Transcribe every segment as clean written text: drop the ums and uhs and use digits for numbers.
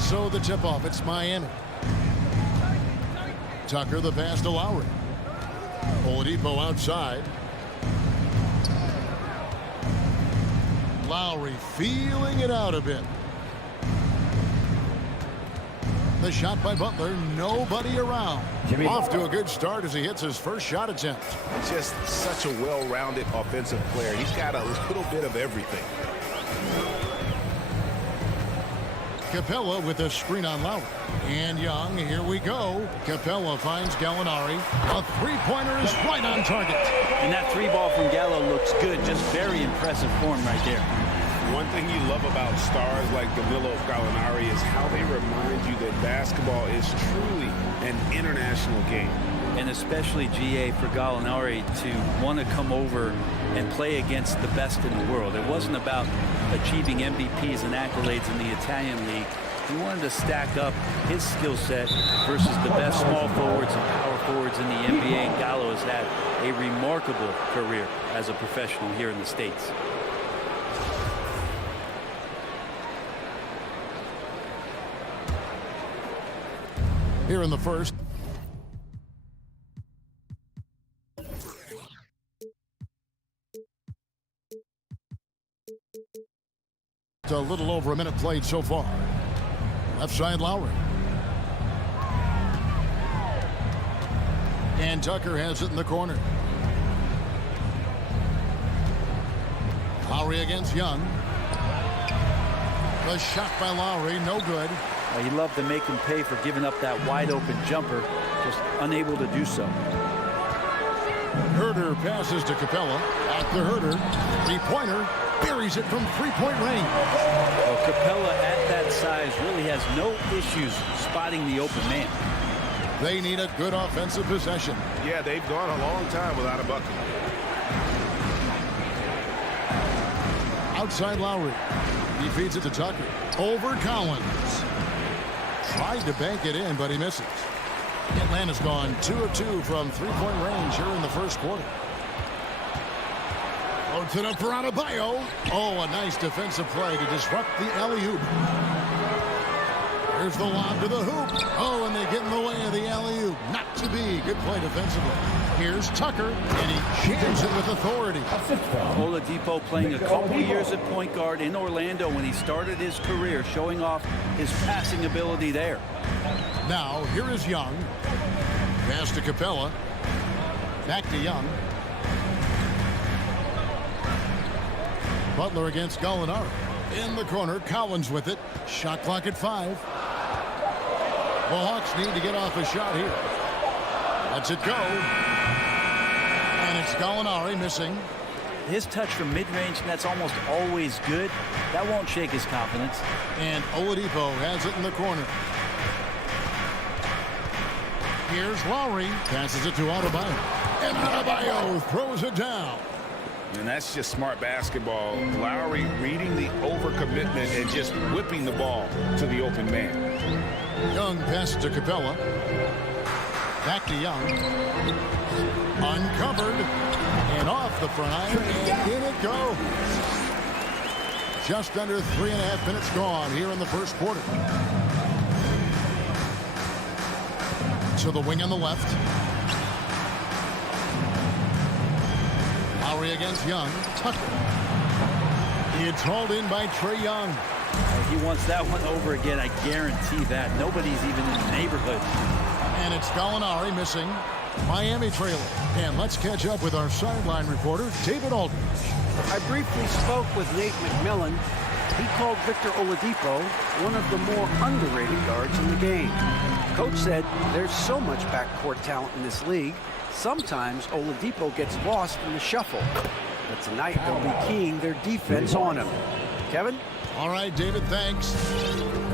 So the tip-off, it's Miami. Tucker, the pass to Lowry. Oladipo outside. Lowry feeling it out a bit. The shot by Butler, nobody around. Off to a good start as he hits his first shot attempt. Just such a well-rounded offensive player. He's got a little bit of everything. Capela with a screen on Lowry. And Young, here we go. Capela finds Gallinari. A three-pointer is right on target. And that three ball from Gallo looks good. Just very impressive form right there. One thing you love about stars like Danilo Gallinari is how they remind you that basketball is truly an international game. And especially, GA, for Gallinari to want to come over and play against the best in the world. It wasn't about achieving MVPs and accolades in the Italian league. He wanted to stack up his skill set versus the best small forwards and power forwards in the NBA. And Gallo has had a remarkable career as a professional here in the States. Here in the first. A little over a minute played so far. Left side Lowry. And Tucker has it in the corner. Lowry against Young. The shot by Lowry, no good. He loved to make him pay for giving up that wide open jumper, just unable to do so. Herder passes to Capela. At the Herder. Three-pointer. Buries it from three-point range. Well, Capela at that size really has no issues spotting the open man. They need a good offensive possession. Yeah, they've gone a long time without a bucket. Outside Lowry. He feeds it to Tucker. Over Collins. Tried to bank it in, but he misses. Atlanta's gone 2 of 2 from three-point range here in the first quarter. Loads it up for Adebayo. Oh, a nice defensive play to disrupt the alley-oop. Here's the lob to the hoop. Oh, and they get in the way of the alley-oop. Not to be. Good play defensively. Here's Tucker, and he jams it with authority. Oladipo playing a couple years at point guard in Orlando when he started his career, showing off his passing ability there. Now, here is Young. Pass to Capela. Back to Young. Butler against Gallinari. In the corner, Collins with it. Shot clock at 5. The Hawks need to get off a shot here. Lets it go. And it's Gallinari missing. His touch from mid-range, that's almost always good. That won't shake his confidence. And Oladipo has it in the corner. Here's Lowry. Passes it to Adebayo. And Adebayo throws it down. And that's just smart basketball. Lowry reading the overcommitment and just whipping the ball to the open man. Young passes to Capela. Back to Young. Uncovered. And off the front iron. And in it goes. Just under 3.5 minutes gone here in the first quarter. To the wing on the left. Lowry against Young. Tucker. It's hauled in by Trae Young. He wants that one over again, I guarantee that. Nobody's even in the neighborhood. And it's Gallinari missing. Miami trailing. And let's catch up with our sideline reporter, David Aldridge. I briefly spoke with Nate McMillan. He called Victor Oladipo one of the more underrated guards in the game. Coach said there's so much backcourt talent in this league. Sometimes Oladipo gets lost in the shuffle. But tonight they'll be keying their defense on him. Kevin? All right, David, thanks.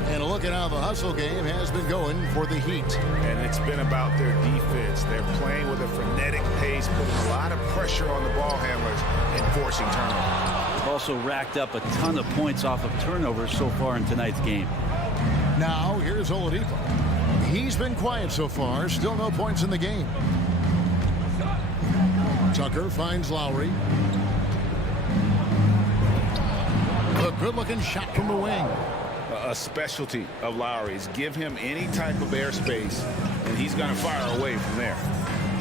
And a look at how the hustle game has been going for the Heat. And it's been about their defense. They're playing with a frenetic pace, putting a lot of pressure on the ball handlers and forcing turnovers. They've also racked up a ton of points off of turnovers so far in tonight's game. Now, here's Oladipo. He's been quiet so far. Still no points in the game. Tucker finds Lowry. A good-looking shot from the wing. a specialty of Lowry's. Give him any type of airspace, and he's going to fire away from there.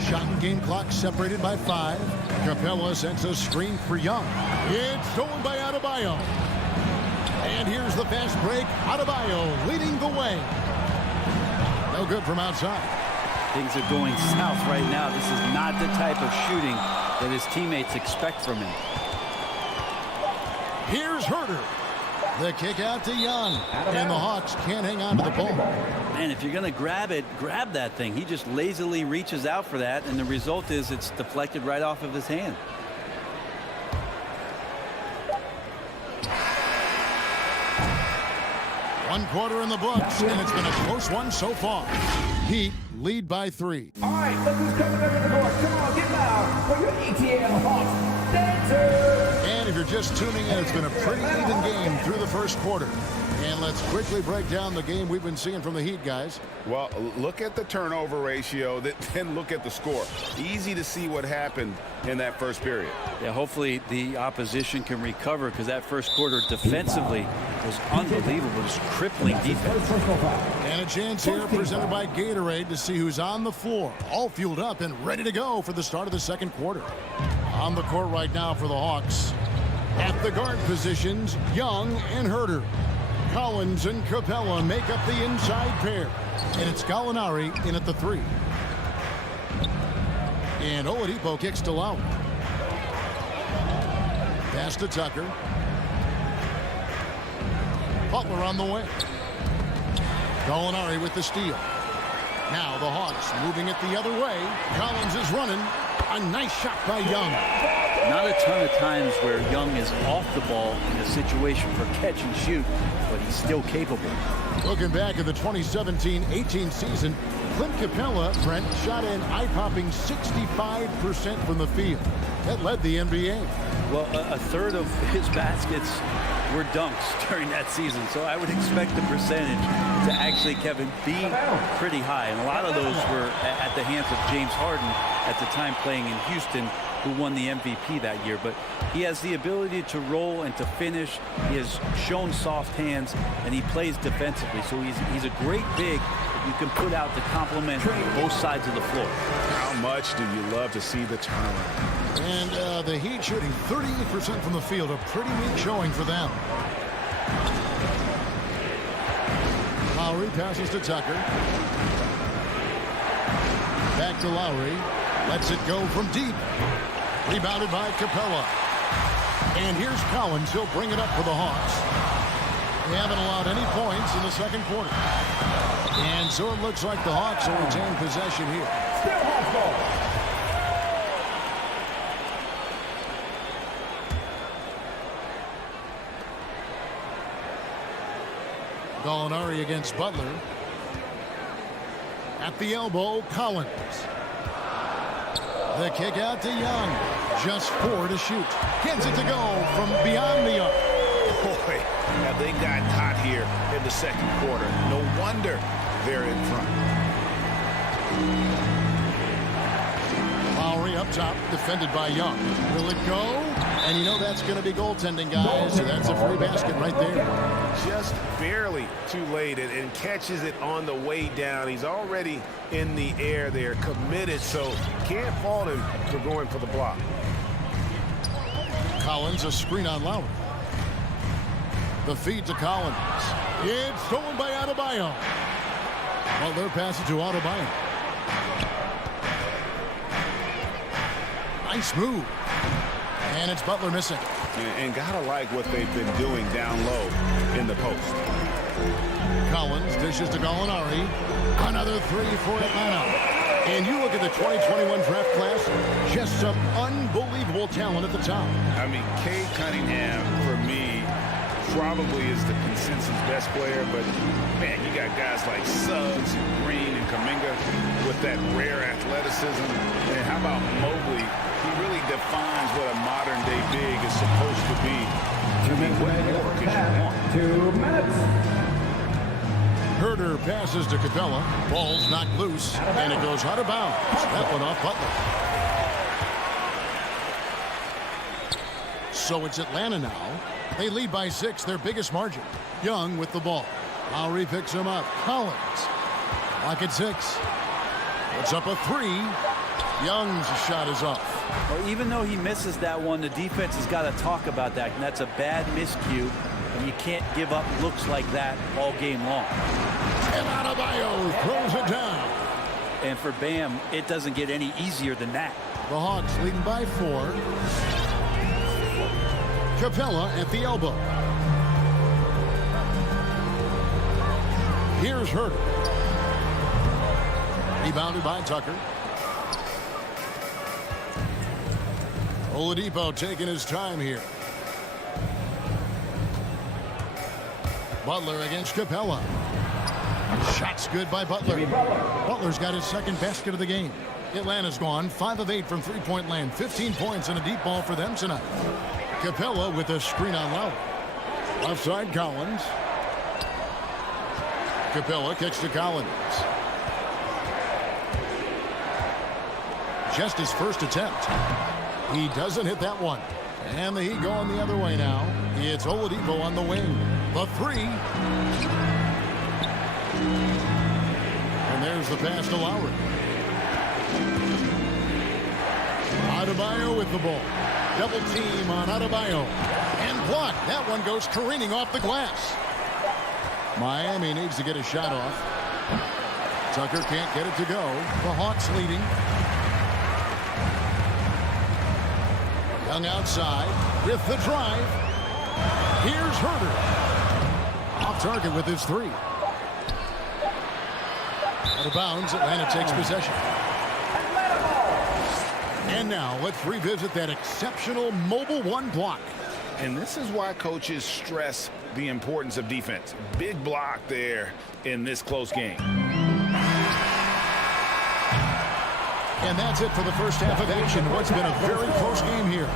Shot and game clock separated by 5. Capela sends a screen for Young. It's stolen by Adebayo. And here's the fast break. Adebayo leading the way. No good from outside. Things are going south right now. This is not the type of shooting that his teammates expect from him. Here's Herter. The kick out to Young. And the Hawks can't hang on to the ball. Man, if you're going to grab it, grab that thing. He just lazily reaches out for that, and the result is it's deflected right off of his hand. One quarter in the books, and it's been a close one so far. Heat lead by 3. All right, look who's coming up to the court. Come on, get loud for your ETN Hawks dancer. And if you're just tuning in, it's been a pretty even game through the first quarter. And let's quickly break down the game we've been seeing from the Heat, guys. Well, look at the turnover ratio, then look at the score. Easy to see what happened in that first period. Yeah, hopefully the opposition can recover, because that first quarter defensively was unbelievable. Just crippling defense. And a chance here presented by Gatorade to see who's on the floor. All fueled up and ready to go for the start of the second quarter. On the court right now for the Hawks. At the guard positions, Young and Herter. Collins and Capela make up the inside pair. And it's Gallinari in at the 3. And Oladipo kicks to Lowry. Pass to Tucker. Butler on the way. Gallinari with the steal. Now the Hawks moving it the other way. Collins is running. A nice shot by Young. Not a ton of times where Young is off the ball in a situation for catch and shoot, but he's still capable. Looking back at the 2017-18 season, Clint Capela, Brent, shot an eye-popping 65% from the field. That led the NBA. Well, a third of his baskets were dunks during that season, so I would expect the percentage to actually, Kevin, be pretty high. And a lot of those were at the hands of James Harden at the time playing in Houston, who won the MVP that year. But he has the ability to roll and to finish. He has shown soft hands, and he plays defensively. So he's a great big that you can put out to complement both sides of the floor. How much do you love to see the turnaround? And the Heat shooting 38% from the field, a pretty weak showing for them. Lowry passes to Tucker. Back to Lowry. Lets it go from deep. Rebounded by Capela. And here's Collins. He'll bring it up for the Hawks. They haven't allowed any points in the second quarter. And so it looks like the Hawks will retain possession here. Still Hawks ball. Gallinari against Butler. At the elbow, Collins. The kick out to Young. Just 4 to shoot. Gets it to go from beyond the arc. Boy, have they gotten hot here in the second quarter. No wonder they're in front. Lowry up top, defended by Young. Will it go? And you know that's going to be goaltending, guys. So that's a free basket right there. Just barely too late and catches it on the way down. He's already in the air there, committed, so can't fault him for going for the block. Collins, a screen on Lowry. The feed to Collins. It's stolen by Adebayo. Well, they're passing to Adebayo. Nice move. And it's Butler missing. And gotta like what they've been doing down low in the post. Collins dishes to Gallinari. Another 3 for Atlanta. And you look at the 2021 draft class, just some unbelievable talent at the top. I mean, Cade Cunningham, for me, probably is the consensus best player, but man, you got guys like Suggs, Green, and Kuminga with that rare athleticism. And how about Mobley? He really defines what a modern-day big is supposed to be. To be what more could you want? 2 minutes. Herter passes to Capela. Ball's knocked loose, and it goes out of bounds. That one off Butler. So it's Atlanta now. They lead by 6, their biggest margin. Young with the ball. Lowry picks him up. Collins. Lock at 6. Puts up a 3. Young's shot is off. Well, even though he misses that one, the defense has got to talk about that. And that's a bad miscue. And you can't give up looks like that all game long. And Adebayo throws it down. And for Bam, it doesn't get any easier than that. The Hawks leading by 4. Capela at the elbow. Here's Herter. Rebounded by Tucker. Oladipo taking his time here. Butler against Capela. Shots good by Butler. Butler's got his second basket of the game. Atlanta's gone 5 of 8 from three-point land. 15 points and a deep ball for them tonight. Capela with a screen on Lowry. Left side, Collins. Capela kicks to Collins. Just his first attempt. He doesn't hit that one. And the Heat going the other way now. It's Oladipo on the wing. The 3. And there's the pass to Lowry. Adebayo with the ball. Double team on Adebayo. And blocked. That one goes careening off the glass. Miami needs to get a shot off. Tucker can't get it to go. The Hawks leading. Young outside with the drive. Here's Herter. Off target with his 3. Out of bounds, Atlanta takes possession. And now let's revisit that exceptional mobile 1 block. And this is why coaches stress the importance of defense. Big block there in this close game. And that's it for the first half of action. What's been a very close game here.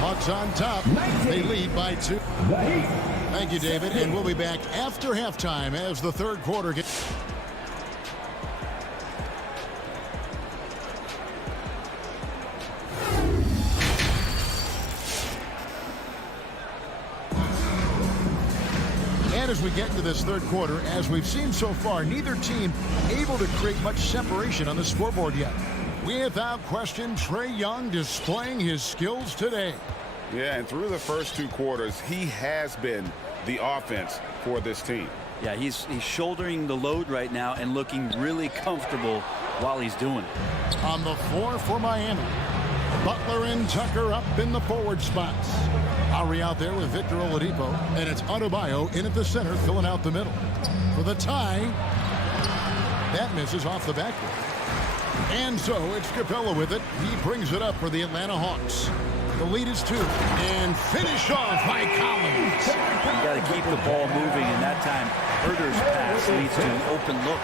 Hawks on top. They lead by 2. Thank you, David. And we'll be back after halftime as the third quarter gets... And as we get into this third quarter, as we've seen so far, neither team able to create much separation on the scoreboard yet. Without question, Trae Young displaying his skills today. Yeah, and through the first 2 quarters, he has been the offense for this team. Yeah, he's shouldering the load right now and looking really comfortable while he's doing it. On the floor for Miami, Butler and Tucker up in the forward spots. Lowry out there with Victor Oladipo, and it's Adebayo in at the center, filling out the middle. For the tie, that misses off the backboard. And so it's Capela with it. He brings it up for the Atlanta Hawks. The lead is 2. And finished off by Collins. You got to keep the ball moving, and that time Herter's pass leads to an open look.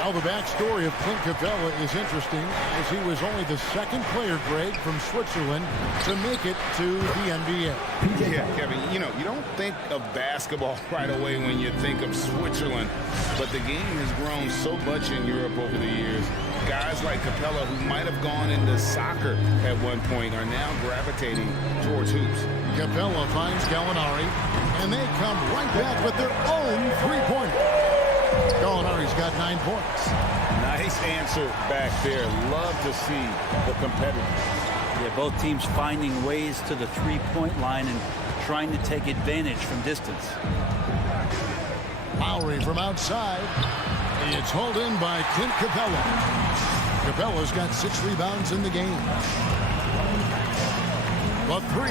Well, the backstory of Clint Capela is interesting, as he was only the second player, Greg, from Switzerland to make it to the NBA. Yeah, Kevin, you don't think of basketball right away when you think of Switzerland, but the game has grown so much in Europe over the years. Guys like Capela, who might have gone into soccer at one point, are now gravitating towards hoops. Capela finds Gallinari, and they come right back with their own three-pointer. Gallinari's got 9 points. Nice answer back there. Love to see the competitors. Yeah, both teams finding ways to the three-point line and trying to take advantage from distance. Lowry from outside. It's hauled in by Clint Capela. Capela's got 6 rebounds in the game. The 3.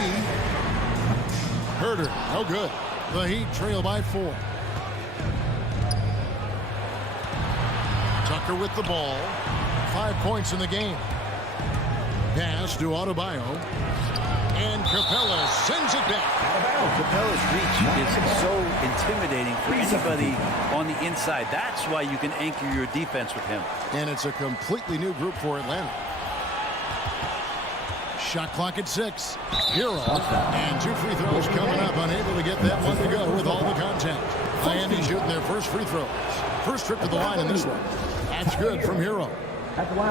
Herter, no good. The Heat trail by 4. Tucker with the ball. 5 points in the game. Pass to Adebayo. And Capela sends it back. Capela's reach is so intimidating for anybody on the inside. That's why you can anchor your defense with him. And it's a completely new group for Atlanta. Shot clock at 6. Hero. And 2 free throws coming up. Unable to get that one to go with all the contact. Miami shooting their first free throws. First trip to the line in this one. That's good from Hero.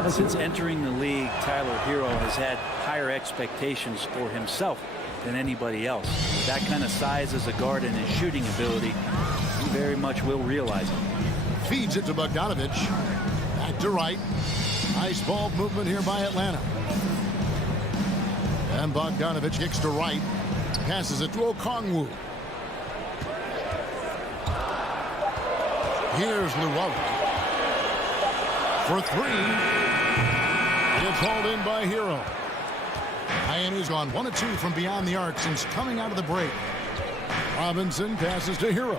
Since entering the league, Tyler Hero has had higher expectations for himself than anybody else. With that kind of size as a guard and his shooting ability, he very much will realize it. Feeds it to Bogdanovich. Back to right. Nice ball movement here by Atlanta. And Bogdanovich kicks to right. Passes it to Okongwu. Here's Luwawu. For three. It's hauled in by Hero. Miami's gone 1 of 2 from beyond the arc since coming out of the break. Robinson passes to Hero.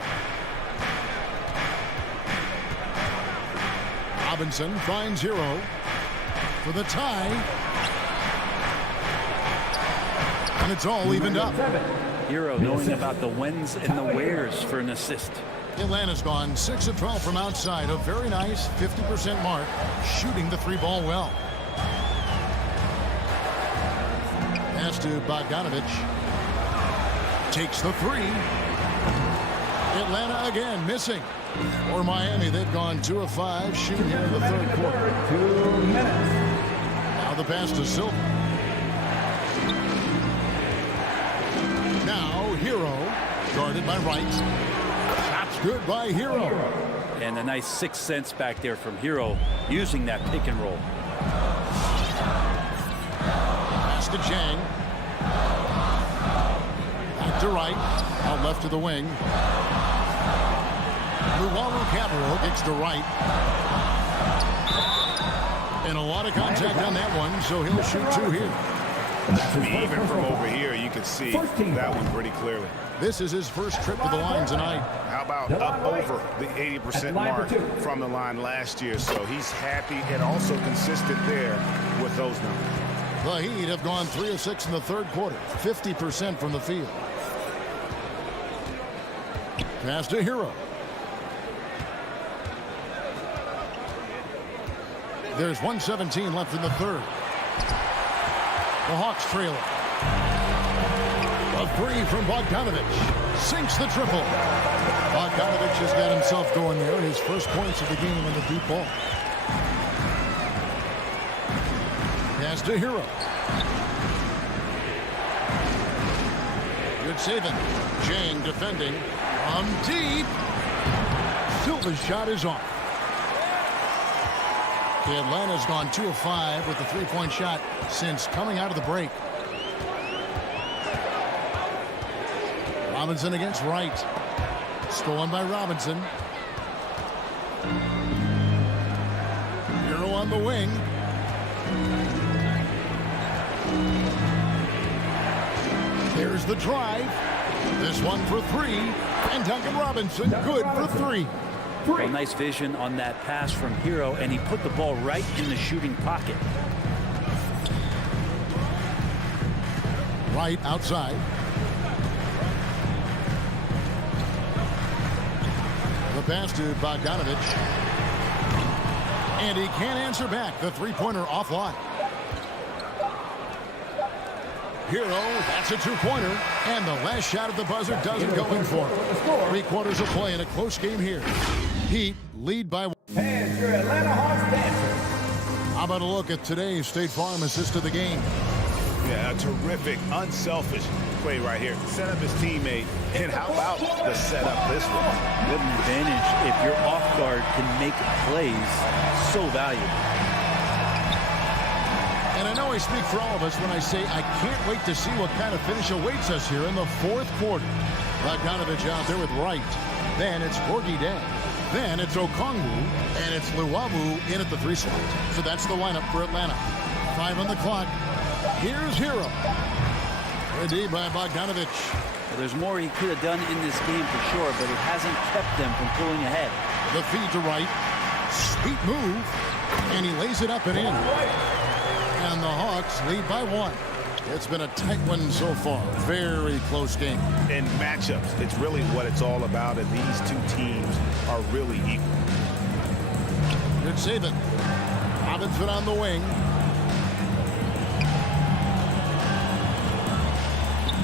Robinson finds Hero for the tie. And it's all evened up. Hero knowing about the whens and the wheres for an assist. Atlanta's gone 6 of 12 from outside. A very nice 50% mark. Shooting the 3-ball well. Pass to Bogdanovich. Takes the 3. Atlanta again missing. For Miami, they've gone 2 of 5 shooting here in the third quarter. 2 minutes. Now the pass to Silva. Now Hero, guarded by Wright. Shots good by Hero. And a nice 6th sense back there from Hero using that pick and roll. Pass to Chang. Back to right. Out left to the wing. Luwawu Cabarro kicks to right. And a lot of contact on that one, so he'll shoot 2 here. Even from over here, you can see that one pretty clearly. This is his first trip to the line tonight. How about up over the 80% mark from the line last year? So he's happy and also consistent there with those numbers. The Heat have gone 3 of 6 in the third quarter, 50% from the field. Pass to Hero. There's 1:17 left in the third. The Hawks trail it. A 3 from Bogdanovich. Sinks the triple. Bogdanovich has got himself going there. His first points of the game on the deep ball. Pass to Hero. Good saving. Chang defending. From deep. Silva's shot is off. Atlanta's gone 2 of 5 with the 3-point shot since coming out of the break. Robinson against Wright. Stolen by Robinson. Hero on the wing. Here's the drive. This one for 3. And Duncan Robinson good for 3. A nice vision on that pass from Hero, and he put the ball right in the shooting pocket. Right outside. The pass to Bogdanovich. And he can't answer back. The 3-pointer offline. Hero, that's a 2-pointer. And the last shot at the buzzer doesn't go in for him. 3 quarters of play in a close game here. Heat lead by 1. And your Atlanta Hawks dancer. How about a look at today's State Farm assist of the game? Yeah, a terrific, unselfish play right here. Set up his teammate. And how about the setup this one? What an advantage if your off guard can make plays so valuable. And I know I speak for all of us when I say I can't wait to see what kind of finish awaits us here in the fourth quarter. Bogdanovich out there with Wright. Then it's Gorgie Day. Then it's Okongwu. And it's Luwawu in at the 3 slot. So that's the lineup for Atlanta. 5 on the clock. Here's Hero. Ready by Bogdanovich. Well, there's more he could have done in this game for sure, but it hasn't kept them from pulling ahead. The feed to Wright. Sweet move. And he lays it up and in. And the Hawks lead by 1. It's been a tight one so far. Very close game. In matchups, it's really what it's all about, and these two teams are really equal. Good save it. Robinson on the wing.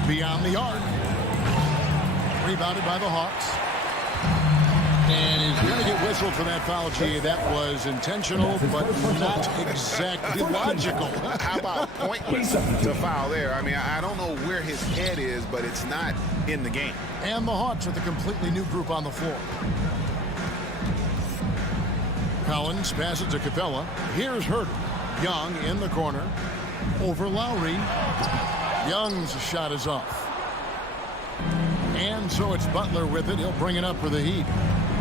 Beyond the arc. Rebounded by the Hawks. And he's going to get whistled for that foul, G. That was intentional, but not exactly logical. How about pointless to foul there? I mean, I don't know where his head is, but it's not in the game. And the Hawks with a completely new group on the floor. Collins passes to Capela. Here's Herter. Young in the corner. Over Lowry. Young's shot is off. And so it's Butler with it. He'll bring it up for the Heat.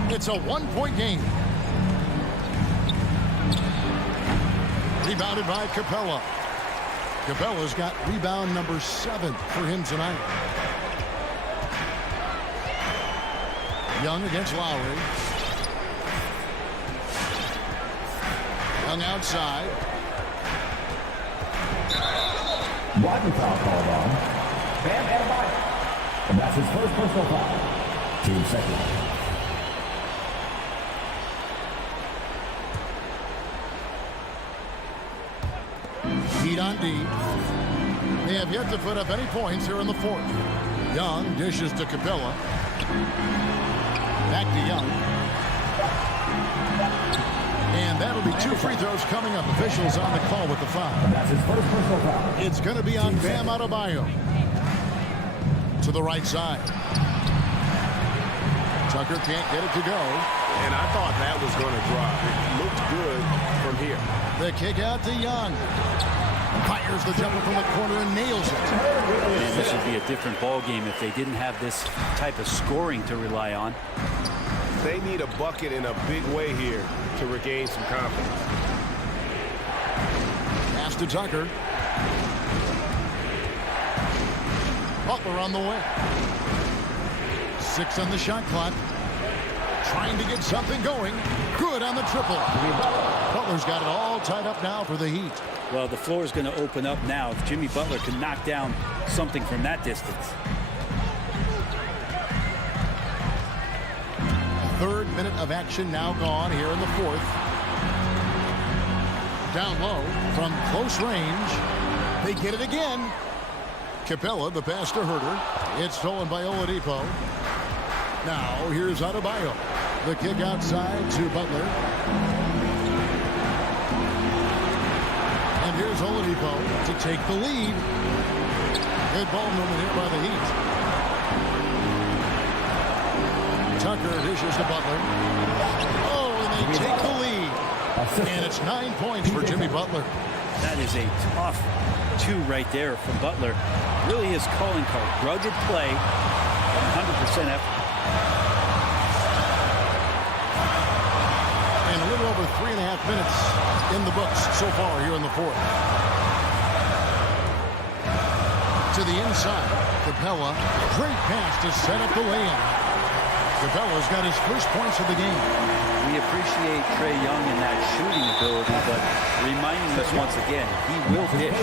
It's a one-point game. Rebounded by Capela. Capela's got rebound number 7 for him tonight. Young against Lowry. Young outside. Blocking foul called on Bam Adebayo. And that's his first personal foul. Team second. Heat on D. They have yet to put up any points here in the fourth. Young dishes to Capela. Back to Young. And that'll be 2 free throws coming up. Officials on the call with the foul. That's his first personal foul. It's going to be on Bam Adebayo. To the right side. Tucker can't get it to go. And I thought that was going to drop. It looked good from here. The kick out to Young. Fires the jumper from the corner and nails it. And this would be a different ball game if they didn't have this type of scoring to rely on. They need a bucket in a big way here to regain some confidence. Pass to Tucker. Butler on the way. 6 on the shot clock. Trying to get something going. Good on the triple. Butler's got it all tied up now for the Heat. Well, the floor is going to open up now if Jimmy Butler can knock down something from that distance. 3rd minute of action now gone here in the 4th. Down low from close range. They get it again. Capela, the pass to Herter. It's stolen by Oladipo. Now here's Adebayo. The kick outside to Butler. And here's Oladipo to take the lead. Good ball movement here by the Heat. Tucker dishes to Butler. Oh, and they take the lead. And it's 9 points for Jimmy Butler. That is a tough 2 right there from Butler. Really his calling card. Rugged play, 100% effort. And a little over 3.5 minutes in the books so far here in the 4th. To the inside, Capela. Great pass to set up the lay-in. Capela's got his first points of the game. We appreciate Trae Young in that shooting ability, but reminding us once again, he will dish.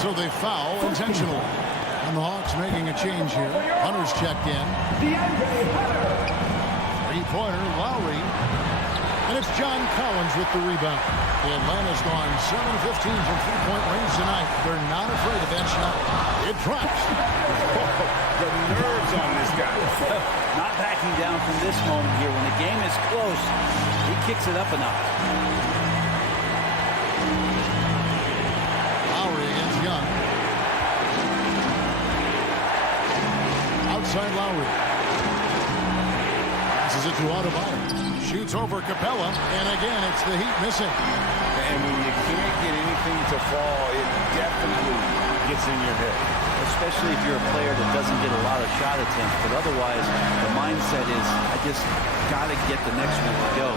So they foul intentionally. And the Hawks making a change here. Hunter's checked in. Three-pointer, Lowry. And it's John Collins with the rebound. Atlanta's gone 7-15 from three-point range tonight. They're not afraid of that shot. It drops. The nerves on this guy. Not backing down from this moment here. When the game is close, he kicks it up a notch. Lowry against Young. Outside Lowry. Passes it to Adebayo. Shoots over Capela. And again, it's the Heat missing. And when you can't get anything to fall, it definitely gets in your head. Especially if you're a player that doesn't get a lot of shot attempts. But otherwise, the mindset is, I just got to get the next one to go.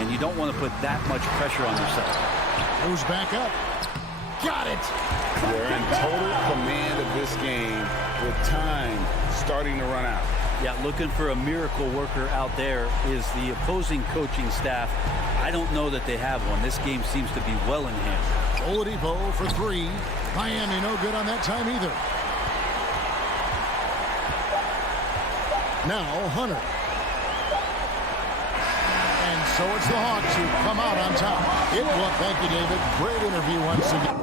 And you don't want to put that much pressure on yourself. Goes back up. Got it. They're in total command of this game with time starting to run out. Yeah, looking for a miracle worker out there is the opposing coaching staff. I don't know that they have one. This game seems to be well in hand. Oladipo for 3. Miami no good on that time either. Now Hunter. And so it's the Hawks who come out on top. It was, thank you, David. Great interview once again.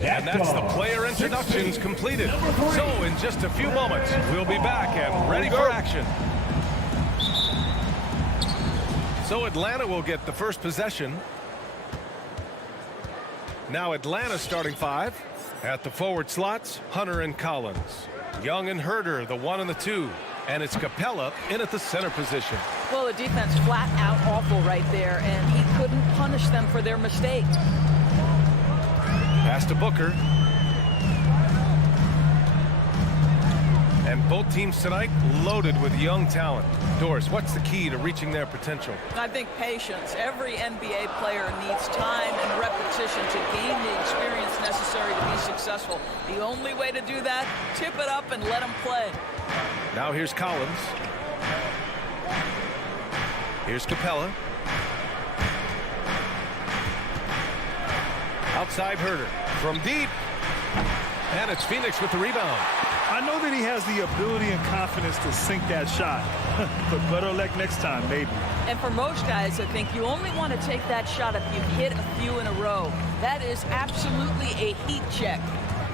And that's the player introductions completed. So in just a few moments, we'll be back and ready for action. So Atlanta will get the first possession. Now Atlanta starting 5. At the forward slots, Hunter and Collins. Young and Herder, the 1 and the 2. And it's Capela in at the center position. Well, the defense flat out awful right there, and he couldn't punish them for their mistake. Pass to Booker. And both teams tonight loaded with young talent. Doris, what's the key to reaching their potential? I think patience. Every NBA player needs time and repetition to gain the experience necessary to be successful. The only way to do that, tip it up and let them play. Now here's Collins. Here's Capela. Outside Herder. From deep. And it's Phoenix with the rebound. I know that he has the ability and confidence to sink that shot. But better luck next time, maybe. And for most guys, I think you only want to take that shot if you've hit a few in a row. That is absolutely a heat check.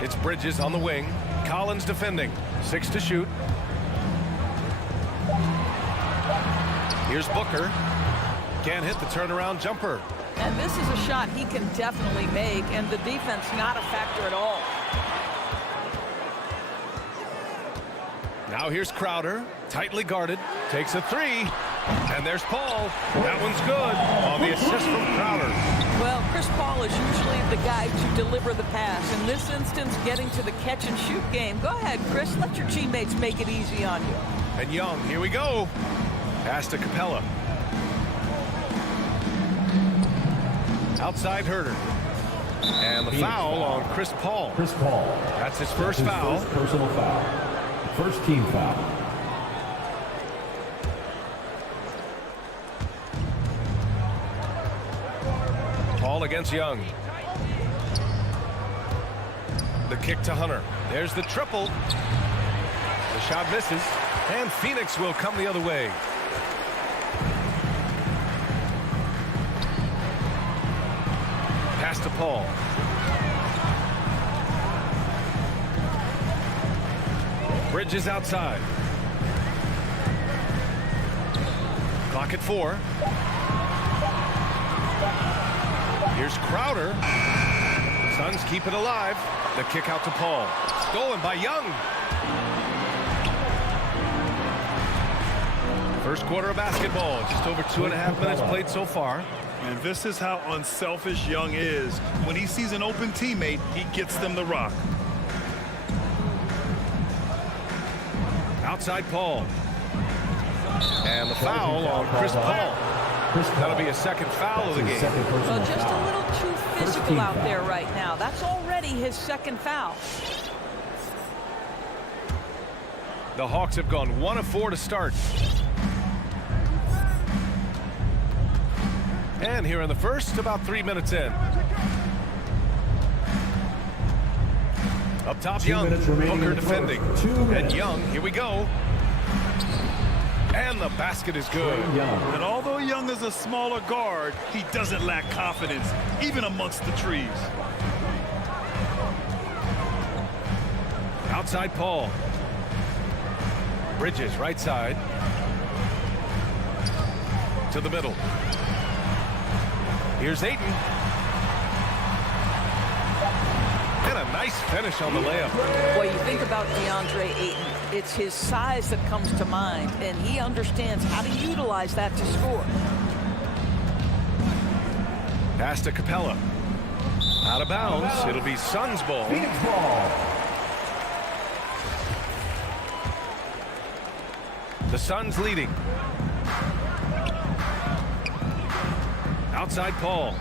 It's Bridges on the wing. Collins defending. 6 to shoot. Here's Booker. Can't hit the turnaround jumper. And this is a shot he can definitely make, and the defense not a factor at all. Now here's Crowder, tightly guarded, takes a 3, and there's Paul. That one's good on the assist from Crowder. Well, Chris Paul is usually the guy to deliver the pass. In this instance, getting to the catch-and-shoot game. Go ahead, Chris. Let your teammates make it easy on you. And Young, here we go. Pass to Capela. Outside Herder. And the foul on Chris Paul. Chris Paul. That's his first foul. First personal foul. First team foul. Paul against Young. The kick to Hunter. There's the triple. The shot misses. And Phoenix will come the other way. Pass to Paul. Bridges outside. Clock at 4. Here's Crowder. Suns keep it alive. The kick out to Paul. Stolen by Young. First quarter of basketball. Just over 2.5 minutes played so far. And this is how unselfish Young is. When he sees an open teammate, he gets them the rock. Outside Paul. And the foul on Chris Paul. That'll be a second foul of the game. Well, just a little too physical out there right now. That's already his second foul. The Hawks have gone 1 of 4 to start. And here in the first, about 3 minutes in. Up top, Young. Booker defending. And Young, here we go. And the basket is good. And although Young is a smaller guard, he doesn't lack confidence, even amongst the trees. Outside Paul. Bridges, right side. To the middle. Here's Ayton. And a nice finish on the layup. Well, you think about Deandre Ayton. It's his size that comes to mind, and he understands how to utilize that to score. Pass to Capela. Out of bounds. It'll be Suns ball. Phoenix ball. The Suns leading. Outside Paul.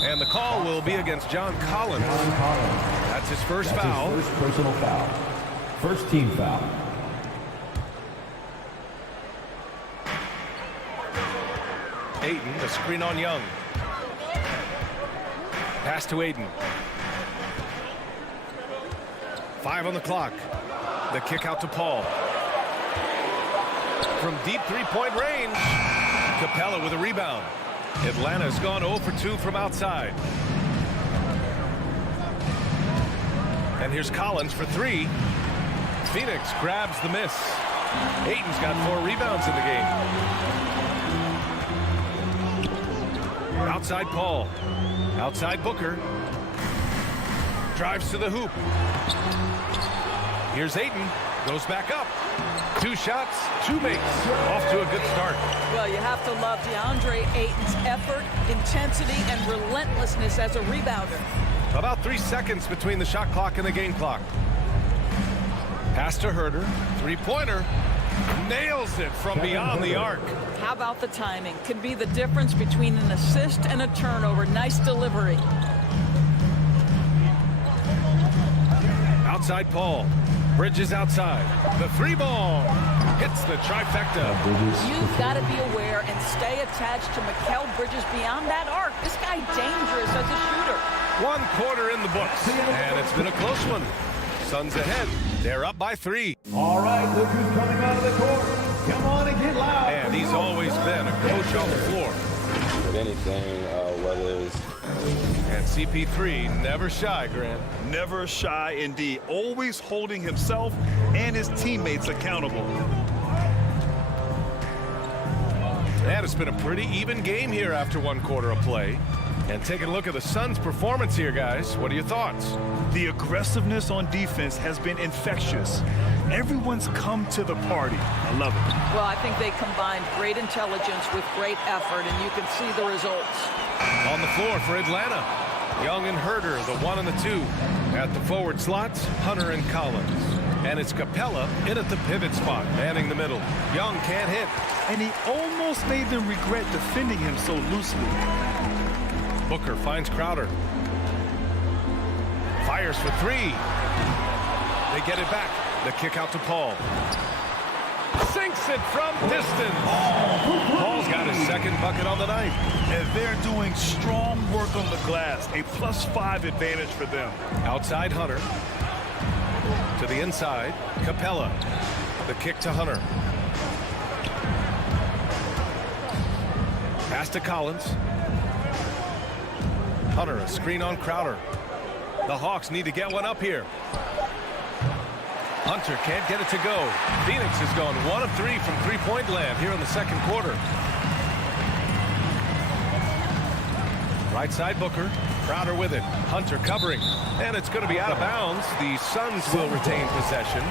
And the call will be against John Collins. That's his first foul. His first personal foul. First team foul. Ayton, the screen on Young. Pass to Ayton. 5 on the clock. The kick out to Paul. From deep three-point range. Capela with a rebound. Atlanta's gone 0 for 2 from outside. And here's Collins for three. Phoenix grabs the miss. Ayton's got 4 rebounds in the game. Outside Paul. Outside Booker. Drives to the hoop. Here's Ayton. Goes back up. 2 shots, 2 makes. Off to a good start. Well, you have to love Deandre Ayton's effort, intensity, and relentlessness as a rebounder. About 3 seconds between the shot clock and the game clock. Pass to Herder. 3-pointer. Nails it from beyond the arc. How about the timing? Could be the difference between an assist and a turnover. Nice delivery. Outside Paul. Bridges outside. The 3-ball. Hits the trifecta. You've got to be aware and stay attached to Mikal Bridges beyond that arc. This guy dangerous as a shooter. 1 quarter in the books. And it's been a close one. Suns ahead. They're up by 3. All right, look who's coming out of the court. Come on and get loud. And he's always been a coach on the floor. With anything, whether it's... And CP3 never shy, Grant. Never shy indeed. Always holding himself and his teammates accountable. And it's been a pretty even game here after 1 quarter of play. And taking a look at the Suns' performance here, guys. What are your thoughts? The aggressiveness on defense has been infectious. Everyone's come to the party. I love it. Well, I think they combined great intelligence with great effort, and you can see the results. On the floor for Atlanta, Young and Herder, the 1 and the 2. At the forward slots, Hunter and Collins. And it's Capela in at the pivot spot, manning the middle. Young can't hit. And he almost made them regret defending him so loosely. Booker finds Crowder. Fires for 3. They get it back. The kick out to Paul. Sinks it from distance. Paul's got his 2nd bucket on the night. And they're doing strong work on the glass. A +5 advantage for them. Outside Hunter. To the inside. Capela. The kick to Hunter. Pass to Collins. Hunter, a screen on Crowder. The Hawks need to get one up here. Hunter can't get it to go. Phoenix has gone 1 of 3 from 3-point land here in the 2nd quarter. Right side Booker. Crowder with it. Hunter covering. And it's going to be out of bounds. The Suns will retain possession.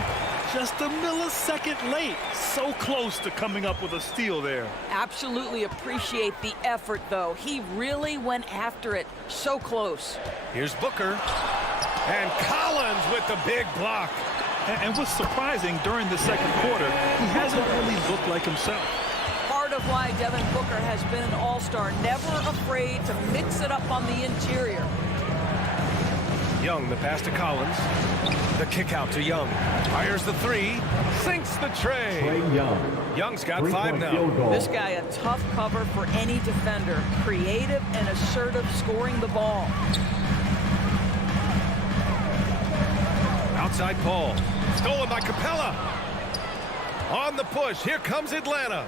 Just a millisecond late. So close to coming up with a steal there. Absolutely appreciate the effort, though. He really went after it. So close. Here's Booker. And Collins with the big block. And what's surprising, during the 2nd quarter, he hasn't really looked like himself. Part of why Devin Booker has been an all-star, never afraid to mix it up on the interior. Young, the pass to Collins. The kick out to Young. Fires the 3. Sinks the tray. Young's got 5 now. This guy a tough cover for any defender. Creative and assertive scoring the ball. Outside Paul. Stolen by Capela. On the push. Here comes Atlanta.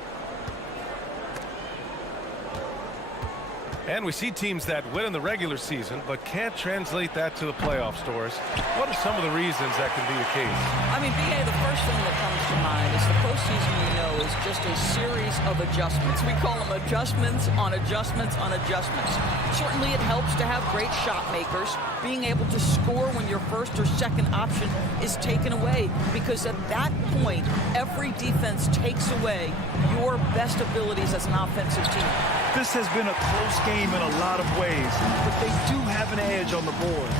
And we see teams that win in the regular season but can't translate that to the playoff stores. What are some of the reasons that can be the case? I mean, B.A., the first thing that comes to mind is the postseason, you know, is just a series of adjustments. We call them adjustments on adjustments on adjustments. Certainly it helps to have great shot makers, being able to score when your 1st or 2nd option is taken away, because at that point, every defense takes away your best abilities as an offensive team. This has been a close game in a lot of ways, but they do have an edge on the boards.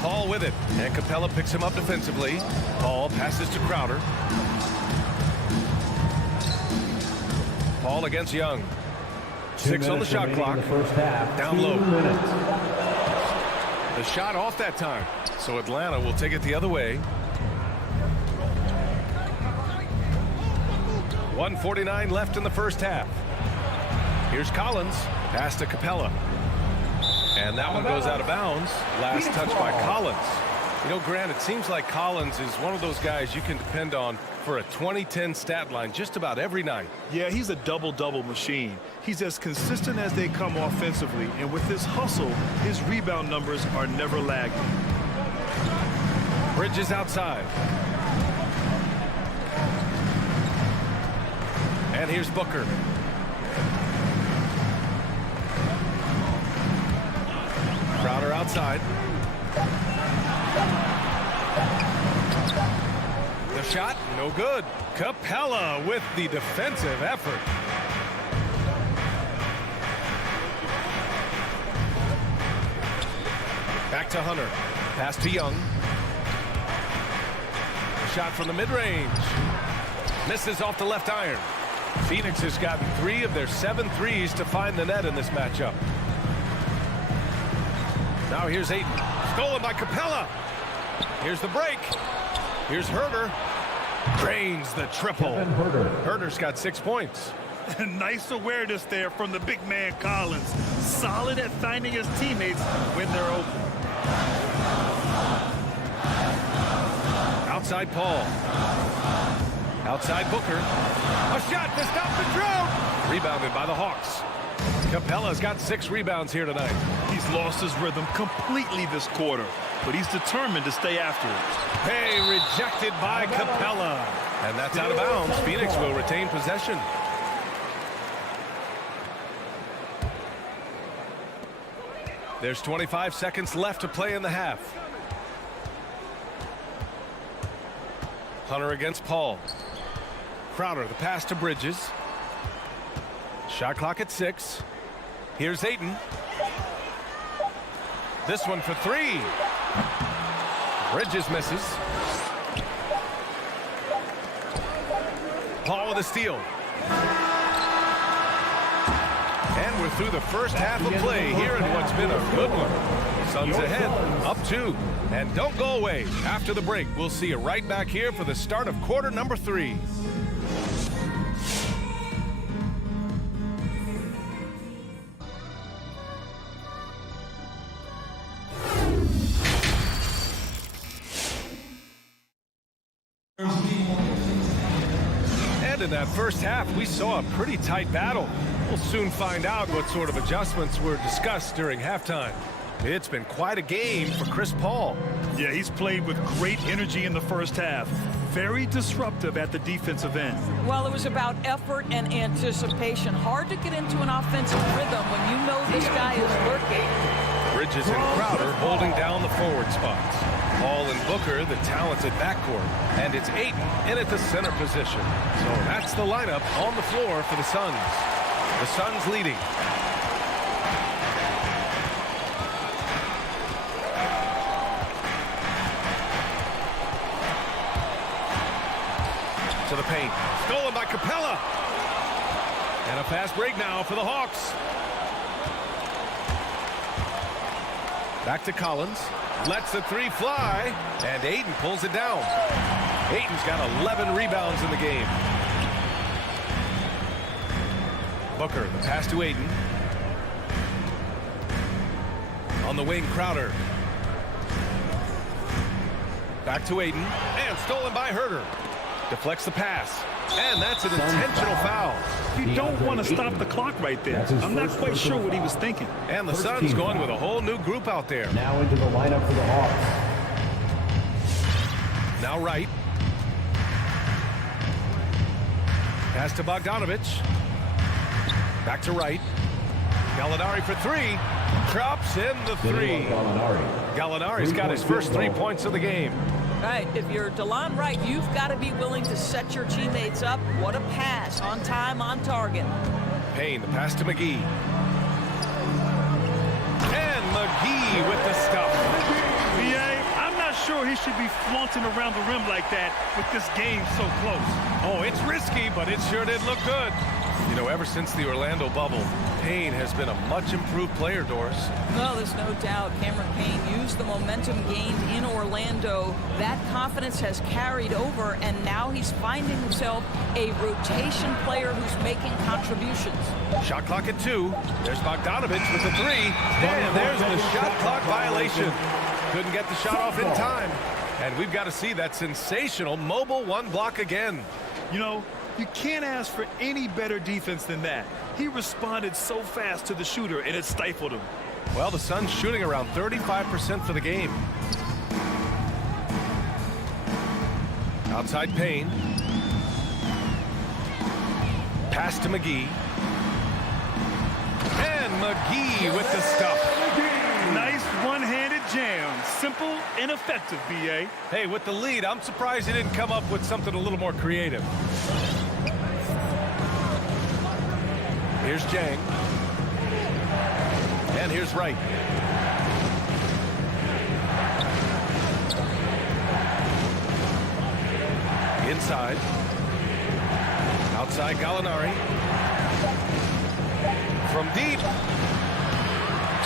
Paul with it, and Capela picks him up defensively. Paul passes to Crowder. Paul against Young. 6 on the shot clock. Down low. The shot off that time, so Atlanta will take it the other way. 1:49 left in the 1st half. Here's Collins. Pass to Capela. And that one goes out of bounds. Last touch by Collins. You know, Grant, it seems like Collins is one of those guys you can depend on for a 2010 stat line just about every night. Yeah, he's a double-double machine. He's as consistent as they come offensively, and with his hustle, his rebound numbers are never lagging. Bridges outside. And here's Booker. Crowder outside. The shot, no good. Capela with the defensive effort. Back to Hunter. Pass to Young. A shot from the mid-range. Misses off the left iron. Phoenix has gotten 3 of their 7 threes to find the net in this matchup. Now here's Ayton. Stolen by Capela. Here's the break. Here's Herder. Drains the triple. Herder's got 6 points. Nice awareness there from the big man Collins. Solid at finding his teammates when they're open. Outside Paul. Outside Booker. A shot to stop the drought. Rebounded by the Hawks. Capela's got 6 rebounds here tonight. He's lost his rhythm completely this quarter, but he's determined to stay after it. Hey, rejected by Capela. And that's out of bounds. Phoenix will retain possession. There's 25 seconds left to play in the half. Hunter against Paul. Crowder, the pass to Bridges. Shot clock at 6. Here's Ayton. This one for 3. Bridges misses. Paul with a steal. And we're through the first half of play here in what's been a good one. Suns ahead, up 2. And don't go away. After the break, we'll see you right back here for the start of quarter number 3. In that first half, we saw a pretty tight battle. We'll soon find out what sort of adjustments were discussed during halftime. It's been quite a game for Chris Paul. Yeah, he's played with great energy in the first half. Very disruptive at the defensive end. Well, it was about effort and anticipation. Hard to get into an offensive rhythm when you know this guy is lurking. Bridges and Crowder holding down the forward spots. Paul and Booker, the talented backcourt. And it's Ayton in at the center position. So that's the lineup on the floor for the Suns. The Suns leading. To the paint. Stolen by Capela. And a fast break now for the Hawks. Back to Collins. Lets the 3 fly. And Ayton pulls it down. Ayton's got 11 rebounds in the game. Booker, the pass to Ayton. On the wing, Crowder. Back to Ayton. And stolen by Herder. Deflects the pass. And that's an intentional foul. You don't want to stop the clock right there. I'm not quite sure what he was thinking. And the Suns going with a whole new group out there. Now into the lineup for the Hawks. Now Wright. Pass to Bogdanovich. Back to Wright. Gallinari for 3. Drops in the 3. Gallinari's got his first 3 points of the game. Right, if you're DeLon Wright, you've got to be willing to set your teammates up. What a pass, on time, on target. Payne, the pass to McGee. And McGee with the stuff. I'm not sure he should be flaunting around the rim like that with this game so close. Oh, it's risky, but it sure did look good. You know, ever since the Orlando bubble, Payne has been a much improved player, Doris. Well, there's no doubt Cameron Payne used the momentum gained in Orlando. That confidence has carried over, and now he's finding himself a rotation player who's making contributions. Shot clock at 2. There's Bogdanovich with the 3. And there's the shot clock violation. Couldn't get the shot off in time. And we've got to see that sensational mobile 1 block again. You know, you can't ask for any better defense than that. He responded so fast to the shooter, and it stifled him. Well, the Suns shooting around 35% for the game. Outside Payne. Pass to McGee. And McGee with the stuff. Nice one-handed jam. Simple and effective, B.A. Hey, with the lead, I'm surprised he didn't come up with something a little more creative. Here's Jang. And here's Wright. Inside. Outside Gallinari. From deep.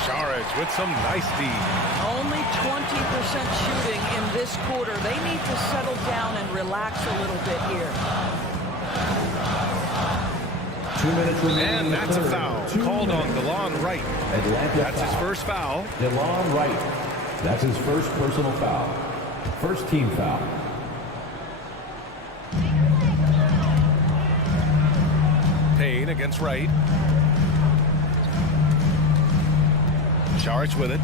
Saric with some nice D. Only 20% shooting in this quarter. They need to settle down and relax a little bit here. 2 minutes remaining. And that's a foul called on DeLon Wright. That's his first foul. DeLon Wright. That's his first personal foul. First team foul. Payne against Wright. Saric with it.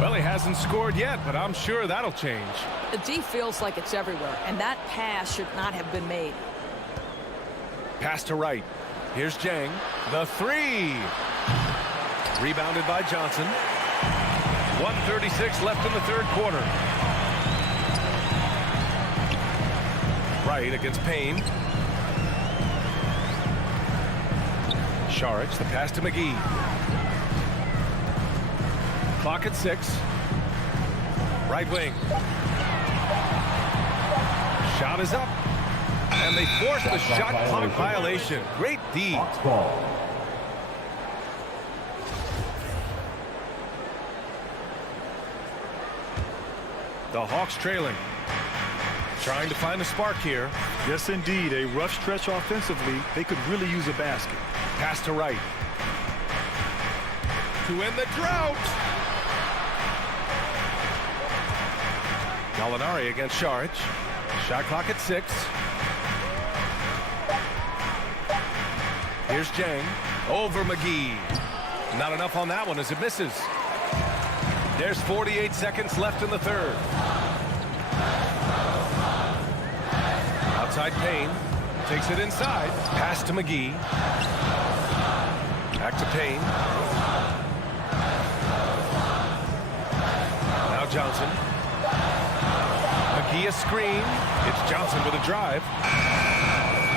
Well, he hasn't scored yet, but I'm sure that'll change. The D feels like it's everywhere, and that pass should not have been made. Pass to Wright. Here's Jang. The three. Rebounded by Johnson. 1:36 left in the third quarter. Wright against Payne. Saric, the pass to McGee. Clock at 6. Right wing. Shot is up. And they force the shot clock violation. Great D. Hawks ball. The Hawks trailing. Trying to find a spark here. Yes, indeed. A rough stretch offensively. They could really use a basket. Pass to Wright. To end the drought. Gallinari against Saric. Shot clock at 6. Here's Jang. Over McGee. Not enough on that one as it misses. There's 48 seconds left in the third. Outside Payne. Takes it inside. Pass to McGee. Back to Payne. Now Johnson. McGee a screen. It's Johnson with a drive.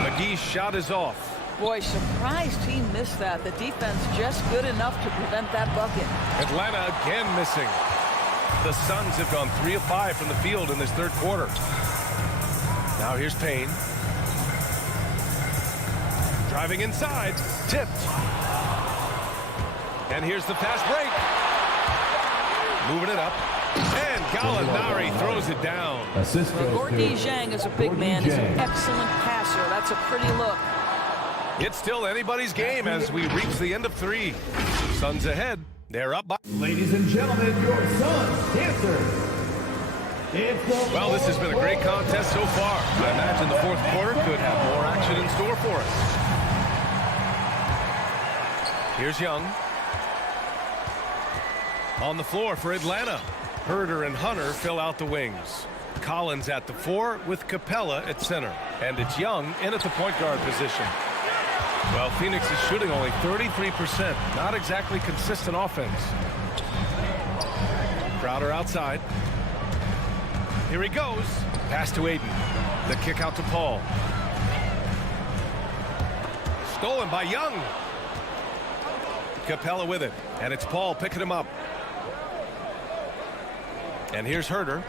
McGee's shot is off. Boy, surprised he missed that. The defense just good enough to prevent that bucket. Atlanta again missing. The Suns have gone 3 of 5 from the field in this third quarter. Now here's Payne. Driving inside. Tipped. And here's the fast break. Moving it up. And Gallinari throws it down. Assist goes Gorgui to Dieng is a big Gorgui man. He's an Dieng. excellent passer. That's a pretty look. It's still anybody's game as we reach the end of 3. Suns ahead. They're up by... Ladies and gentlemen, your Suns dancers. Well, this has been a great contest so far. I imagine the fourth quarter could have more action in store for us. Here's Young. On the floor for Atlanta. Herder and Hunter fill out the wings. Collins at the 4 with Capela at center. And it's Young in at the point guard position. Well, Phoenix is shooting only 33%. Not exactly consistent offense. Crowder outside. Here he goes. Pass to Ayton. The kick out to Paul. Stolen by Young. Capela with it. And it's Paul picking him up. And here's Herder.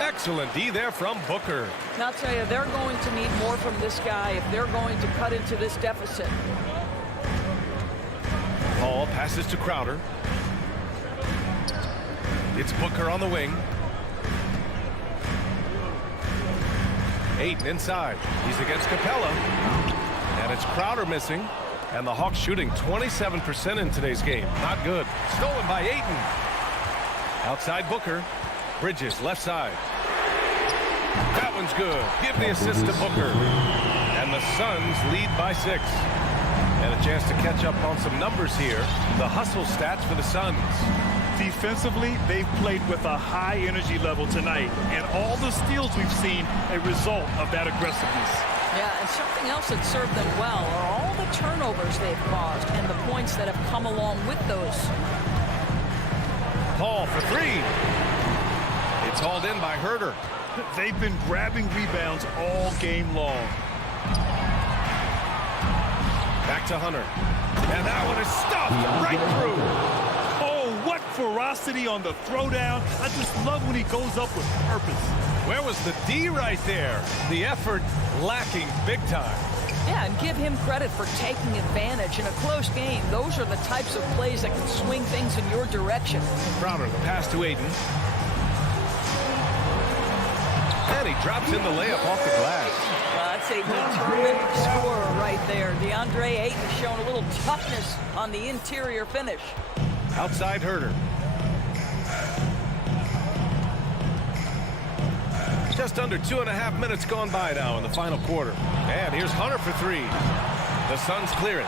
Excellent D there from Booker. And I'll tell you, they're going to need more from this guy if they're going to cut into this deficit. Paul passes to Crowder. It's Booker on the wing. Ayton inside. He's against Capela. And it's Crowder missing. And the Hawks shooting 27% in today's game. Not good. Stolen by Ayton. Outside Booker. Bridges left side. That one's good. Give the assist to Booker. And the Suns lead by 6. And a chance to catch up on some numbers here. The hustle stats for the Suns. Defensively, they've played with a high energy level tonight, and all the steals we've seen a result of that aggressiveness. Yeah, and something else that served them well are all the turnovers they've caused and the points that have come along with those. Paul for three. It's hauled in by Herter. They've been grabbing rebounds all game long. Back to Hunter. And that one is stuffed right through. Oh, what ferocity on the throwdown. I just love when he goes up with purpose. Where was the D right there? The effort lacking big time. Yeah, and give him credit for taking advantage in a close game. Those are the types of plays that can swing things in your direction. Crowder, the pass to Ayton. And he drops in the layup off the glass. That's a determined scorer right there. Deandre Ayton showing a little toughness on the interior finish. Outside Herter. Just under 2.5 minutes gone by now in the final quarter. And here's Hunter for three. The Suns clear it.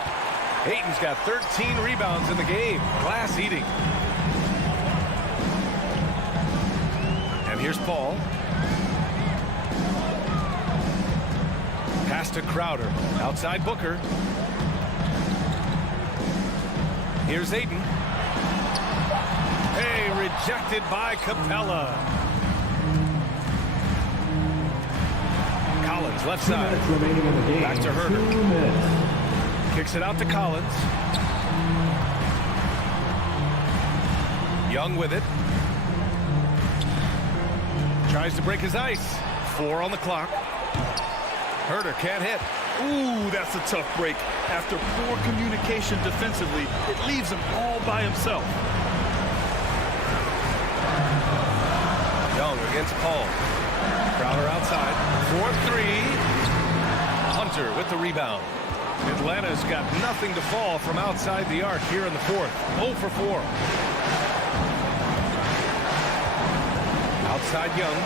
Ayton's got 13 rebounds in the game. Glass eating. And here's Paul. Pass to Crowder. Outside Booker. Here's Ayton. Hey, rejected by Capela. Collins, left side. Back to Herter. Kicks it out to Collins. Young with it. Tries to break his ice. 4 on the clock. Herter can't hit. Ooh, that's a tough break. After poor communication defensively, it leaves him all by himself. Young against Paul. Crowder outside. 4-3. Hunter with the rebound. Atlanta's got nothing to fall from outside the arc here in the fourth. 0 for 4. Outside Young.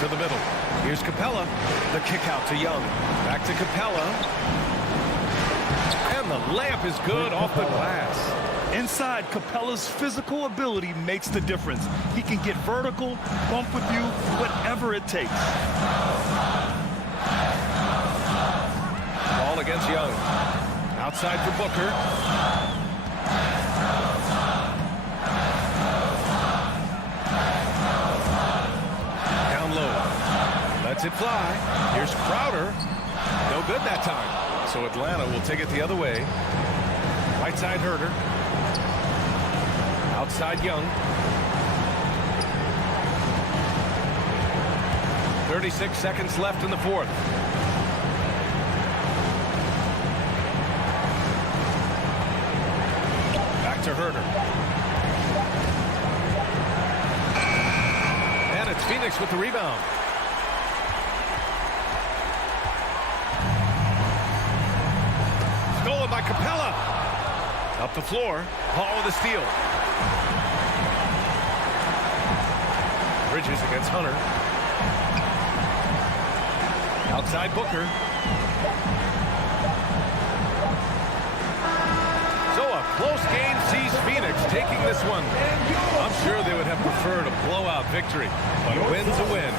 To the middle. Here's Capela. The kick out to Young. Back to Capela. And the layup is good off the glass. Inside, Capela's physical ability makes the difference. He can get vertical, bump with you, whatever it takes. Ball against Young. Outside for Booker. Down low. Lets it fly. Here's Crowder. No good that time. So Atlanta will take it the other way. Right side Herter. Outside Young. 36 seconds left in the fourth. Back to Herter. And it's Phoenix with the rebound. Stolen by Capela. Up the floor. Paul with a steal. Bridges against Hunter. Outside Booker. So a close game sees Phoenix taking this one. I'm sure they would have preferred a blowout victory, but a win's a win.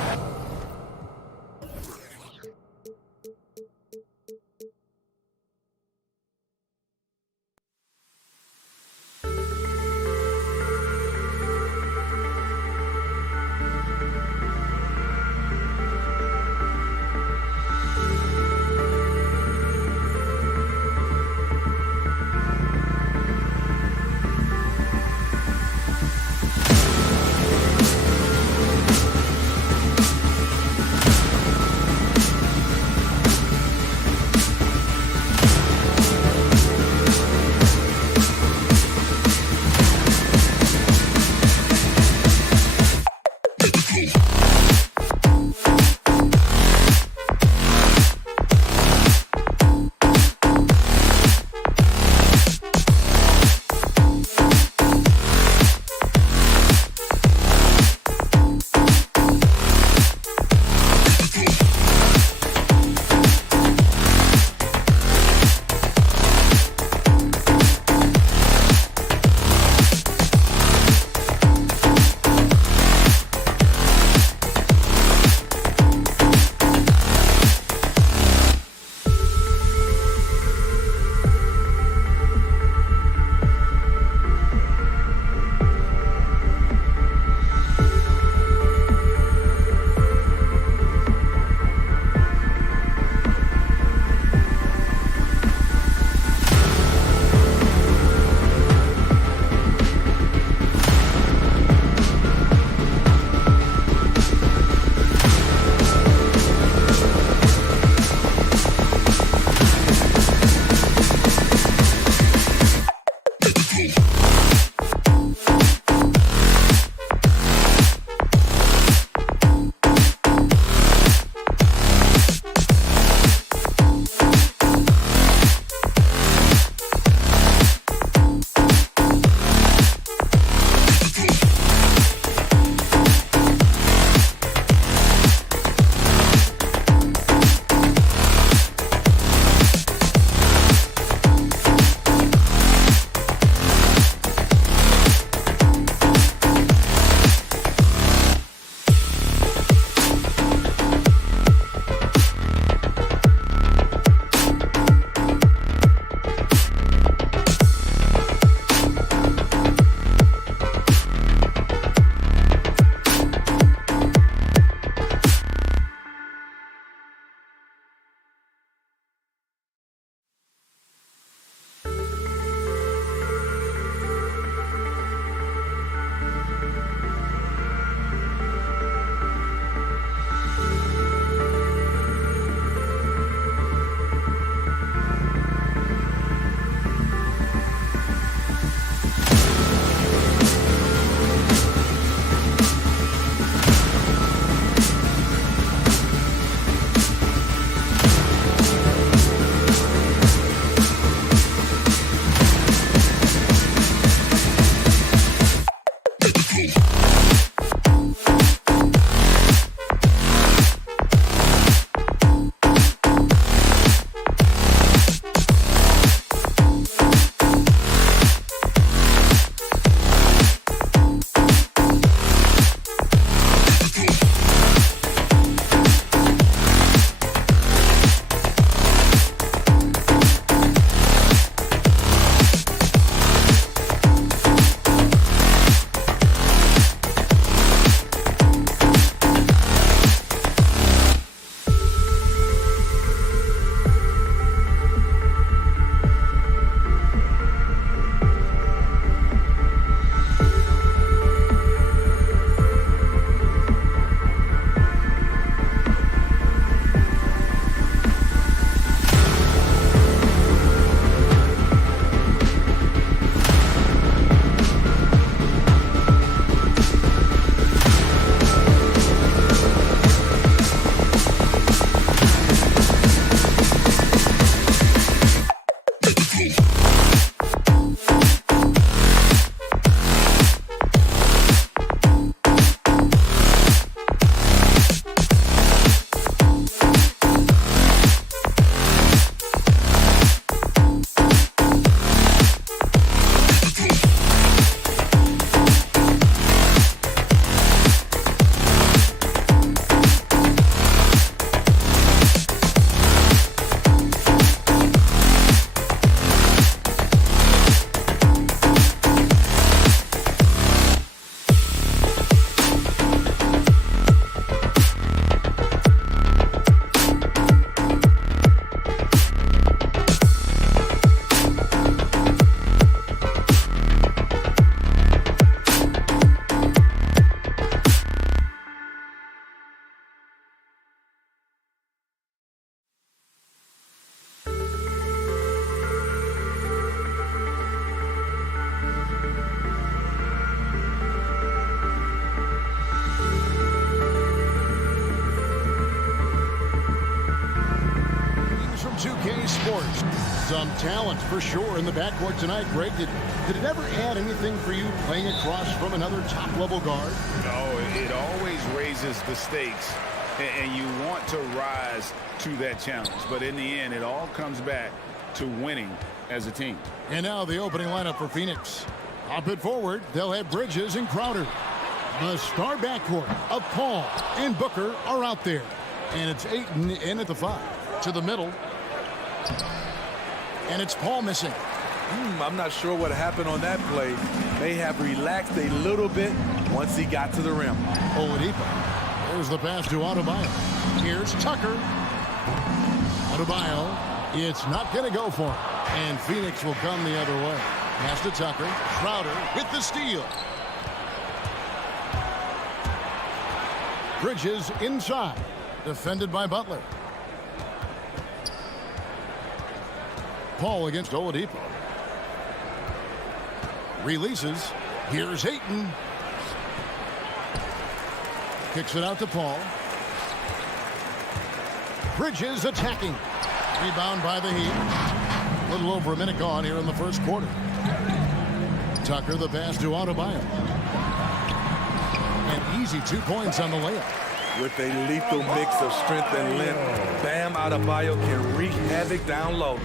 2K Sports. Some talent for sure in the backcourt tonight. Greg, did it ever add anything for you playing across from another top-level guard? No, it always raises the stakes, and you want to rise to that challenge. But in the end, it all comes back to winning as a team. And now the opening lineup for Phoenix. Up it forward, they'll have Bridges and Crowder. The star backcourt of Paul and Booker are out there. And it's Ayton in at the 5. To the middle. And it's Paul missing. I'm not sure what happened on that play. May have relaxed a little bit once he got to the rim. Oladipo. There's the pass to Adebayo. Here's Tucker. Adebayo. It's not going to go for him. And Phoenix will come the other way. Pass to Tucker. Crowder with the steal. Bridges inside. Defended by Butler. Paul against Oladipo. Releases. Here's Ayton. Kicks it out to Paul. Bridges attacking. Rebound by the Heat. A little over a minute gone here in the first quarter. Tucker the pass to Adebayo. An easy 2 points on the layup. With a lethal mix of strength and length, Bam Adebayo can wreak havoc down low.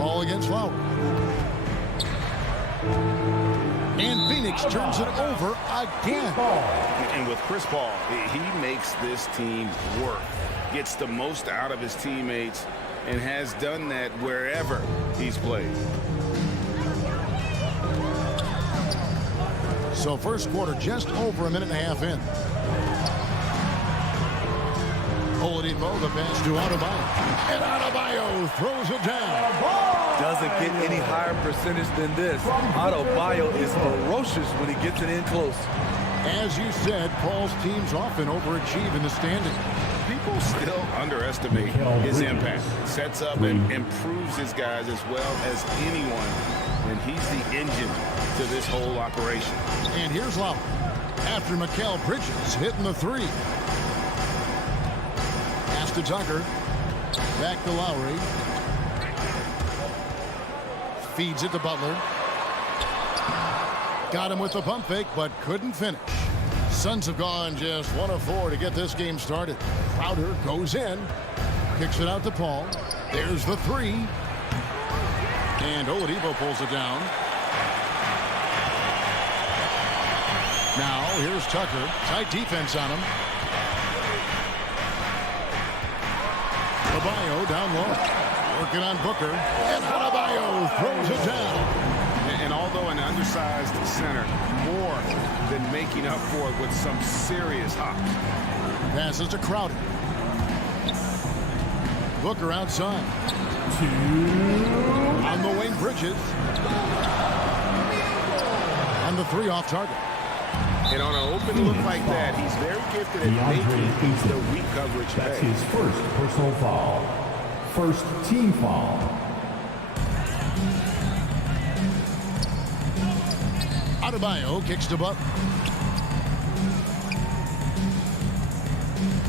Ball against Lowry. And Phoenix turns it over again. And with Chris Paul, he makes this team work. Gets the most out of his teammates and has done that wherever he's played. So first quarter just over a minute and a half in. Oladipo, the pass to Adebayo. And Adebayo throws it down. Doesn't get any higher percentage than this. Adebayo is ferocious when he gets it in close. As you said, Paul's teams often overachieve in the standing. People still underestimate his impact. Sets up and improves his guys as well as anyone. And he's the engine to this whole operation. And here's Lowry. After Mikal Bridges hitting the 3. Pass to Tucker. Back to Lowry. Feeds it to Butler. Got him with the pump fake, but couldn't finish. Suns have gone just 1 of 4 to get this game started. Crowder goes in. Kicks it out to Paul. There's the 3. And Oladipo pulls it down. Now, here's Tucker. Tight defense on him. Adebayo down low. Working on Booker. And Adebayo throws it down. And although an undersized center, more than making up for it with some serious hops. Passes to Crowder. Booker outside. On the wing, Bridges. On the 3 off target. And on an open look like that, he's very gifted at making the weak coverage. That's his first personal foul. First team foul. Adebayo kicks to Butler.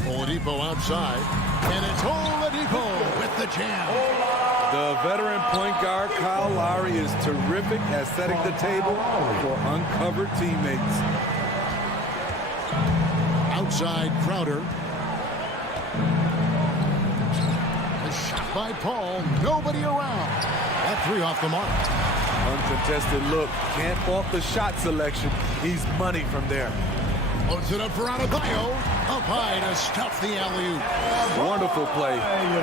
Oladipo outside. And it's Oladipo with jam. The veteran point guard, Kyle Lowry, is terrific at setting the table for uncovered teammates. Outside Crowder. A shot by Paul. Nobody around. That three off the mark. Uncontested look. Can't fault the shot selection. He's money from there. Loads it up for Adebayo. Up high to stuff the alley-oop. Wonderful play.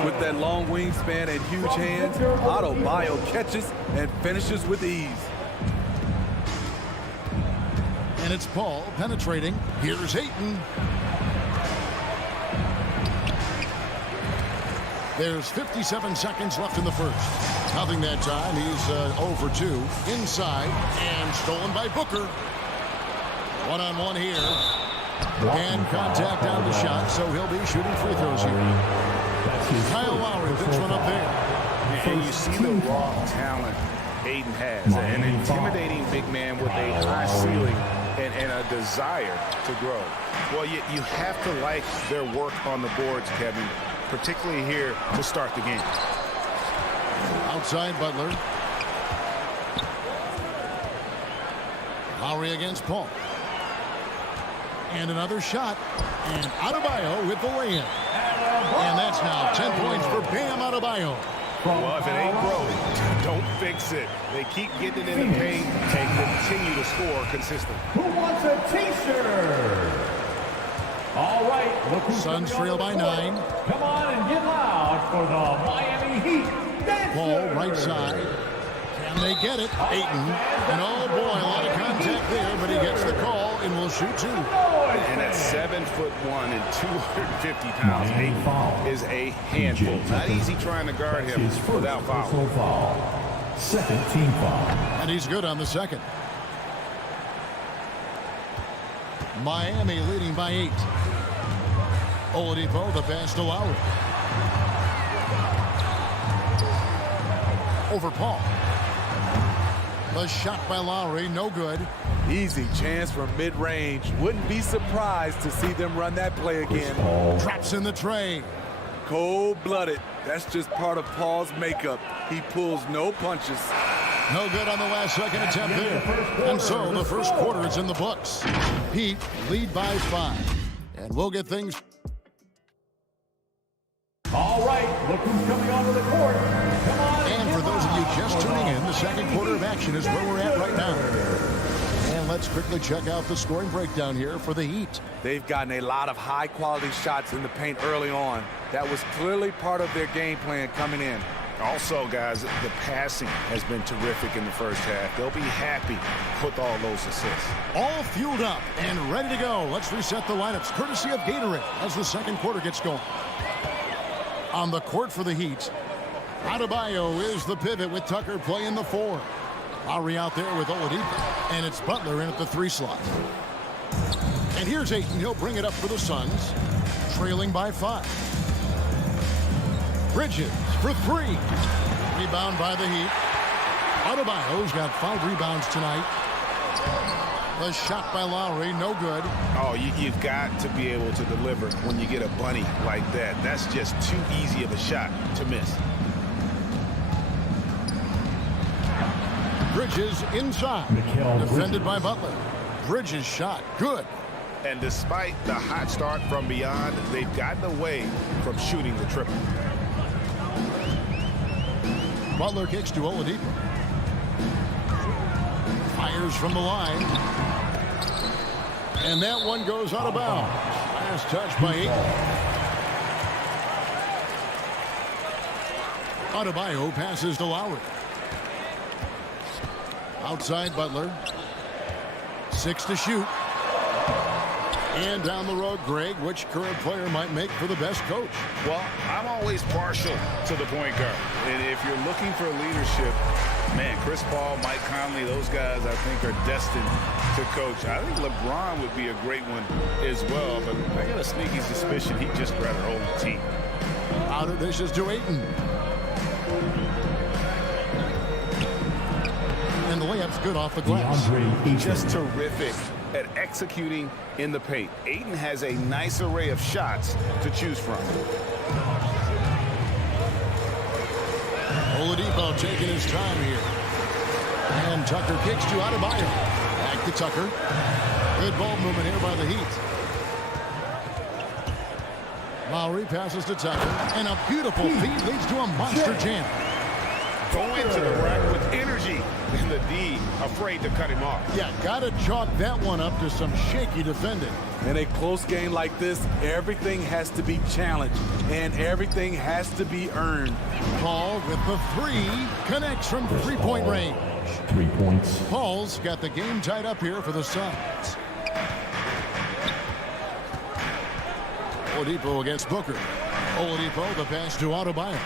With that long wingspan and huge hands, Adebayo catches and finishes with ease. And it's Paul penetrating. Here's Ayton. There's 57 seconds left in the first. Nothing that time. He's 0 for 2. Inside and stolen by Booker. One-on-one here. And contact on the shot, so he'll be shooting free throws here. Kyle Lowry picks one up there. And you see the raw talent Ayton has. An intimidating big man with a high ceiling and a desire to grow. Well, you have to like their work on the boards, Kevin, particularly here to start the game. Outside Butler. Lowry against Paul. And another shot. And Adebayo with the lay-in. And that's now 10 points for Bam Adebayo. Well, if it ain't broke, don't fix it. They keep getting it in the paint and continue to score consistently. Who wants a T-shirt? All right. Look who's Suns trail by 9. Come on and get loud for the Miami Heat. Paul right side. Can they get it? Ayton. And oh boy, a lot of contact there, but he gets the call and will shoot 2. And at 7'1" and 250 pounds, Ayton is a handful. Not easy trying to guard him without foul. Second team foul. And he's good on the second. Miami leading by 8. Oladipo, the pass to Lowry. Over Paul. The shot by Lowry, no good. Easy chance from mid-range. Wouldn't be surprised to see them run that play again. Traps in the tray. Cold-blooded. That's just part of Paul's makeup. He pulls no punches. No good on the last second attempt there. And so the first quarter is in the books. Heat lead by 5. And we'll get things. All right, look who's coming onto the court. Come on. And for those of you just tuning in, the second quarter of action is where we're at right now. And let's quickly check out the scoring breakdown here for the Heat. They've gotten a lot of high-quality shots in the paint early on. That was clearly part of their game plan coming in. Also, guys, the passing has been terrific in the first half. They'll be happy with all those assists. All fueled up and ready to go. Let's reset the lineups, courtesy of Gatorade, as the second quarter gets going. On the court for the Heat, Adebayo is the pivot with Tucker playing the 4. Lowry out there with Oladipo, and it's Butler in at the 3 slot. And here's Ayton. He'll bring it up for the Suns, trailing by 5. Bridges for 3. Rebound by the Heat. Adebayo's got 5 rebounds tonight. The shot by Lowry, no good. Oh, you've got to be able to deliver when you get a bunny like that. That's just too easy of a shot to miss. Bridges inside. Defended by Butler. Bridges shot, good. And despite the hot start from beyond, they've gotten away from shooting the triple. Butler kicks to Oladipo. Fires from the line. And that one goes out of bounds. Last touch by Ayton. Adebayo passes to Lowry. Outside Butler. 6 to shoot. And down the road, Greg, which current player might make for the best coach? Well, I'm always partial to the point guard. And if you're looking for leadership, man, Chris Paul, Mike Conley, those guys I think are destined to coach. I think LeBron would be a great one as well, but I got a sneaky suspicion he'd just rather hold the team. Out of this is to Ayton. And the layup's good off the glass. Just terrific at executing in the paint. Ayton has a nice array of shots to choose from. Adebayo taking his time here. And Tucker kicks to Adebayo. Back to Tucker. Good ball movement here by the Heat. Lowry passes to Tucker. And a beautiful feed leads to a monster jam. Going to the rack with energy. And the D afraid to cut him off. Yeah, got to chalk that one up to some shaky defending. In a close game like this, everything has to be challenged, and everything has to be earned. Paul with the three. Connects from three-point range. 3 points. Paul's got the game tied up here for the Suns. Oladipo against Booker. Oladipo, the pass to Adebayo.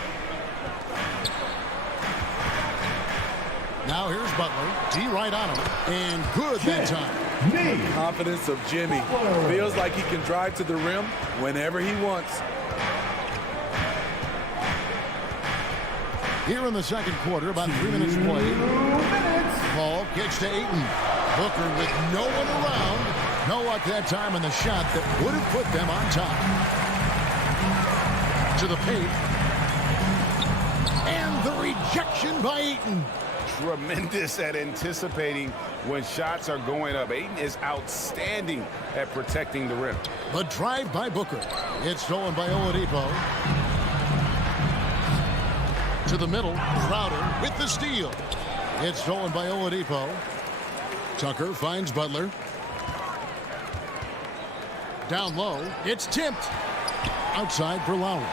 Now here's Butler. D right on him. And good that time. The confidence of Jimmy. Feels like he can drive to the rim whenever he wants. Here in the second quarter, about 3 minutes played. Paul kicks to Ayton. Booker with no one around. No luck that time on the shot that would have put them on top. To the paint. And the rejection by Ayton. Tremendous at anticipating when shots are going up. Ayton is outstanding at protecting the rim. The drive by Booker. It's stolen by Oladipo. To the middle. Crowder with the steal. It's stolen by Oladipo. Tucker finds Butler. Down low. It's tipped. Outside for Lowry.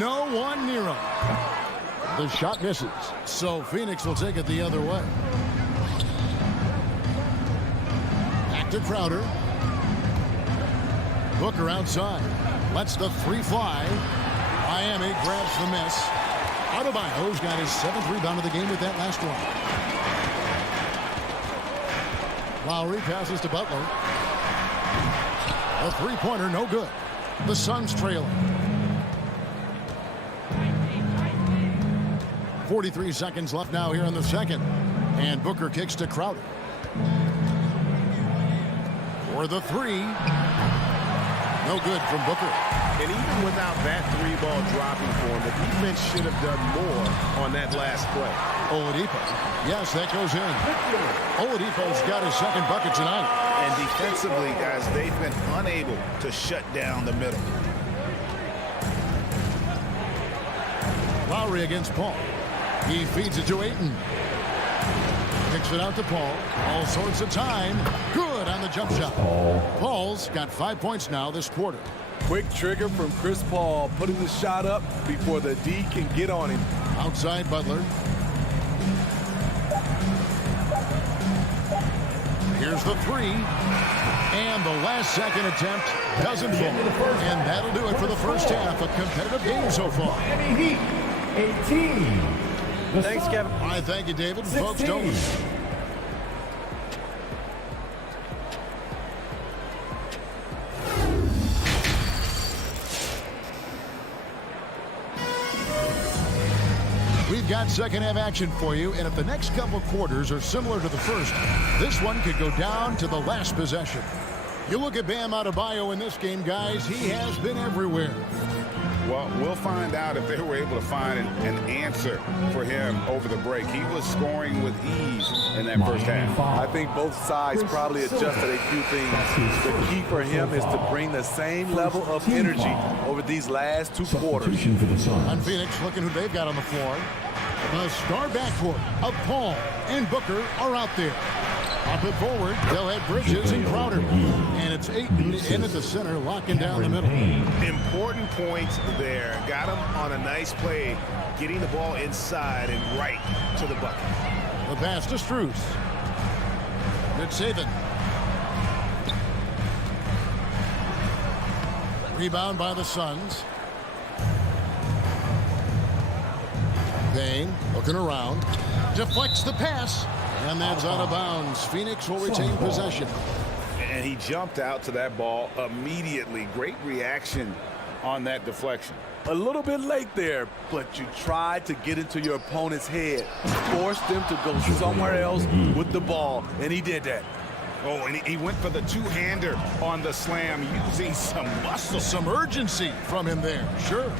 No one near him. The shot misses. So Phoenix will take it the other way. Back to Crowder. Booker outside. Lets the three fly. Miami grabs the miss. Adebayo's got his 7th rebound of the game with that last one. Lowry passes to Butler. A three-pointer, no good. The Suns trailing. 43 seconds left now here in the second. And Booker kicks to Crowder. For the three. No good from Booker. And even without that three ball dropping for him, the defense should have done more on that last play. Oladipo. Yes, that goes in. Oladipo's got his second bucket tonight. And defensively, guys, they've been unable to shut down the middle. Lowry against Paul. He feeds it to Ayton. Kicks it out to Paul. All sorts of time. Good on the jump shot. Paul's got 5 points now this quarter. Quick trigger from Chris Paul, putting the shot up before the D can get on him. Outside Butler. Here's the three. And the last second attempt doesn't fall. And that'll do it for the first half. A competitive game so far. Heat, 18. Thanks, Kevin. I thank you, David. 16. Folks, don't. We've got second half action for you, and if the next couple quarters are similar to the first, this one could go down to the last possession. You look at Bam Adebayo in this game, guys, he has been everywhere. Well, we'll find out if they were able to find an answer for him over the break. He was scoring with ease in that first half. I think both sides probably adjusted a few things. The key for him is to bring the same level of energy over these last two quarters. On Phoenix, looking who they've got on the floor. The star backcourt of Paul and Booker are out there. Up it forward, they'll have Bridges and Crowder. And it's Ayton in at the center, locking down the middle. Important points there. Got him on a nice play, getting the ball inside and right to the bucket. The pass to Strus. It's Saban. Rebound by the Suns. Payne looking around. Deflects the pass. And that's out of bounds. Phoenix will retain possession. And he jumped out to that ball immediately. Great reaction on that deflection. A little bit late there, but you tried to get into your opponent's head. Forced them to go somewhere else with the ball, and he did that. Oh, and he went for the two-hander on the slam, using some muscle. Some urgency from him there, sure.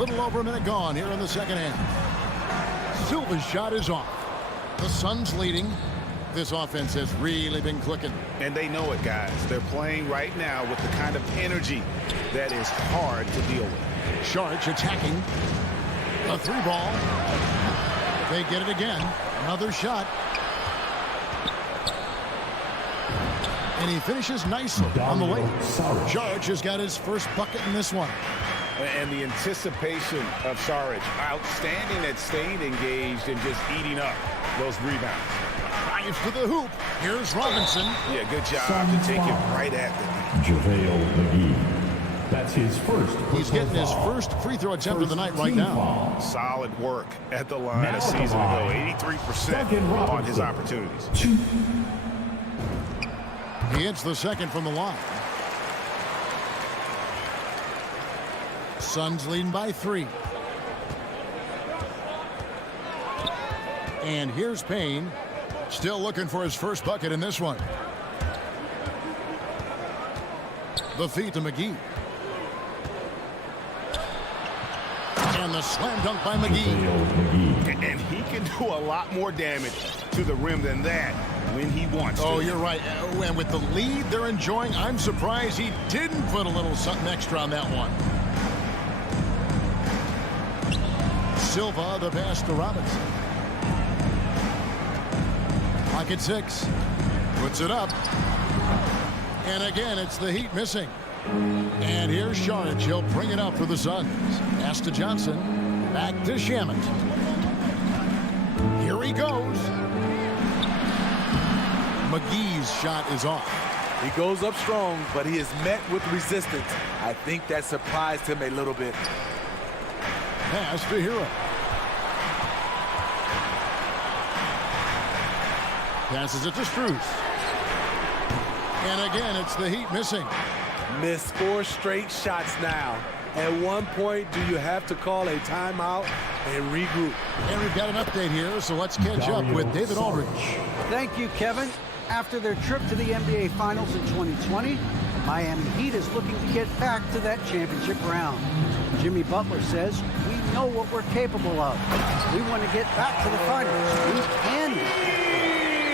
Little over a minute gone here in the second half. Silva's shot is off. The Suns leading. This offense has really been clicking. And they know it, guys. They're playing right now with the kind of energy that is hard to deal with. Sharch attacking. A 3-ball. They get it again. Another shot. And he finishes nicely on the way. Sharch has got his first bucket in this one. And the anticipation of Saric, outstanding at staying engaged and just eating up those rebounds. Drives to the hoop. Here's Robinson. Yeah, good job to take it right at them. JaVale McGee. That's his first. He's getting his first free throw attempt of the night right now. Solid work at the line a season ago. 83% on his opportunities. He hits the second from the line. Suns leading by 3. And here's Payne. Still looking for his first bucket in this one. The feed to McGee. And the slam dunk by McGee. And he can do a lot more damage to the rim than that when he wants to. Oh, you're right. And with the lead they're enjoying, I'm surprised he didn't put a little something extra on that one. Silva, the pass to Robinson. Pocket 6. Puts it up. And again, it's the Heat missing. And here's Saric. He'll bring it up for the Suns. Pass to Johnson. Back to Shamet. Here he goes. McGee's shot is off. He goes up strong, but he is met with resistance. I think that surprised him a little bit. Pass to Hero. Passes it to Strus. And again, it's the Heat missing. Missed 4 straight shots now. At one point, do you have to call a timeout and regroup? And we've got an update here, so let's catch up with David Aldridge. Thank you, Kevin. After their trip to the NBA Finals in 2020, Miami Heat is looking to get back to that championship round. Jimmy Butler says, we know what we're capable of. We want to get back to the finals. We can.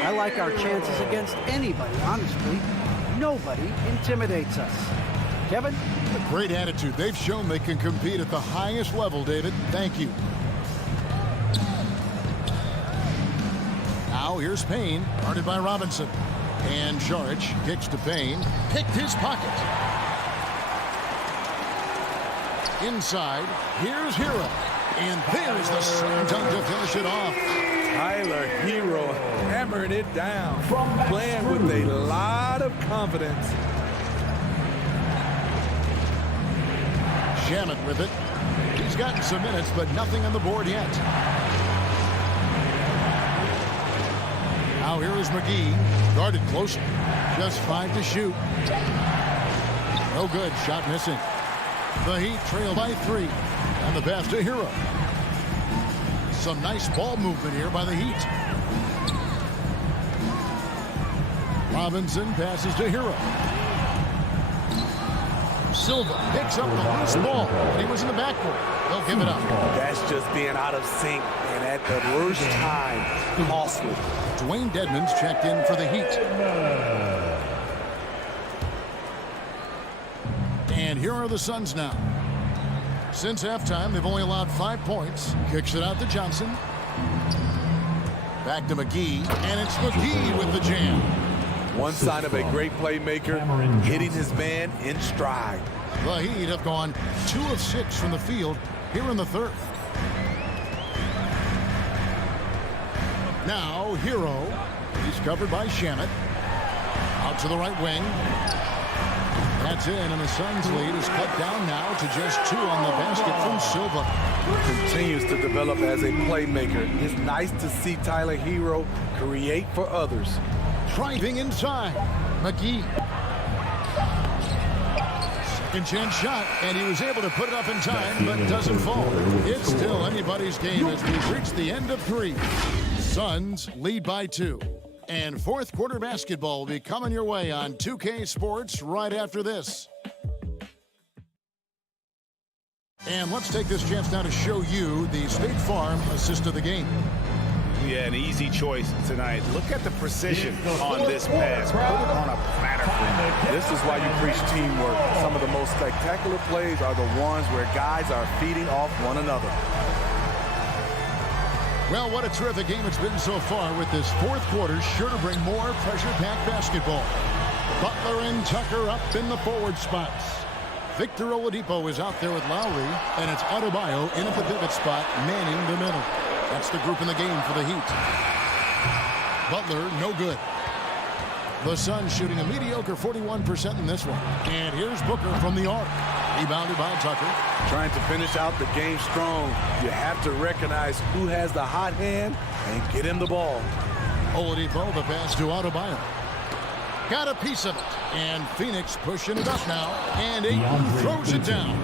I like our chances against anybody, honestly. Nobody intimidates us. Kevin? A great attitude. They've shown they can compete at the highest level, David. Thank you. Now here's Payne, guarded by Robinson. And Saric kicks to Payne. Picked his pocket. Inside, here's Hero. And there's the slam dunk to finish it off. Tyler Hero hammering it down. Playing with a lot of confidence. Shamet with it. He's gotten some minutes, but nothing on the board yet. Now here is McGee, guarded closely. Just 5 to shoot. No good, shot missing. The Heat trail by 3. And the pass to Hero. Some nice ball movement here by the Heat. Robinson passes to Hero. Silva picks up the loose ball. He was in the backcourt. They'll give it up. That's just being out of sync and at the worst time. Costly. Dwayne Dedmon's checked in for the Heat. And here are the Suns now. Since halftime, they've only allowed 5 points. Kicks it out to Johnson. Back to McGee. And it's McGee with the jam. One sign of a great playmaker, hitting his man in stride. The Heat have gone 2 of 6 from the field here in the third. Now, Hero. He's covered by Shamet. Out to the right wing. That's in, and the Suns' lead is cut down now to just 2 on the basket from Silva. Continues to develop as a playmaker. It's nice to see Tyler Hero create for others. Driving inside. McGee. Second chance shot, and he was able to put it up in time, but doesn't fall. It's still anybody's game as we've reached the end of 3. Suns lead by 2. And fourth quarter basketball will be coming your way on 2K Sports right after this. And let's take this chance now to show you the State Farm assist of the game. Yeah, an easy choice tonight. Look at the precision on this pass. Put it on a platter. This is why you preach teamwork. Some of the most spectacular plays are the ones where guys are feeding off one another. Well, what a terrific game it's been so far, with this fourth quarter sure to bring more pressure-packed basketball. Butler and Tucker up in the forward spots. Victor Oladipo is out there with Lowry, and it's Adebayo in at the pivot spot, manning the middle. That's the group in the game for the Heat. Butler, no good. The Suns shooting a mediocre 41% in this one. And here's Booker from the arc. Rebounded by Tucker. Trying to finish out the game strong. You have to recognize who has the hot hand and get him the ball. Oladipo, the pass to Adebayo. Got a piece of it. And Phoenix pushing it up now. And Ayton throws it down.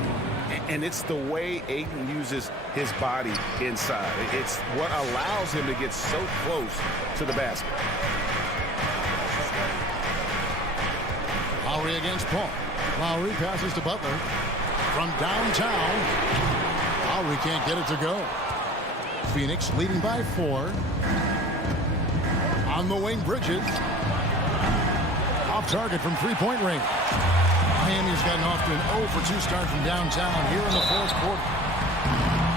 And it's the way Ayton uses his body inside. It's what allows him to get so close to the basket. Lowry against Paul. Lowry passes to Butler. From downtown, Lowry can't get it to go. Phoenix leading by 4. On the wing, Bridges. Off target from three-point range. Miami's gotten off to an 0-for-2 start from downtown here in the fourth quarter.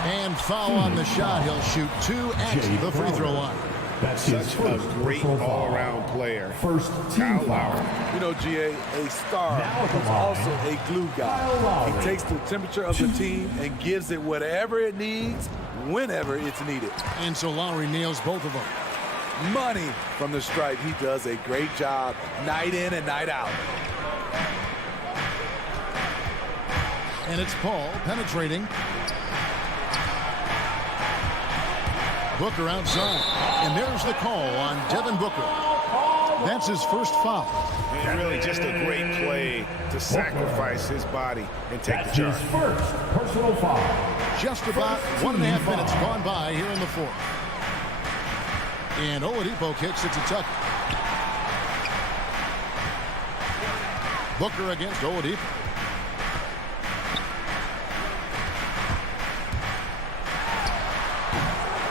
And foul on the shot. He'll shoot 2 at the free throw line. That's such a great all-around player. First team foul. You know, GA, a star is also a glue guy. He takes the temperature of the team and gives it whatever it needs, whenever it's needed. And so Lowry nails both of them. Money from the stripe. He does a great job night in and night out. And it's Paul penetrating. Booker outside. And there's the call on Devin Booker. That's his first foul. And really just a great play to sacrifice his body and take the charge. His first personal foul. Just about 1.5 minutes gone by here in the fourth. And Oladipo kicks it to Tucker. Booker against Oladipo.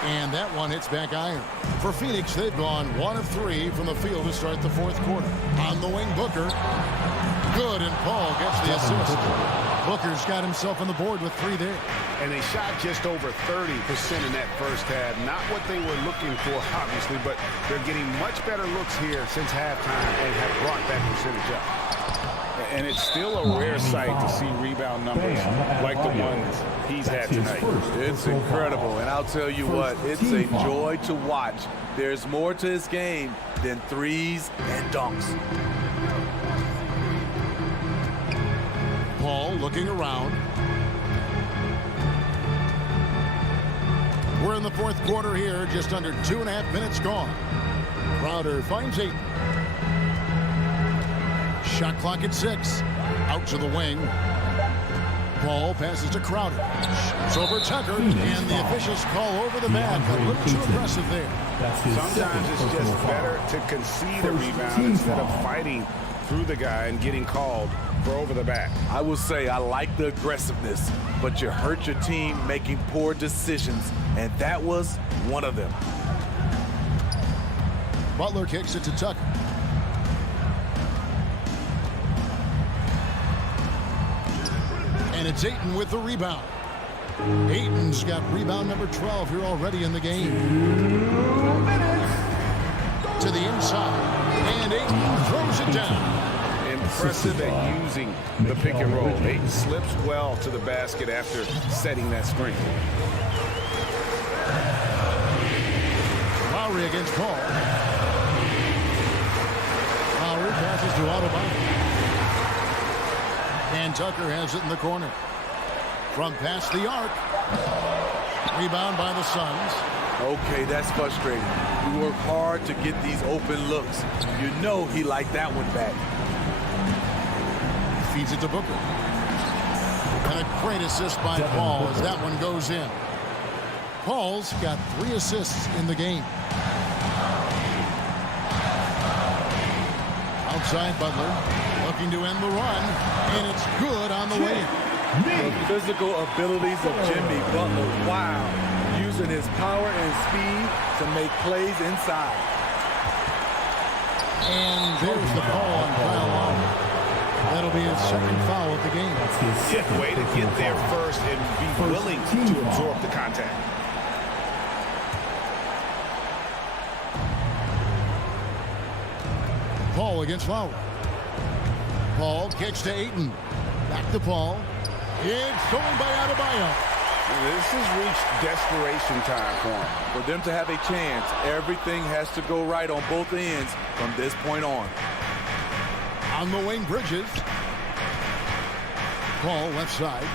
And that one hits back iron. For Phoenix, they've gone 1 of 3 from the field to start the fourth quarter. On the wing, Booker. Good, and Paul gets the assist. Booker's got himself on the board with 3 there. And they shot just over 30% in that first half. Not what they were looking for, obviously, but they're getting much better looks here since halftime and have brought that percentage up. And it's still a rare sight to see rebound numbers like the ones he's had tonight. It's incredible, and I'll tell you what, it's a joy to watch. There's more to his game than threes and dunks. Paul looking around. We're in the fourth quarter here, just under 2.5 minutes gone. Crowder finds Ayton. Shot clock at 6. Out to the wing. Paul passes to Crowder. It's over Tucker, and the officials call over the back. A little too aggressive there. Sometimes it's just better to concede a rebound instead of fighting through the guy and getting called for over the back. I will say I like the aggressiveness, but you hurt your team making poor decisions, and that was one of them. Butler kicks it to Tucker. And it's Ayton with the rebound. Ayton's got rebound number 12 here already in the game. 2 minutes. To the inside. And Ayton throws it down. Impressive at using the pick and roll. Ayton slips well to the basket after setting that screen. Lowry against Paul. Lowry passes to Adebayo. And Tucker has it in the corner. From past the arc. Rebound by the Suns. Okay, that's frustrating. We work hard to get these open looks. You know he liked that one back. Feeds it to Booker. And a great assist by Paul as that one goes in. Paul's got 3 assists in the game. Outside Butler, looking to end the run, and it's good on the way. The physical abilities of Jimmy Butler, wow. Using his power and speed to make plays inside. And there's the call on Kyle Lowry. That'll be his second foul of the game. Yeah, way to get there first and be willing to absorb the contact. Paul against Lowry. Paul kicks to Ayton. Back to Paul. It's stolen by Adebayo. This has reached desperation time for him. For them to have a chance, everything has to go right on both ends from this point on. On the wing, Bridges. Paul left side.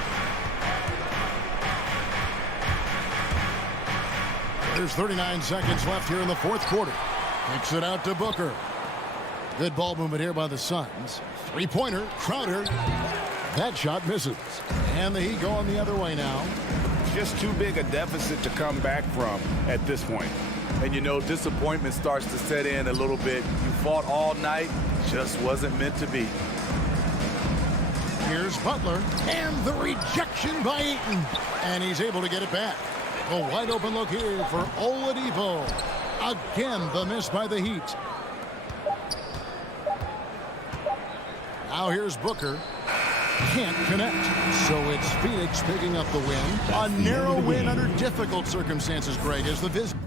There's 39 seconds left here in the fourth quarter. Kicks it out to Booker. Good ball movement here by the Suns. Three-pointer, Crowder. That shot misses. And the Heat going the other way now. Just too big a deficit to come back from at this point. And you know, disappointment starts to set in a little bit. You fought all night, just wasn't meant to be. Here's Butler, and the rejection by Ayton. And he's able to get it back. A wide open look here for Oladipo. Again, the miss by the Heat. Now here's Booker. Can't connect. So it's Phoenix picking up the win. A narrow win under difficult circumstances, Greg, as the visit.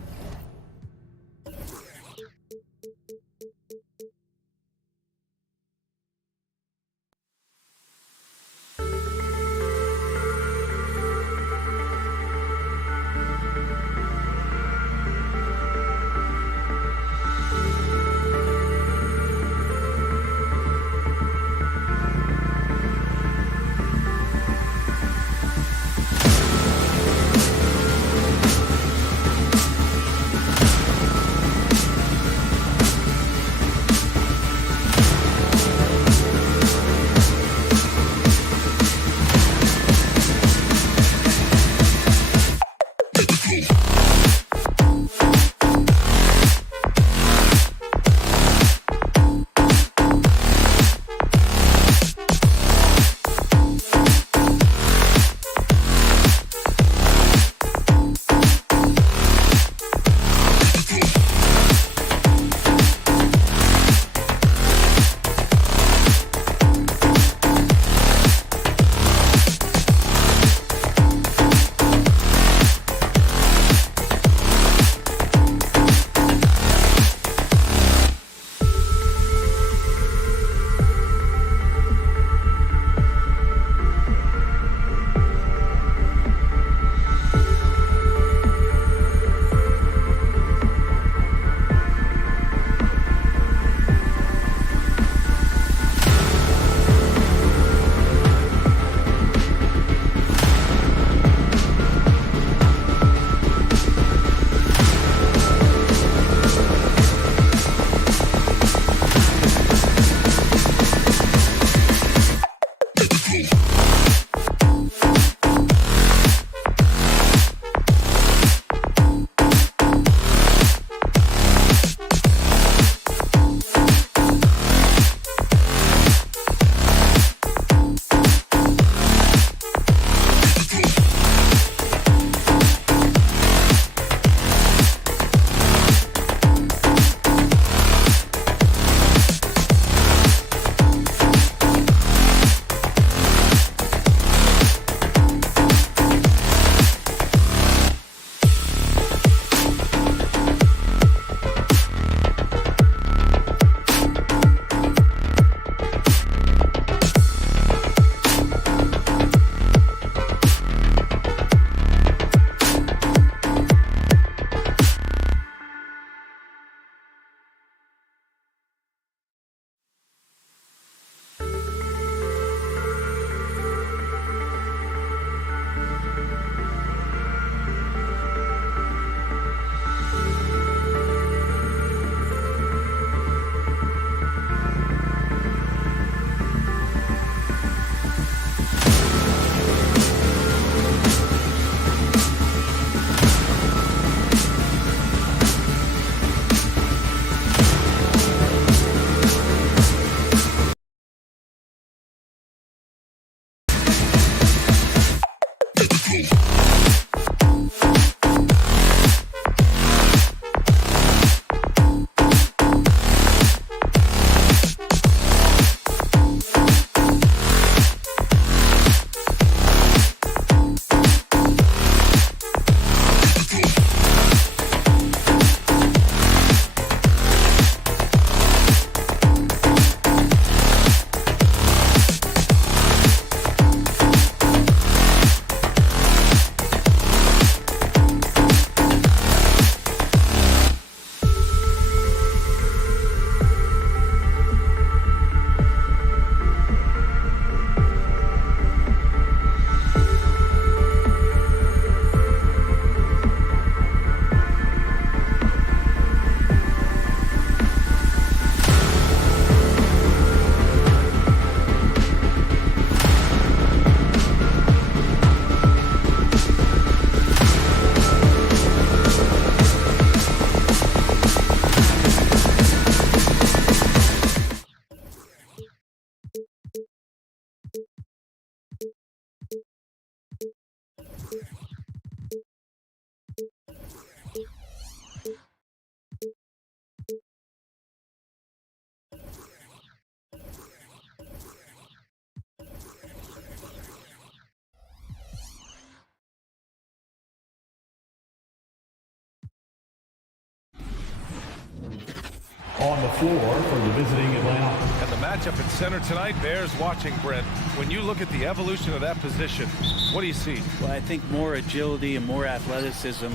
On the floor for the visiting Atlanta. And the matchup at center tonight bears watching, Brent. When you look at the evolution of that position, what do you see? Well, I think more agility and more athleticism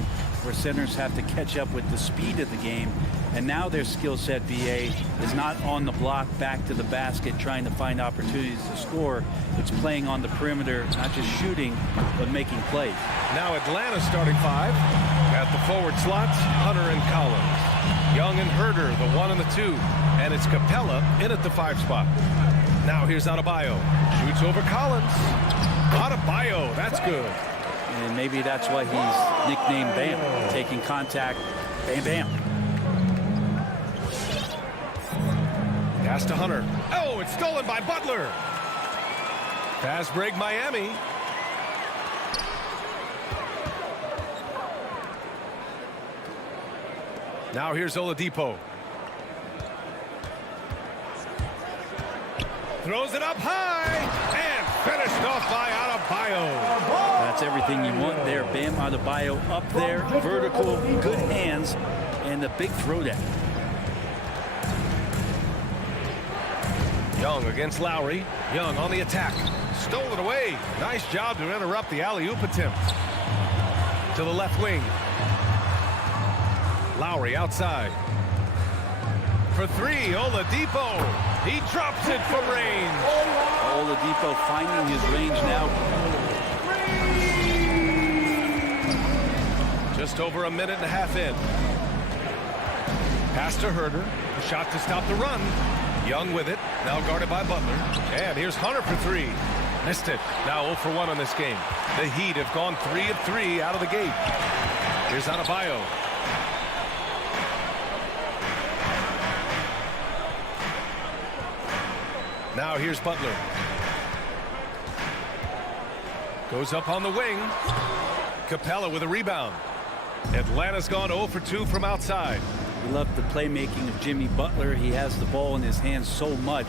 where centers have to catch up with the speed of the game. And now their skill set, BA, is not on the block, back to the basket, trying to find opportunities to score. It's playing on the perimeter, not just shooting, but making plays. Now Atlanta starting five. At the forward slots, Hunter and Collins. Young and Herder, the 1 and the 2. And it's Capela in at the 5 spot. Now here's Adebayo. Shoots over Collins. Adebayo, that's good. And maybe that's why he's nicknamed Bam. Taking contact, bam, bam. Pass to Hunter. Oh, it's stolen by Butler. Pass break Miami. Now here's Oladipo. Throws it up high and finished off by Adebayo. That's everything you want there. Bam Adebayo up there, vertical, good hands, and the big throwdown. Young against Lowry. Young on the attack. Stole it away. Nice job to interrupt the alley-oop attempt. To the left wing. Lowry outside. For 3, Oladipo. He drops it from range. Oladipo finding his range now. Just over a minute and a half in. Pass to Herder. A shot to stop the run. Young with it. Now guarded by Butler. And here's Hunter for 3. Missed it. Now 0 for 1 on this game. The Heat have gone 3 of 3 out of the gate. Here's Adebayo. Now here's Butler. Goes up on the wing. Capela with a rebound. Atlanta's gone 0 for 2 from outside. We love the playmaking of Jimmy Butler. He has the ball in his hands so much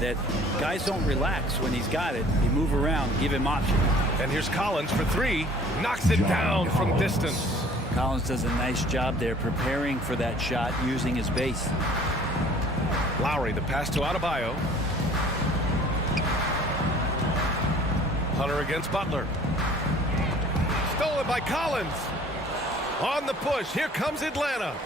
that guys don't relax when he's got it. They move around, give him options. And here's Collins for 3. Knocks it down from distance. Collins does a nice job there preparing for that shot using his base. Lowry, the pass to Adebayo. Hunter against Butler. Stolen by Collins. On the push. Here comes Atlanta.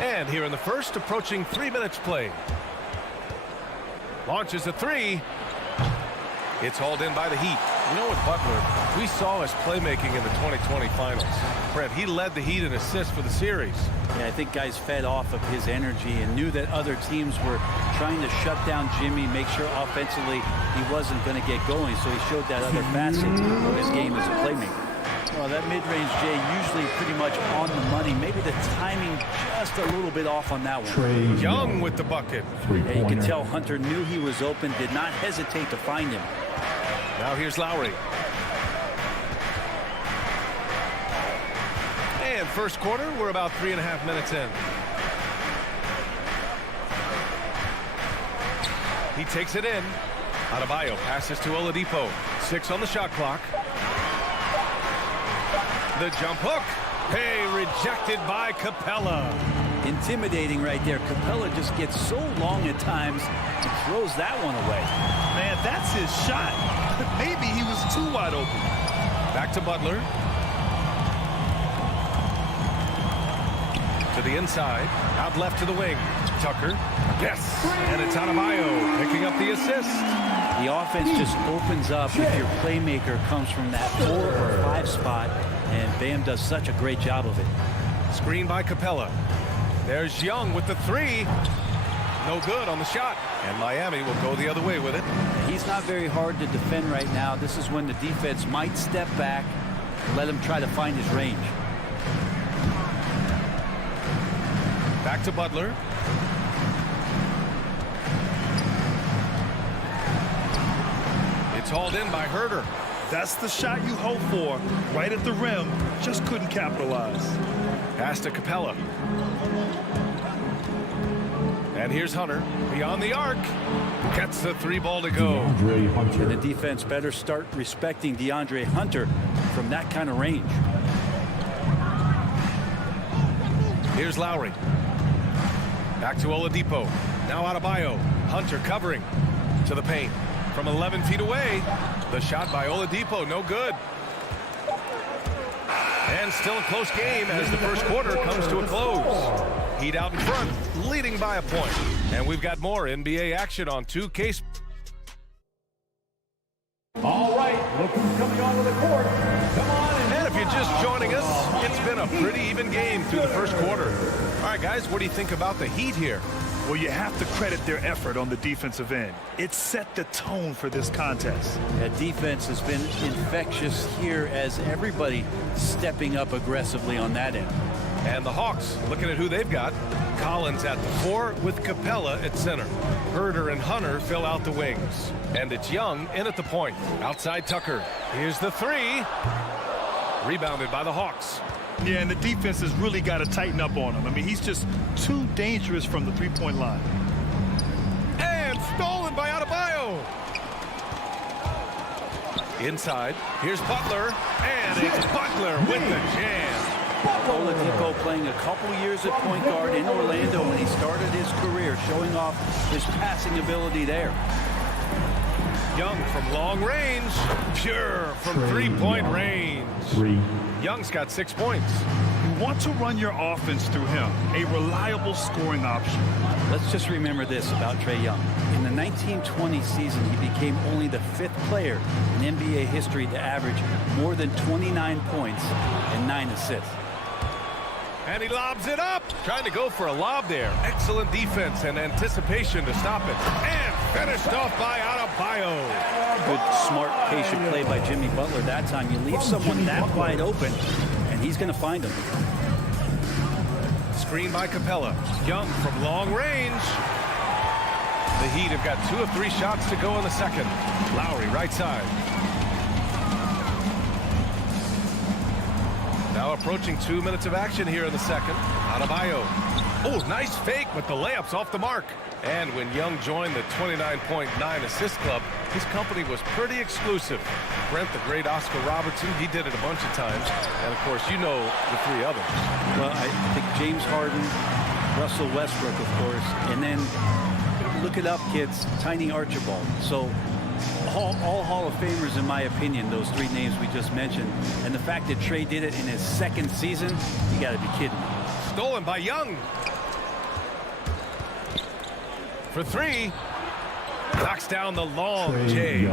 And here in the first, approaching 3 minutes played. Launches a 3. It's hauled in by the Heat. You know what, Butler, we saw his playmaking in the 2020 finals. Brent, he led the Heat in assists for the series. Yeah, I think guys fed off of his energy and knew that other teams were trying to shut down Jimmy, make sure offensively he wasn't going to get going. So he showed that other facet of his game as a playmaker. Well, that mid-range, Jay, usually pretty much on the money. Maybe the timing just a little bit off on that one. Young with the bucket. Yeah, you can tell Hunter knew he was open, did not hesitate to find him. Now here's Lowry. And first quarter, we're about 3.5 minutes in. He takes it in. Adebayo passes to Oladipo. 6 on the shot clock. The jump hook. Hey, rejected by Capela. Intimidating right there. Capela just gets so long at times and throws that one away. Man, that's his shot. Maybe he was too wide open. Back to Butler. To the inside. Out left to the wing. Tucker. Yes. And it's Adebayo picking up the assist. The offense just opens up if your playmaker comes from that 4 or 5 spot, and Bam does such a great job of it. Screen by Capela. There's Young with the 3. No good on the shot. And Miami will go the other way with it. He's not very hard to defend right now. This is when the defense might step back and let him try to find his range. Back to Butler. It's hauled in by Herter. That's the shot you hope for. Right at the rim. Just couldn't capitalize. Pass to Capela. And here's Hunter. Beyond the arc. Gets the 3 ball to go. And the defense better start respecting Deandre Hunter from that kind of range. Here's Lowry. Back to Oladipo. Now Adebayo. Hunter covering to the paint. From 11 feet away. The shot by Oladipo, no good. And still a close game as the first quarter comes to a close. Heat out in front, leading by a point. And we've got more NBA action on 2K. All right, look who's coming onto the court. Come on. And if you're just joining us, it's been a pretty even game through the first quarter. All right, guys, what do you think about the Heat here? Well, you have to credit their effort on the defensive end. It set the tone for this contest. That defense has been infectious here as everybody stepping up aggressively on that end. And the Hawks, looking at who they've got. Collins at the 4 with Capela at center. Herter and Hunter fill out the wings. And it's Young in at the point. Outside Tucker. Here's the 3. Rebounded by the Hawks. Yeah, and the defense has really got to tighten up on him. I mean, he's just too dangerous from the three-point line. And stolen by Adebayo. Inside, here's Butler. And it's Butler with the jam. Oladipo playing a couple years at point guard in Orlando when he started his career, showing off his passing ability there. Young from long range. Pure from three-point range. Young's got 6 points. You want to run your offense through him, a reliable scoring option. Let's just remember this about Trae Young. In the 1920 season, he became only the 5th player in NBA history to average more than 29 points and 9 assists. And he lobs it up. Trying to go for a lob there. Excellent defense and anticipation to stop it. And finished off by Adebayo. Good, smart, patient play by Jimmy Butler that time. You leave someone that wide open, and he's going to find him. Screen by Capela. Young from long range. The Heat have got 2 of 3 shots to go in the second. Lowry right side. Now approaching 2 minutes of action here in the second. Adebayo. Oh, nice fake, but the layup's off the mark. And when Young joined the 29.9 assist club, his company was pretty exclusive. Brent, the great Oscar Robertson, he did it a bunch of times. And, of course, you know the 3 others. Well, I think James Harden, Russell Westbrook, of course, and then look it up, kids, Tiny Archibald. So all Hall of Famers, in my opinion, those 3 names we just mentioned. And the fact that Trae did it in his 2nd season, you got to be kidding me. Stolen by Young. For 3. Knocks down the long J.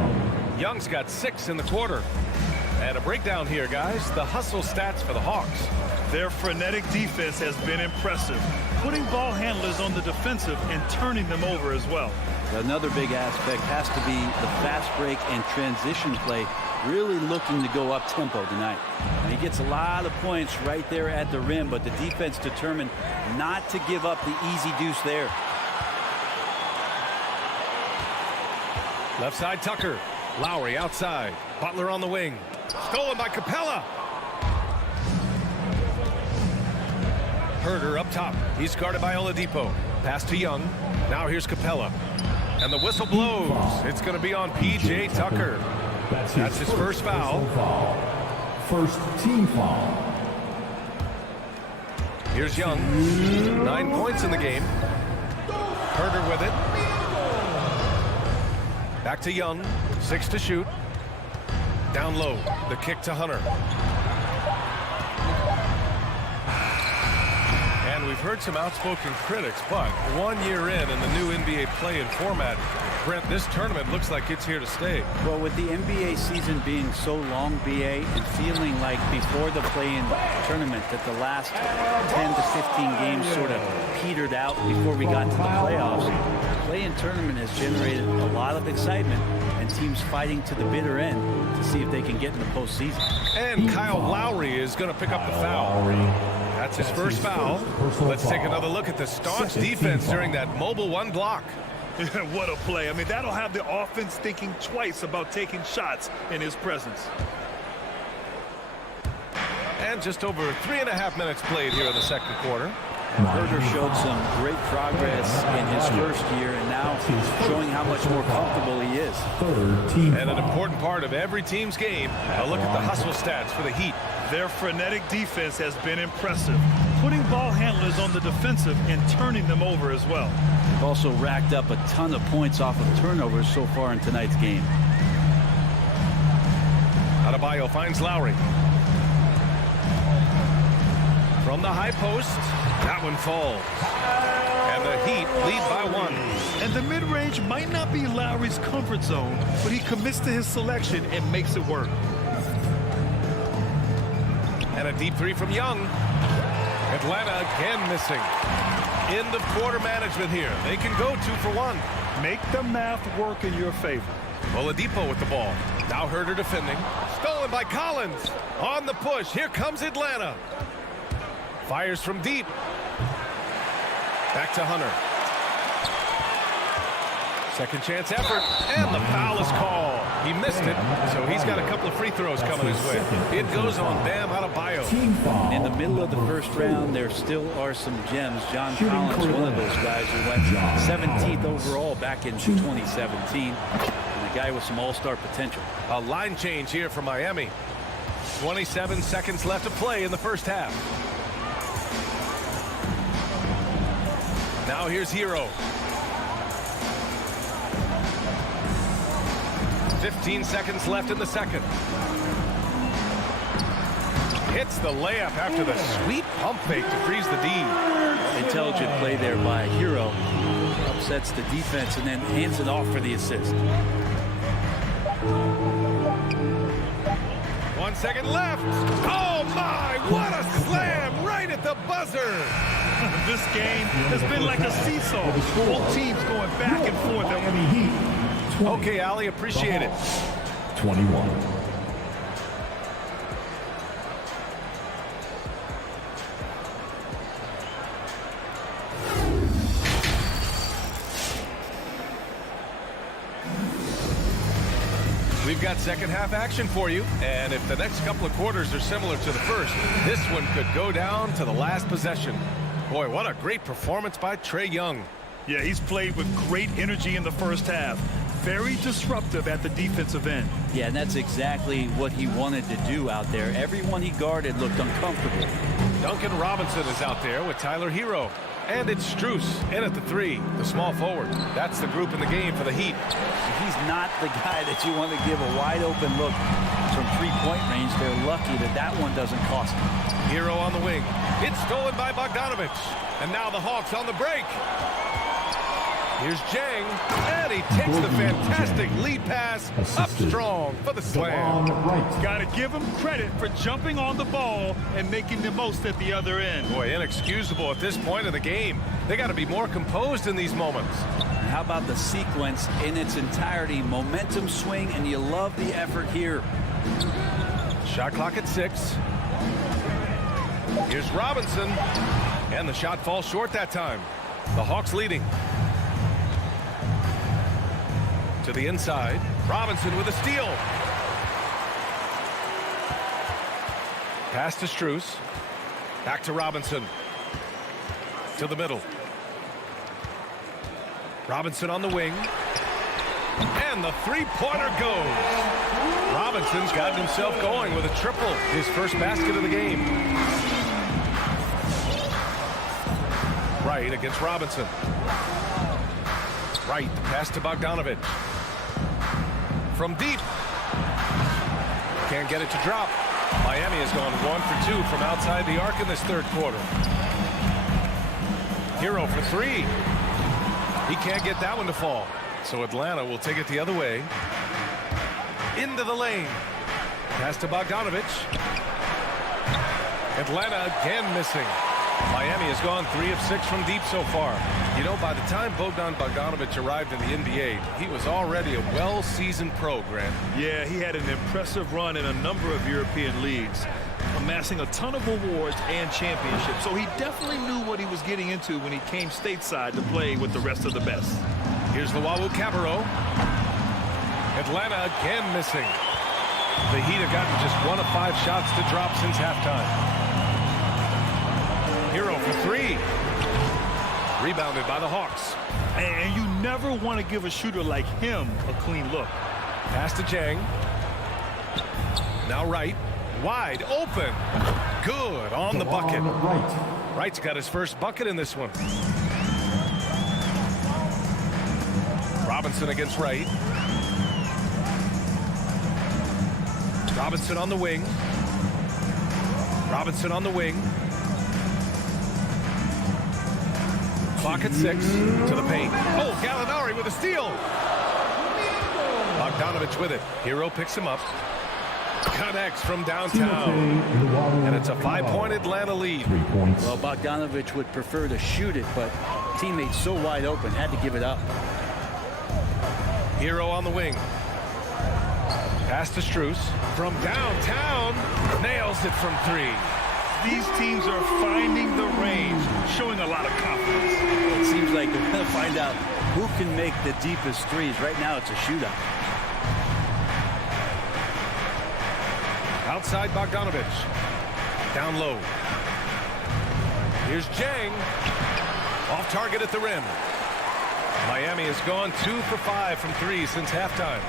Young's got 6 in the quarter. And a breakdown here, guys. The hustle stats for the Hawks. Their frenetic defense has been impressive. putting ball handlers on the defensive and turning them over as well. Another big aspect has to be the fast break and transition play, really looking to go up tempo tonight. And he gets a lot of points right there at the rim, but the defense determined not to give up the easy deuce there. Left side Tucker. Lowry outside. Butler on the wing. Stolen by Capela. Herder up top. He's guarded by Oladipo. Pass to Young. Now here's Capela. And the whistle blows. It's going to be on P.J. Tucker. That's his first foul. First team foul. Here's Young. 9 points in the game. Herder with it. Back to Young. 6 to shoot. Down low. The kick to Hunter. And we've heard some outspoken critics, but 1 year in the new NBA play-in format, Brent, this tournament looks like it's here to stay. Well, with the NBA season being so long, BA, and feeling like before the play-in tournament that the last 10 to 15 games sort of petered out before we got to the playoffs, the play-in tournament has generated a lot of excitement and teams fighting to the bitter end to see if they can get in the postseason. And Kyle Lowry is going to pick up the foul. That's his first foul. Let's take another look at the staunch defense during that mobile one block. What a play. I mean, that'll have the offense thinking twice about taking shots in his presence. And just over 3.5 minutes played here in the second quarter. Herder showed some great progress in his first year and now showing how much more comfortable he is. And an important part of every team's game, a look at the hustle stats for the Heat. Their frenetic defense has been impressive, putting ball handlers on the defensive and turning them over as well. They've also racked up a ton of points off of turnovers so far in tonight's game. Adebayo finds Lowry. From the high post, that one falls. And the Heat lead by 1. And the mid-range might not be Lowry's comfort zone, but he commits to his selection and makes it work. And a deep three from Young. Atlanta again missing. End of quarter management here. They can go 2 for 1. Make the math work in your favor. Oladipo with the ball. Now Herder defending. Stolen by Collins. On the push. Here comes Atlanta. Fires from deep. Back to Hunter. Second chance effort. And the foul is called. He missed it, so he's got a couple of free throws coming his way. It goes on Bam Adebayo. In the middle of the first round, there still are some gems. John Collins, one of those guys who went 17th overall back in 2017. And a guy with some all-star potential. A line change here for Miami. 27 seconds left to play in the first half. Now here's Hero. 15 seconds left in the second. Hits the layup after the sweet pump fake to freeze the D. Intelligent play there by Hero. Upsets the defense and then hands it off for the assist. 1 second left. Oh my, what a slam right at the buzzer. This game has been like a seesaw. Both teams going back and forth. Okay, Ali, appreciate it. 21. We've got second half action for you, and if the next couple of quarters are similar to the first, this one could go down to the last possession. Boy, what a great performance by Trae Young. Yeah, he's played with great energy in the first half. Very disruptive at the defensive end. Yeah, and that's exactly what he wanted to do out there. Everyone he guarded looked uncomfortable. Duncan Robinson is out there with Tyler Hero. And it's Strus in at the 3, the small forward. That's the group in the game for the Heat. He's not the guy that you want to give a wide-open look from three-point range. They're lucky that that one doesn't cost them. Hero on the wing. It's stolen by Bogdanovich. And now the Hawks on the break. Here's Jang, and he takes the fantastic lead pass up strong for the slam. Got to give him credit for jumping on the ball and making the most at the other end. Boy, inexcusable at this point of the game. They got to be more composed in these moments. And how about the sequence in its entirety? Momentum swing, and you love the effort here. Shot clock at 6. Here's Robinson, and the shot falls short that time. The Hawks leading. To the inside, Robinson with a steal. Pass to Strus. Back to Robinson. To the middle. Robinson on the wing. And the three-pointer goes. Robinson's gotten himself going with a triple. His first basket of the game. Wright against Robinson. Wright, pass to Bogdanovich. From deep. Can't get it to drop. Miami has gone 1 for 2 from outside the arc in this third quarter. Hero for 3. He can't get that one to fall. So Atlanta will take it the other way. Into the lane. Pass to Bogdanovich. Atlanta again missing. Miami has gone 3 of 6 from deep so far. You know, by the time Bogdanovich arrived in the NBA, he was already a well-seasoned pro, Grant. Yeah, he had an impressive run in a number of European leagues, amassing a ton of awards and championships. So he definitely knew what he was getting into when he came stateside to play with the rest of the best. Here's the Cabarro. Atlanta again missing. The Heat have gotten just 1 of 5 shots to drop since halftime. Hero for 3. Rebounded by the Hawks. And you never want to give a shooter like him a clean look. Pass to Jang. Now Wright. Wide open. Good on the bucket. Wright's got his first bucket in this one. Robinson against Wright. Robinson on the wing. Robinson on the wing. Clock at 6 to the paint. Oh, Gallinari with a steal. Bogdanovich with it. Hero picks him up. Connects from downtown. And it's a 5-point Atlanta lead. Well, Bogdanovich would prefer to shoot it, but teammates so wide open, had to give it up. Hero on the wing. Pass to Strus. From downtown. Nails it from 3. These teams are finding the range, showing a lot of confidence. It seems like they're going to find out who can make the deepest threes. Right now, it's a shootout. Outside Bogdanovich. Down low. Here's Jang. Off target at the rim. Miami has gone 2 for 5 from 3 since halftime.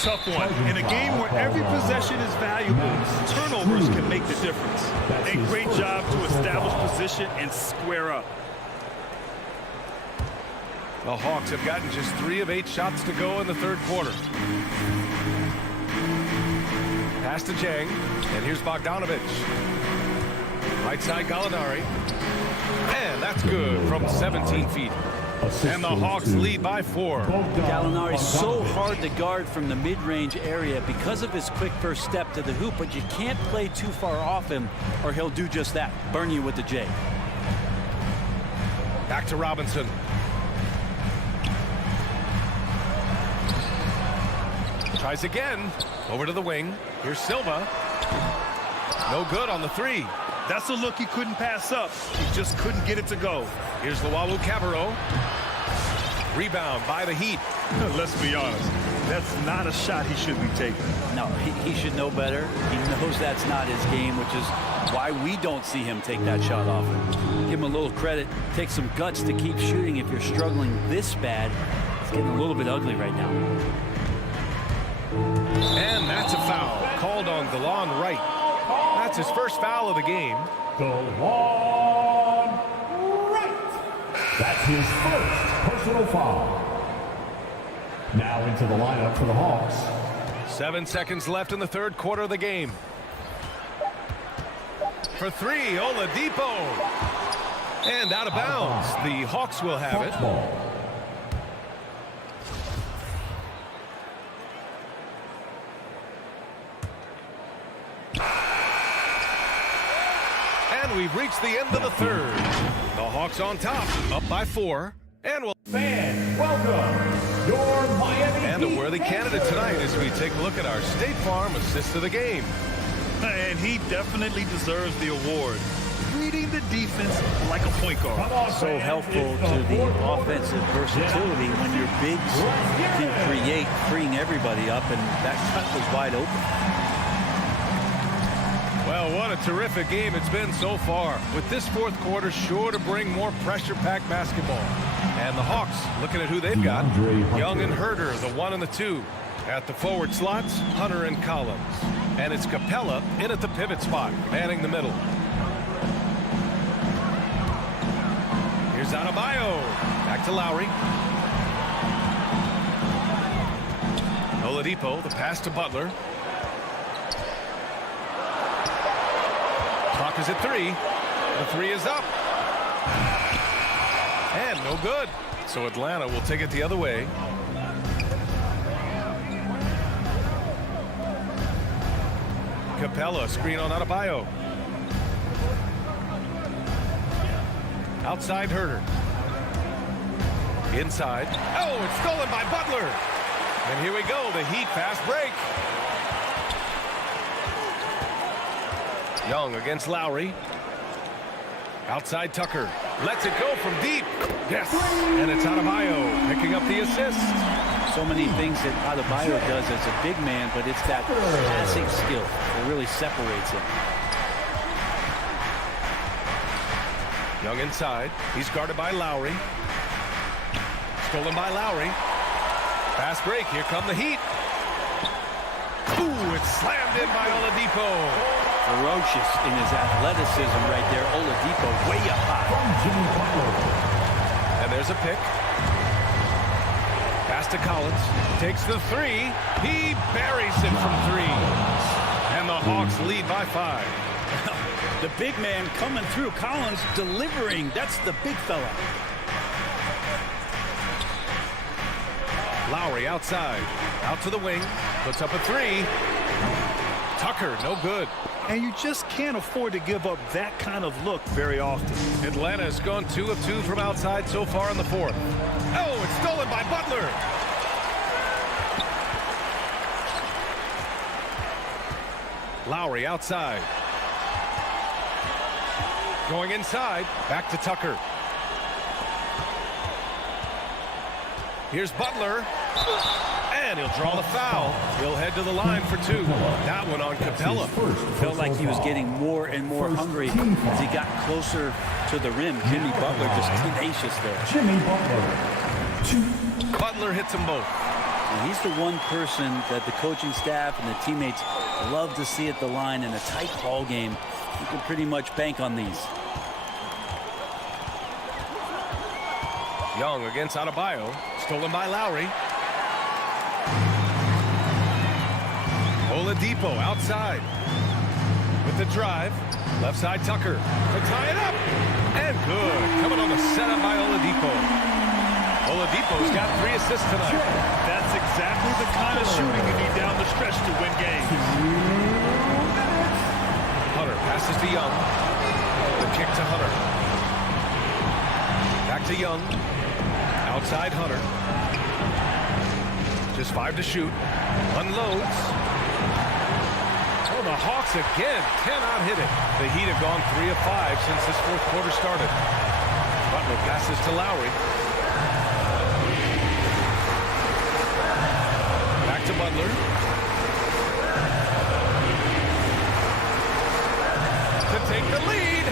Tough one. In a game where every possession is valuable, turnovers can make the difference. A great job to establish position and square up. The Hawks have gotten just 3 of 8 shots to go in the third quarter. Pass to Jang, and here's Bogdanovich. Right side Gallinari. And that's good from 17 feet. And the Hawks lead by 4. Gallinari's so hard to guard from the mid-range area because of his quick first step to the hoop, but you can't play too far off him or he'll do just that, burn you with the J. Back to Robinson. Tries again. Over to the wing. Here's Silva. No good on the 3. That's a look he couldn't pass up. He just couldn't get it to go. Here's the Cabarro. Rebound by the Heat. Let's be honest. That's not a shot he should be taking. No, he should know better. He knows that's not his game, which is why we don't see him take that shot often. Give him a little credit. Take some guts to keep shooting if you're struggling this bad. It's getting a little bit ugly right now. And that's a foul called on DeLon Wright. That's his first foul of the game. DeLon Wright. That's his first personal foul. Now into the lineup for the Hawks. 7 seconds left in the third quarter of the game. For 3, Oladipo. And out of bounds. The Hawks will have it. And we've reached the end of the third. The Hawks on top, up by 4. And we'll... Fans, welcome your Miami And a worthy candidate tonight as we take a look at our State Farm assist of the game. And he definitely deserves the award. Reading the defense like a point guard. So helpful to the offensive versatility when your bigs can create, freeing everybody up, and that cut was wide open. Well, what a terrific game it's been so far. With this fourth quarter sure to bring more pressure-packed basketball. And the Hawks looking at who they've got. Young and Herder, the 1 and the 2. At the forward slots, Hunter and Collins. And it's Capela in at the pivot spot, manning the middle. Here's Adebayo. Back to Lowry. Oladipo, the pass to Butler. Clock is at 3. The 3 is up. And no good. So Atlanta will take it the other way. Capela, screen on Adebayo. Outside Herder. Inside. Oh, it's stolen by Butler. And here we go, the Heat fast break. Young against Lowry. Outside Tucker. Lets it go from deep. Yes. And it's Adebayo picking up the assist. So many things that Adebayo does as a big man, but it's that passing skill that really separates him. Young inside. He's guarded by Lowry. Stolen by Lowry. Fast break. Here come the Heat. Ooh, it's slammed in by Oladipo. Ferocious in his athleticism right there. Oladipo way up high. And there's a pick. Pass to Collins. Takes the 3. He buries it from 3. And the Hawks lead by 5. The big man coming through. Collins delivering. That's the big fella. Lowry outside. Out to the wing. Puts up a 3. Tucker, no good. And you just can't afford to give up that kind of look very often. Atlanta has gone 2 of 2 from outside so far in the fourth. Oh, it's stolen by Butler. Lowry outside. Going inside. Back to Tucker. Here's Butler. And he'll draw the foul. He'll head to the line for 2. That one on Capela. Felt like he was getting more and more hungry as he got closer to the rim. Jimmy Butler just tenacious there. Jimmy Butler. Butler hits them both. And he's the one person that the coaching staff and the teammates love to see at the line in a tight ball game. You can pretty much bank on these. Young against Adebayo. Stolen by Lowry. Oladipo outside. With the drive. Left side Tucker. To tie it up. And good. Coming on the setup by Oladipo. Oladipo's got 3 assists tonight. That's exactly the kind of shooting you need down the stretch to win games. Hunter passes to Young. The kick to Hunter. Back to Young. Outside Hunter. Just 5 to shoot. Unloads. Oh, the Hawks again cannot hit it. The Heat have gone 3 of 5 since this fourth quarter started. Butler passes to Lowry. Back to Butler. To take the lead.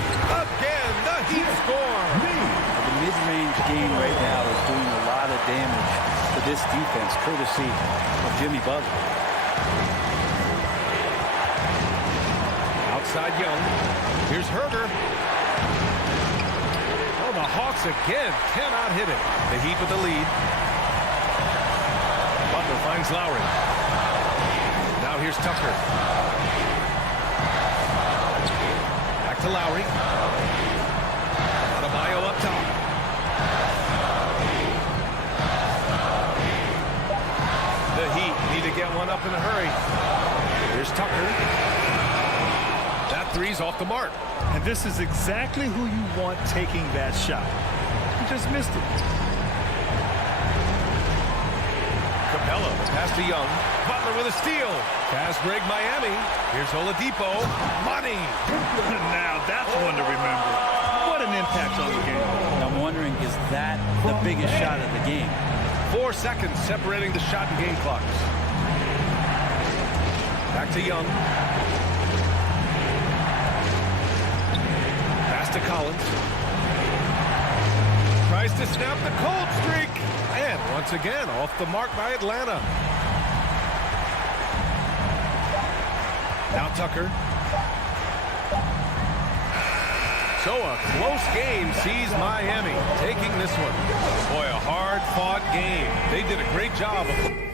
Again, the Heat score. The mid-range game right now is doing a lot of damage to this defense, courtesy of Jimmy Butler. Outside Young. Here's Herder. Oh, the Hawks again cannot hit it. The Heat with the lead. Butler finds Lowry. Now here's Tucker. Back to Lowry. Adebayo three's off the mark. And this is exactly who you want taking that shot. He just missed it. Capela, the pass to Young. Butler with a steal. Fast break Miami. Here's Oladipo. Money. Now that's one to remember. What an impact on the game. I'm wondering, is that the biggest shot of the game? 4 seconds separating the shot and game clocks. Back to Young. Pass to Collins. Tries to snap the cold streak. And once again, off the mark by Atlanta. Now Tucker. So a close game sees Miami taking this one. Boy, a hard-fought game. They did a great job of...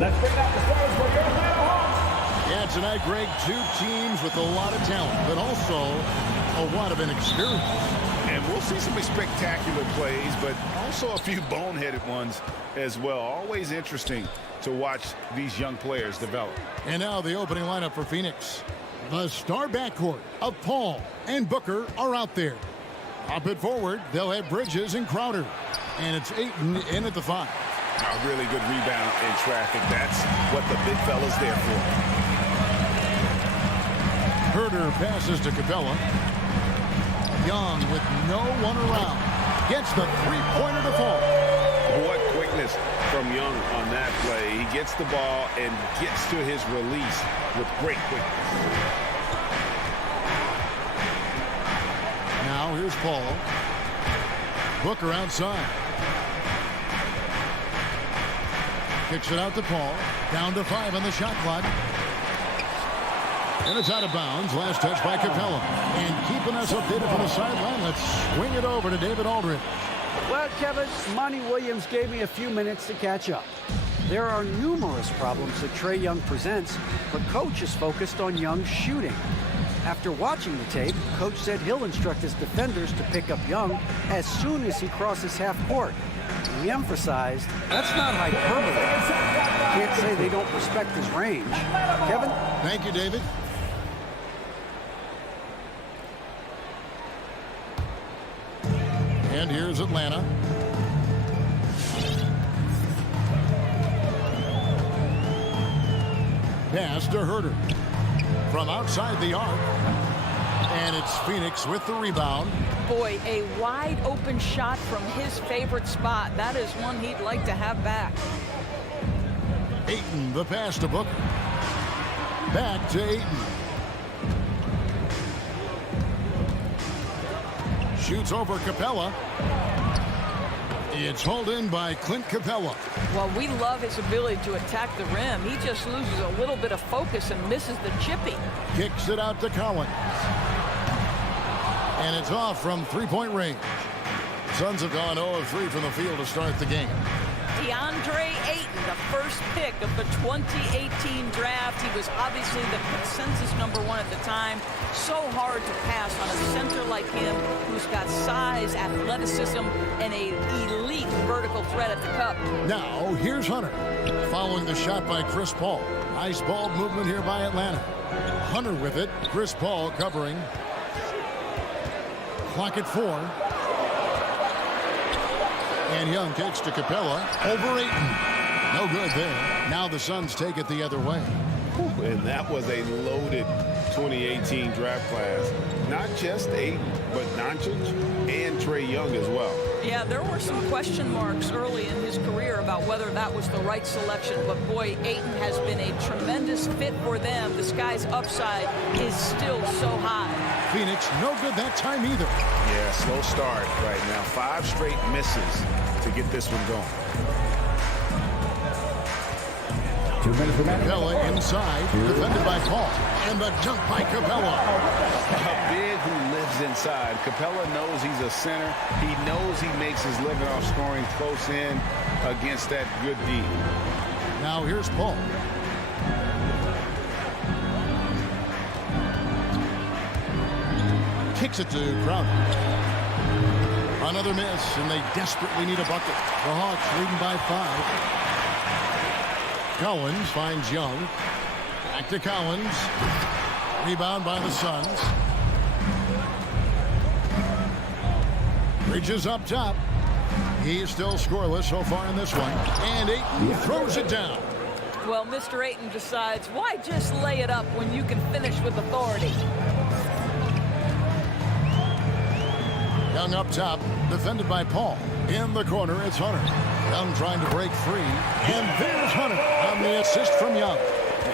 Let's bring out the stars for your Atlanta Hawks. Yeah, tonight, Greg, two teams with a lot of talent, but also a lot of inexperience. And we'll see some spectacular plays, but also a few boneheaded ones as well. Always interesting to watch these young players develop. And now the opening lineup for Phoenix. The star backcourt of Paul and Booker are out there. Up it forward, they'll have Bridges and Crowder. And it's Ayton in at the 5. A really good rebound in traffic. That's what the big fella's there for. Herder passes to Capela. Young with no one around. Gets the three-pointer to fall. What quickness from Young on that play. He gets the ball and gets to his release with great quickness. Now here's Paul. Booker outside. Kicks it out to Paul. Down to 5 on the shot clock. And it's out of bounds. Last touch by Capela. And keeping us updated from the sideline, let's swing it over to David Aldridge. Well, Kevin, Monty Williams gave me a few minutes to catch up. There are numerous problems that Trae Young presents, but Coach is focused on Young's shooting. After watching the tape, Coach said he'll instruct his defenders to pick up Young as soon as he crosses half court. He emphasized, that's not hyperbole. Can't say they don't respect his range. Kevin? Thank you, David. And here's Atlanta. Pass to Herder. From outside the arc. And it's Phoenix with the rebound. Boy, a wide open shot from his favorite spot. That is one he'd like to have back. Ayton, the pass to Booker. Back to Ayton. Shoots over Capela. It's hauled in by Clint Capela. Well, we love his ability to attack the rim. He just loses a little bit of focus and misses the chippy. Kicks it out to Collins. And it's off from three-point range. Suns have gone 0 of 3 from the field to start the game. Deandre Ayton, the first pick of the 2018 draft. He was obviously the consensus #1 at the time. So hard to pass on a center like him who's got size, athleticism, and an elite vertical threat at the cup. Now, here's Hunter. Following the shot by Chris Paul. Nice ball movement here by Atlanta. Hunter with it. Chris Paul covering. Clock at 4. And Young takes to Capela. Over Ayton. No good there. Now the Suns take it the other way. And that was a loaded 2018 draft class. Not just Ayton, but Doncic and Trae Young as well. Yeah, there were some question marks early in his career about whether that was the right selection. But boy, Ayton has been a tremendous fit for them. This guy's upside is still so high. Phoenix, no good that time either. Yeah, slow start right now. 5 straight misses to get this one going. 2 minutes remaining. Capela inside, defended by Paul. And the jump by Capela. A big who lives inside. Capela knows he's a center. He knows he makes his living off scoring close in against that good D. Now here's Paul. Kicks it to Crowder. Another miss, and they desperately need a bucket. The Hawks leading by 5. Collins finds Young. Back to Collins. Rebound by the Suns. Bridges up top. He's still scoreless so far in this one. And Ayton throws it down. Well, Mr. Ayton decides, why just lay it up when you can finish with authority? Young up top, defended by Paul. In the corner, it's Hunter. Young trying to break free. And there's Hunter on the assist from Young.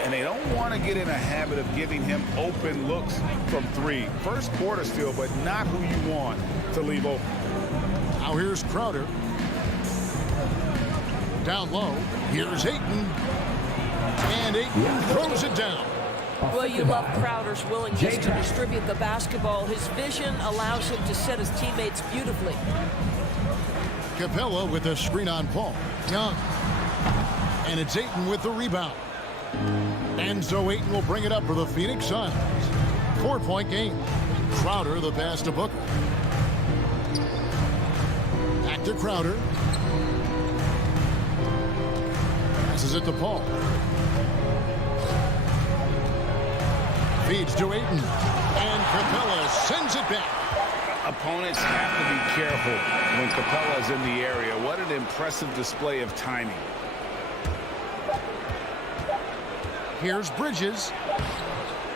And they don't want to get in a habit of giving him open looks from 3. First quarter still, but not who you want to leave open. Now here's Crowder. Down low. Here's Ayton. And Ayton throws it down. Well, you love Crowder's willingness to distribute the basketball. His vision allows him to set his teammates beautifully. Capela with a screen on Paul. Young. And it's Ayton with the rebound. And so Ayton will bring it up for the Phoenix Suns. 4-point game. Crowder the pass to Booker. Back to Crowder. Passes it to Paul. Feeds to Ayton. And Capela sends it back. Opponents have to be careful when Capela is in the area. What an impressive display of timing. Here's Bridges.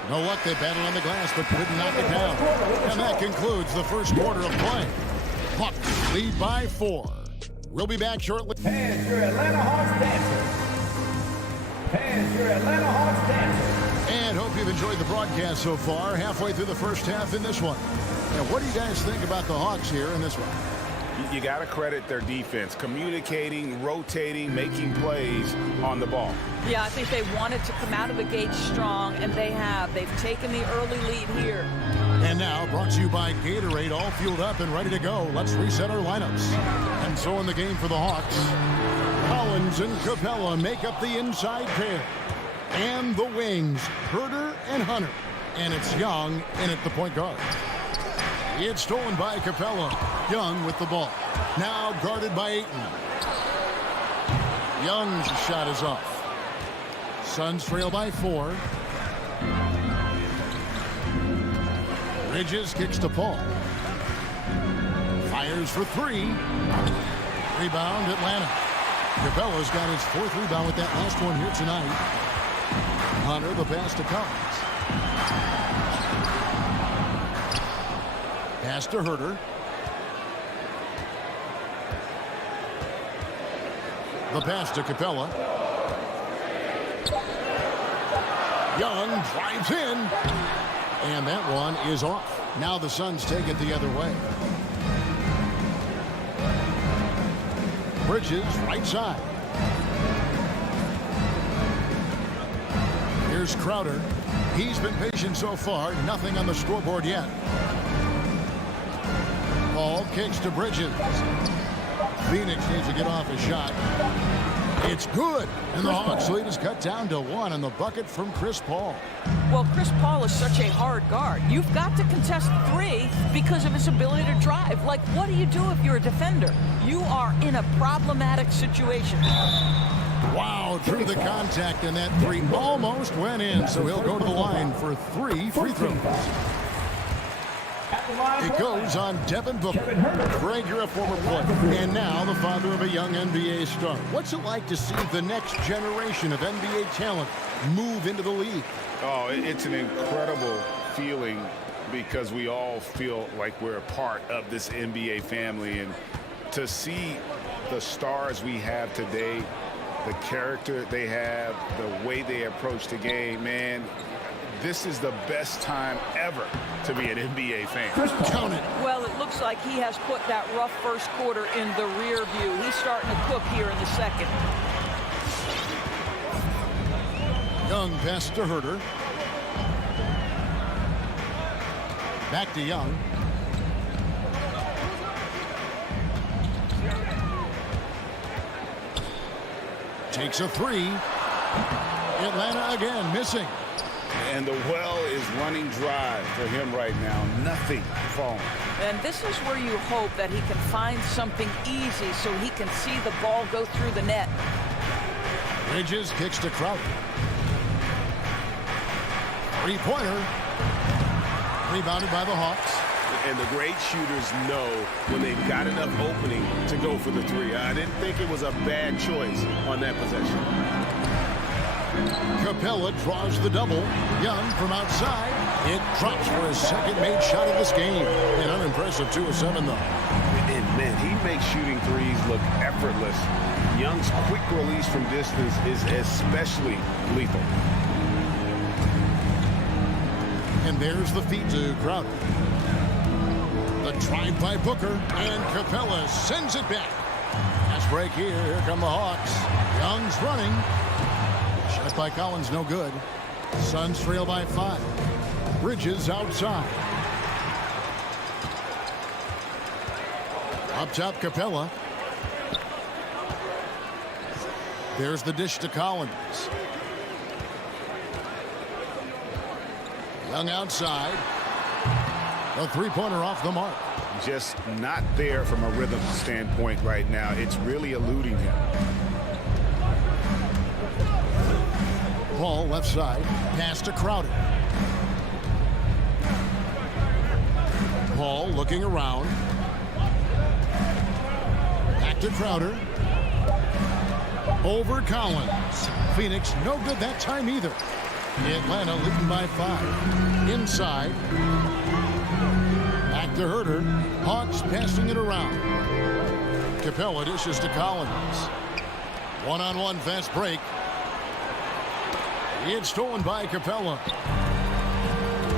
No luck, they battled on the glass, but couldn't knock it down. And that concludes the first quarter of play. Hawks lead by 4. We'll be back shortly. And your Atlanta Hawks dancer. And your Atlanta Hawks dancer. And hope you've enjoyed the broadcast so far. Halfway through the first half in this one. Now, what do you guys think about the Hawks here in this one? You got to credit their defense, communicating, rotating, making plays on the ball. Yeah, I think they wanted to come out of the gate strong, and they have. They've taken the early lead here. And now, brought to you by Gatorade, all fueled up and ready to go. Let's reset our lineups. And so in the game for the Hawks, Collins and Capela make up the inside pair. And the wings, Herter and Hunter. And it's Young in at the point guard. It's stolen by Capela. Young with the ball. Now guarded by Ayton. Young's shot is off. Suns trail by 4. Bridges kicks to Paul. Fires for 3. Rebound Atlanta. Capela's got his 4th rebound with that last one here tonight. Hunter the pass to Collins. Pass to Herter. The pass to Capela. Young drives in. And that one is off. Now the Suns take it the other way. Bridges, right side. Here's Crowder. He's been patient so far. Nothing on the scoreboard yet. Paul kicks to Bridges. Phoenix needs to get off a shot. It's good. And the Hawks lead is cut down to 1 on the bucket from Chris Paul. Well, Chris Paul is such a hard guard. You've got to contest 3 because of his ability to drive. Like, what do you do if you're a defender? You are in a problematic situation. Wow, drew the contact, and that 3 almost went in. So he'll go to the line for 3 free throws. It goes on Devin Booker. Greg, you're a former player, and now the father of a young NBA star. What's it like to see the next generation of NBA talent move into the league? Oh, it's an incredible feeling because we all feel like we're a part of this NBA family. And to see the stars we have today, the character they have, the way they approach the game, man, this is the best time ever to be an NBA fan. Count it. Well, it looks like he has put that rough first quarter in the rear view. He's starting to cook here in the second. Young pass to Herter. Back to Young. Takes a 3. Atlanta again missing. And the well is running dry for him right now. Nothing falling. And this is where you hope that he can find something easy so he can see the ball go through the net. Bridges kicks to Crowder. 3-pointer. Rebounded by the Hawks. And the great shooters know when they've got enough opening to go for the 3. I didn't think it was a bad choice on that possession. Capela draws the double. Young from outside. It drops for his second made shot of this game. An unimpressive 2 of 7, though. And, man, he makes shooting 3s look effortless. Young's quick release from distance is especially lethal. And there's the feed to Crowder. The drive by Booker. And Capela sends it back. Fast break here. Here come the Hawks. Young's running. Shot by Collins, no good. Suns trail by 5. Bridges outside. Up top, Capela. There's the dish to Collins. Young outside. A three-pointer off the mark. Just not there from a rhythm standpoint right now. It's really eluding him. Ball left side. Pass to Crowder. Paul looking around. Back to Crowder. Over Collins. Phoenix no good that time either. Atlanta leading by 5. Inside. Back to Herter. Hawks passing it around. Capela dishes to Collins. One-on-one fast break. It's stolen by Capela.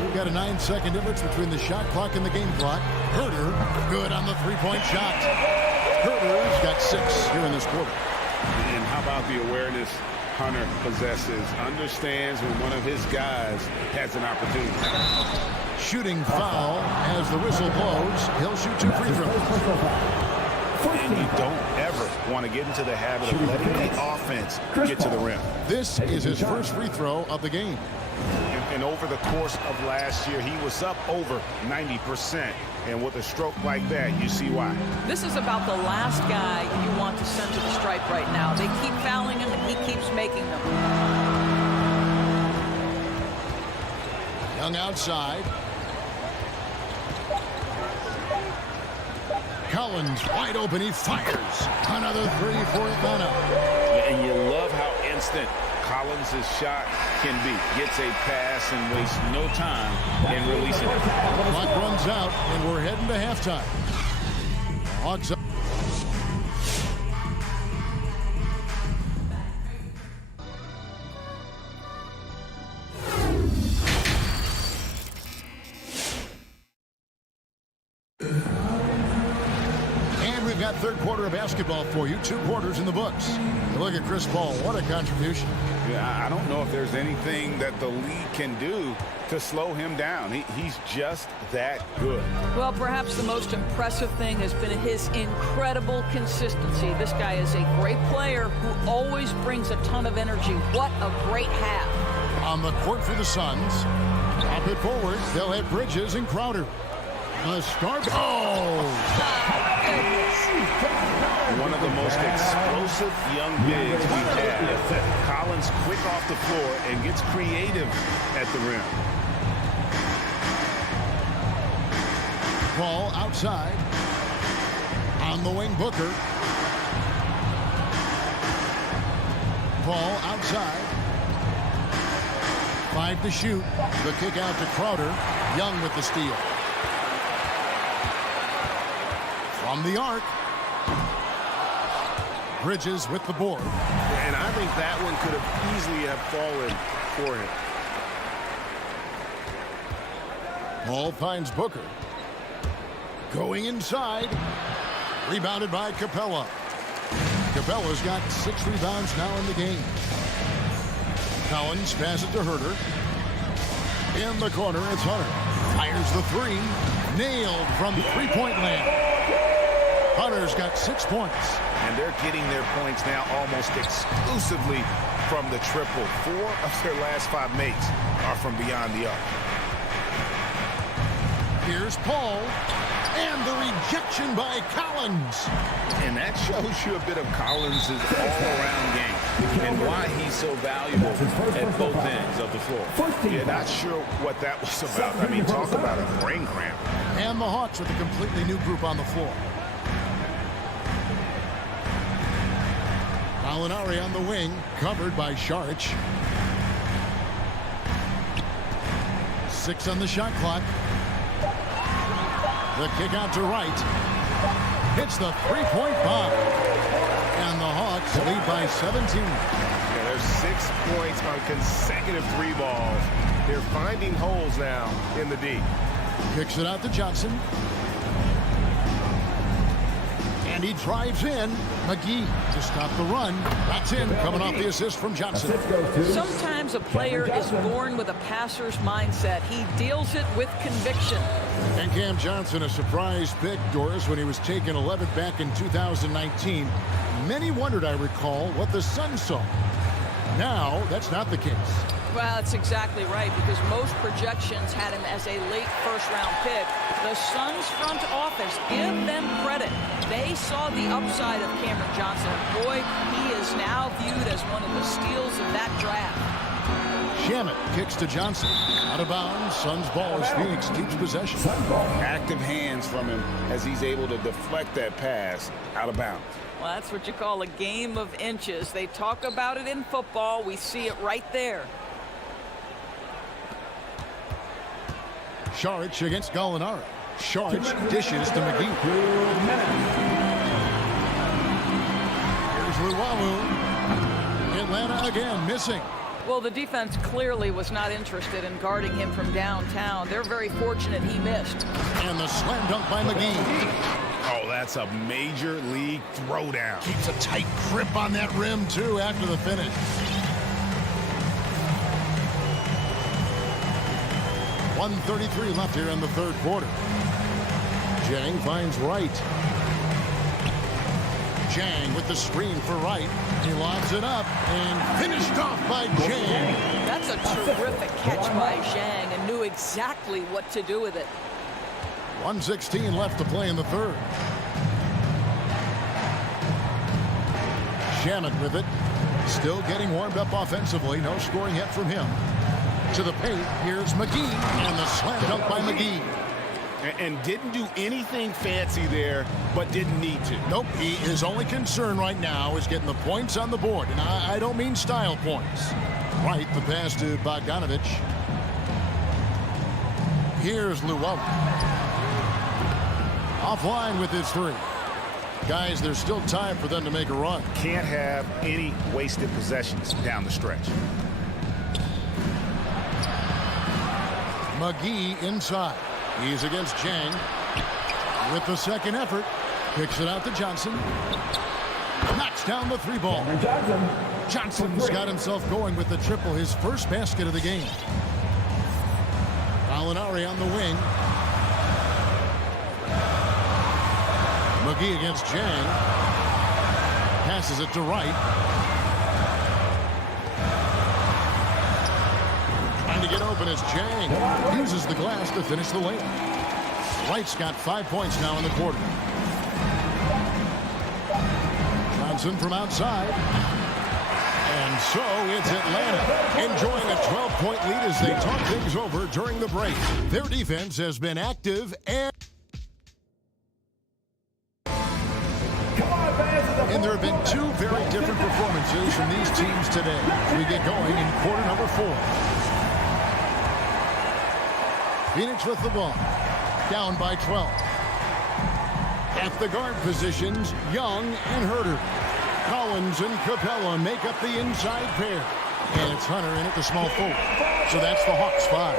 We've got a 9-second difference between the shot clock and the game clock. Herter, good on the three-point shot. Herter's got 6 here in this quarter. And how about the awareness Hunter possesses? Understands when one of his guys has an opportunity. Shooting foul as the whistle blows. He'll shoot 2 free throws. And you don't ever want to get into the habit of letting the offense get to the rim. This is his first free throw of the game. And over the course of last year, he was up over 90%. And with a stroke like that, you see why. This is about the last guy you want to send to the stripe right now. They keep fouling him, and he keeps making them. Young outside. Collins wide open. He fires. Another 3 for Atlanta. And you love how instant Collins' shot can be. Gets a pass and wastes no time in releasing it. Clock runs out, and we're heading to halftime. Hawks up. Third quarter of basketball for you. 2 quarters in the books. Look at Chris Paul. What a contribution. Yeah, I don't know if there's anything that the league can do to slow him down. He's just that good. Well, perhaps the most impressive thing has been his incredible consistency. This guy is a great player who always brings a ton of energy. What a great half. On the court for the Suns. Drop it forward. They'll hit Bridges and Crowder. The start. Oh! One of the most explosive young bigs we've had. Collins quick off the floor and gets creative at the rim. Ball outside. On the wing, Booker. Ball outside. 5 to shoot. The kick out to Crowder. Young with the steal. From the arc. Bridges with the board. And I think that one could have easily have fallen for him. Ball finds Booker. Going inside. Rebounded by Capela. Capela's got 6 rebounds now in the game. Collins passes to Herter. In the corner, it's Hunter. Fires the 3. Nailed from three-point land. Hunter's got 6 points. And they're getting their points now almost exclusively from the triple. 4 of their last 5 makes are from beyond the arc. Here's Paul. And the rejection by Collins. And that shows you a bit of Collins' all-around game and why he's so valuable at both ends of the floor. You're not sure what that was about. I mean, talk about a brain cramp. And the Hawks with a completely new group on the floor. Molinari on the wing, covered by Saric. 6 on the shot clock. The kick out to Wright. Hits the three-point bomb. And the Hawks lead by 17. Yeah, there's 6 points on consecutive 3 balls. They're finding holes now in the D. Kicks it out to Johnson. And he drives in. McGee to stop the run. That's in, coming off the assist from Johnson. Sometimes a player is born with a passer's mindset. He deals it with conviction. And Cam Johnson, a surprise pick, Doris, when he was taken 11th back in 2019. Many wondered, I recall, what the Suns saw. Now, that's not the case. Well, that's exactly right, because most projections had him as a late first-round pick. The Suns front office, give them credit. They saw the upside of Cameron Johnson. And boy, he is now viewed as one of the steals of that draft. Shamet kicks to Johnson. Out of bounds. Suns ball as Phoenix keeps possession. Active hands from him as he's able to deflect that pass out of bounds. Well, that's what you call a game of inches. They talk about it in football. We see it right there. Saric against Gallinari. Saric dishes to McGee. Here's Luwawu. Atlanta again missing. Well, the defense clearly was not interested in guarding him from downtown. They're very fortunate he missed. And the slam dunk by McGee. Oh, that's a major league throwdown. Keeps a tight grip on that rim, too, after the finish. 1:33 left here in the third quarter. Jang finds Wright. Jang with the screen for Wright. He lobs it up and finished off by Jang. That's a terrific catch by Zhang and knew exactly what to do with it. 1:16 left to play in the third. Shamet with it. Still getting warmed up offensively. No scoring yet from him. To the paint. Here's McGee. And the slam dunk by McGee. And didn't do anything fancy there, but didn't need to. Nope. His only concern right now is getting the points on the board. And I don't mean style points. Right, the pass to Bogdanovich. Here's Luwawu. Offline with his three. Guys, there's still time for them to make a run. Can't have any wasted possessions down the stretch. McGee inside. He's against Jang. With the second effort. Kicks it out to Johnson. Knocks down the three ball. Johnson's got himself going with the triple. His first basket of the game. Gallinari on the wing. McGee against Jang. Passes it to Wright. Trying to get open as Jang uses the glass to finish the layup. Wright's got 5 points now in the quarter. Johnson from outside. And so it's Atlanta enjoying a 12-point lead as they talk things over during the break. Their defense has been active and there have been two very different performances from these teams today as we get going in quarter number 4. Phoenix with the ball. Down by 12. At the guard positions, Young and Herter. Collins and Capela make up the inside pair. And it's Hunter in at the small forward. So that's the Hawks 5.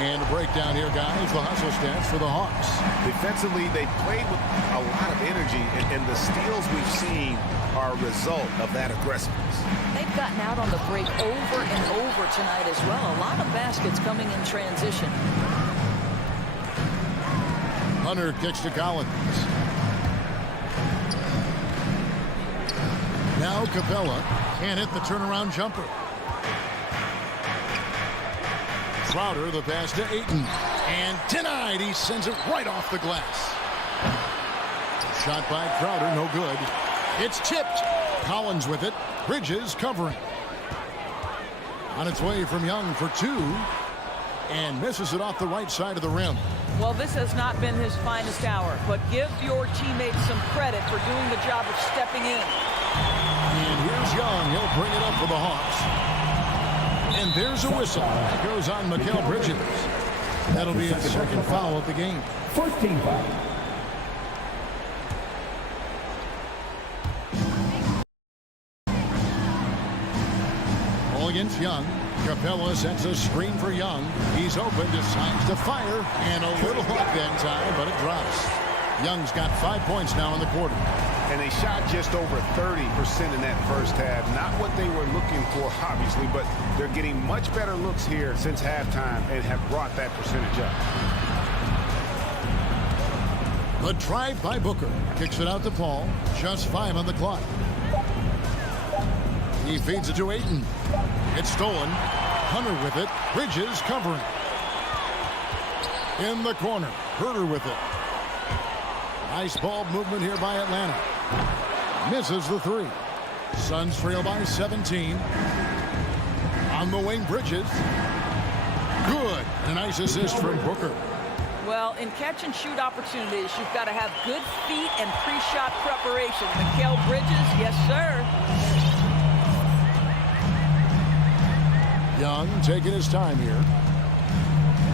And a breakdown here, guys. The hustle stats for the Hawks. Defensively, they played with a lot of energy, and the steals we've seen are a result of that aggressiveness. They've gotten out on the break over and over tonight as well. A lot of baskets coming in transition. Hunter kicks to Collins. Now Capela can't hit the turnaround jumper. Crowder, the pass to Ayton. And denied. He sends it right off the glass. Shot by Crowder, no good. It's tipped. Collins with it. Bridges covering. On its way from Young for 2. And misses it off the right side of the rim. Well, this has not been his finest hour, but give your teammates some credit for doing the job of stepping in. And here's Young. He'll bring it up for the Hawks. And there's a whistle. That goes on Mikal Bridges. That'll be his second foul of the game. 14 foul. Ball against Young. Capela sets a screen for Young. He's open, decides to fire. And a little luck that time, but it drops. Young's got 5 points now in the quarter. And they shot just over 30% in that first half. Not what they were looking for, obviously, but they're getting much better looks here since halftime and have brought that percentage up. The drive by Booker. Kicks it out to Paul. Just 5 on the clock. He feeds it to Ayton. It's stolen. Hunter with it. Bridges covering. In the corner. Herter with it. Nice ball movement here by Atlanta. Misses the 3. Suns trail by 17. On the wing, Bridges. Good. A nice assist from Booker. Well, in catch-and-shoot opportunities, you've got to have good feet and pre-shot preparation. Mikal Bridges, yes, sir. Young taking his time here.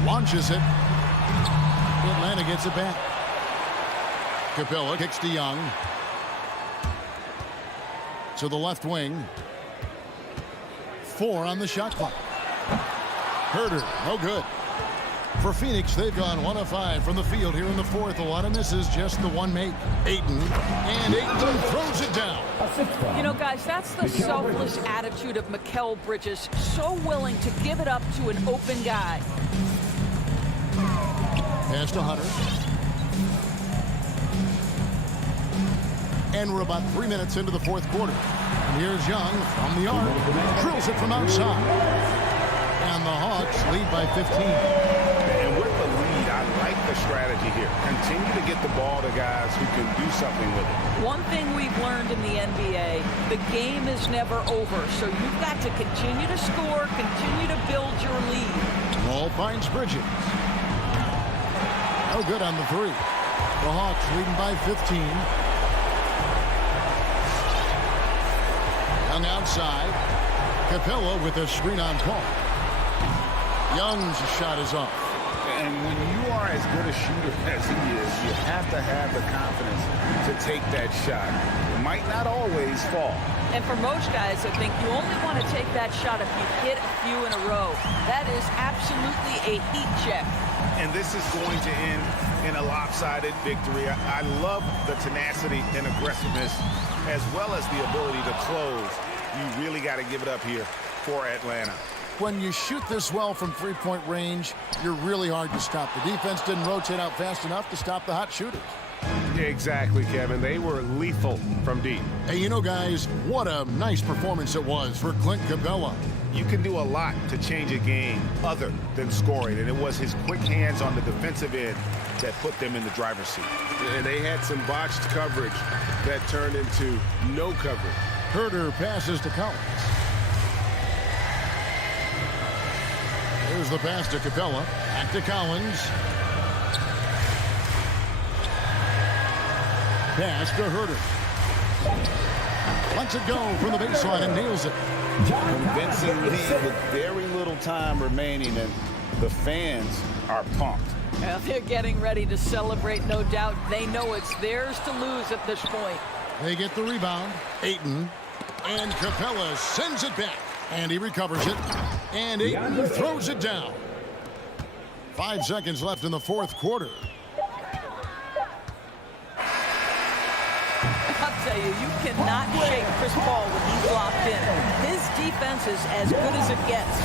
Launches it. Atlanta gets it back. Capela kicks to Young. To the left wing. 4 on the shot clock. Herter, no good. For Phoenix, they've gone 1 of 5 from the field here in the 4th. A lot of misses, just the 1 make. Ayton, and Ayton throws it down. You know, guys, that's the selfless attitude of Mikal Bridges. So willing to give it up to an open guy. Pass to Hunter. And we're about 3 minutes into the 4th quarter. And here's Young from the arc. Drills it from outside. And the Hawks lead by 15. And with the lead, I like the strategy here. Continue to get the ball to guys who can do something with it. One thing we've learned in the NBA, the game is never over. So you've got to continue to score, continue to build your lead. Ball finds Bridges. No good on the 3. The Hawks leading by 15. Young outside. Capela with a screen on Paul. Young's shot is off. And when you are as good a shooter as he is, you have to have the confidence to take that shot. It might not always fall. And for most guys, I think you only want to take that shot if you hit a few in a row. That is absolutely a heat check. And this is going to end in a lopsided victory. I love the tenacity and aggressiveness as well as the ability to close. You really got to give it up here for Atlanta. When you shoot this well from three-point range, you're really hard to stop. The defense didn't rotate out fast enough to stop the hot shooters. Exactly, Kevin. They were lethal from deep. Hey, you know, guys, what a nice performance it was for Clint Capela. You can do a lot to change a game other than scoring, and it was his quick hands on the defensive end that put them in the driver's seat. And they had some botched coverage that turned into no coverage. Herter passes to Collins. Here's the pass to Capela. Back to Collins. Pass to Herter. Lets it go from the baseline and nails it. Convincing lead with very little time remaining, and the fans are pumped. Well, they're getting ready to celebrate, no doubt. They know it's theirs to lose at this point. They get the rebound. Ayton. And Capela sends it back. And he recovers it. And Ayton throws it down. 5 seconds left in the 4th quarter. I'll tell you, you cannot shake Chris Paul when he's locked in. His defense is as good as it gets.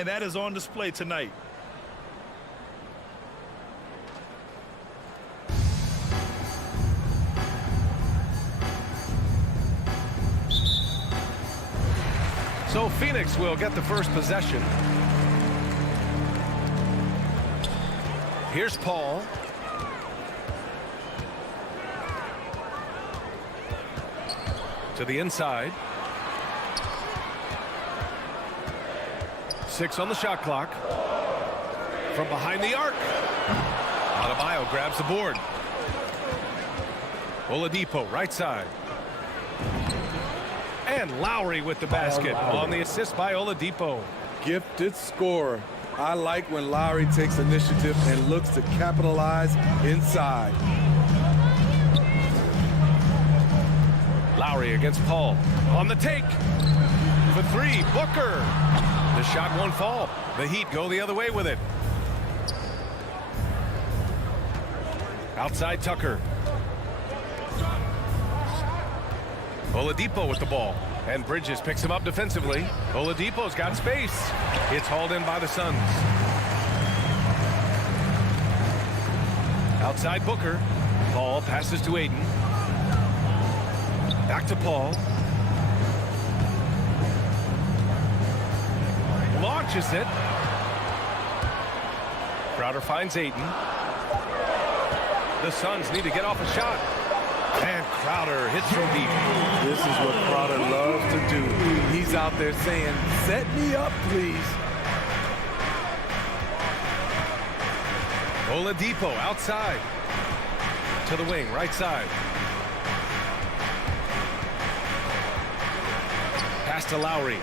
and that is on display tonight. So Phoenix will get the first possession. Here's Paul. To the inside. 6 on the shot clock. From behind the arc. Adebayo grabs the board. Oladipo, right side. And Lowry with the basket on the assist by Oladipo. Gifted scorer. I like when Lowry takes initiative and looks to capitalize inside. Lowry against Paul. On the take. For 3, Booker. The shot won't fall. The Heat go the other way with it. Outside Tucker. Oladipo with the ball. And Bridges picks him up defensively. Oladipo's got space. It's hauled in by the Suns. Outside Booker. Paul passes to Ayton. Back to Paul. Launches it. Crowder finds Ayton. The Suns need to get off a shot. And Crowder hits from deep. This is what Crowder loves to do. He's out there saying, set me up, please. Oladipo outside. To the wing, right side. Pass to Lowry.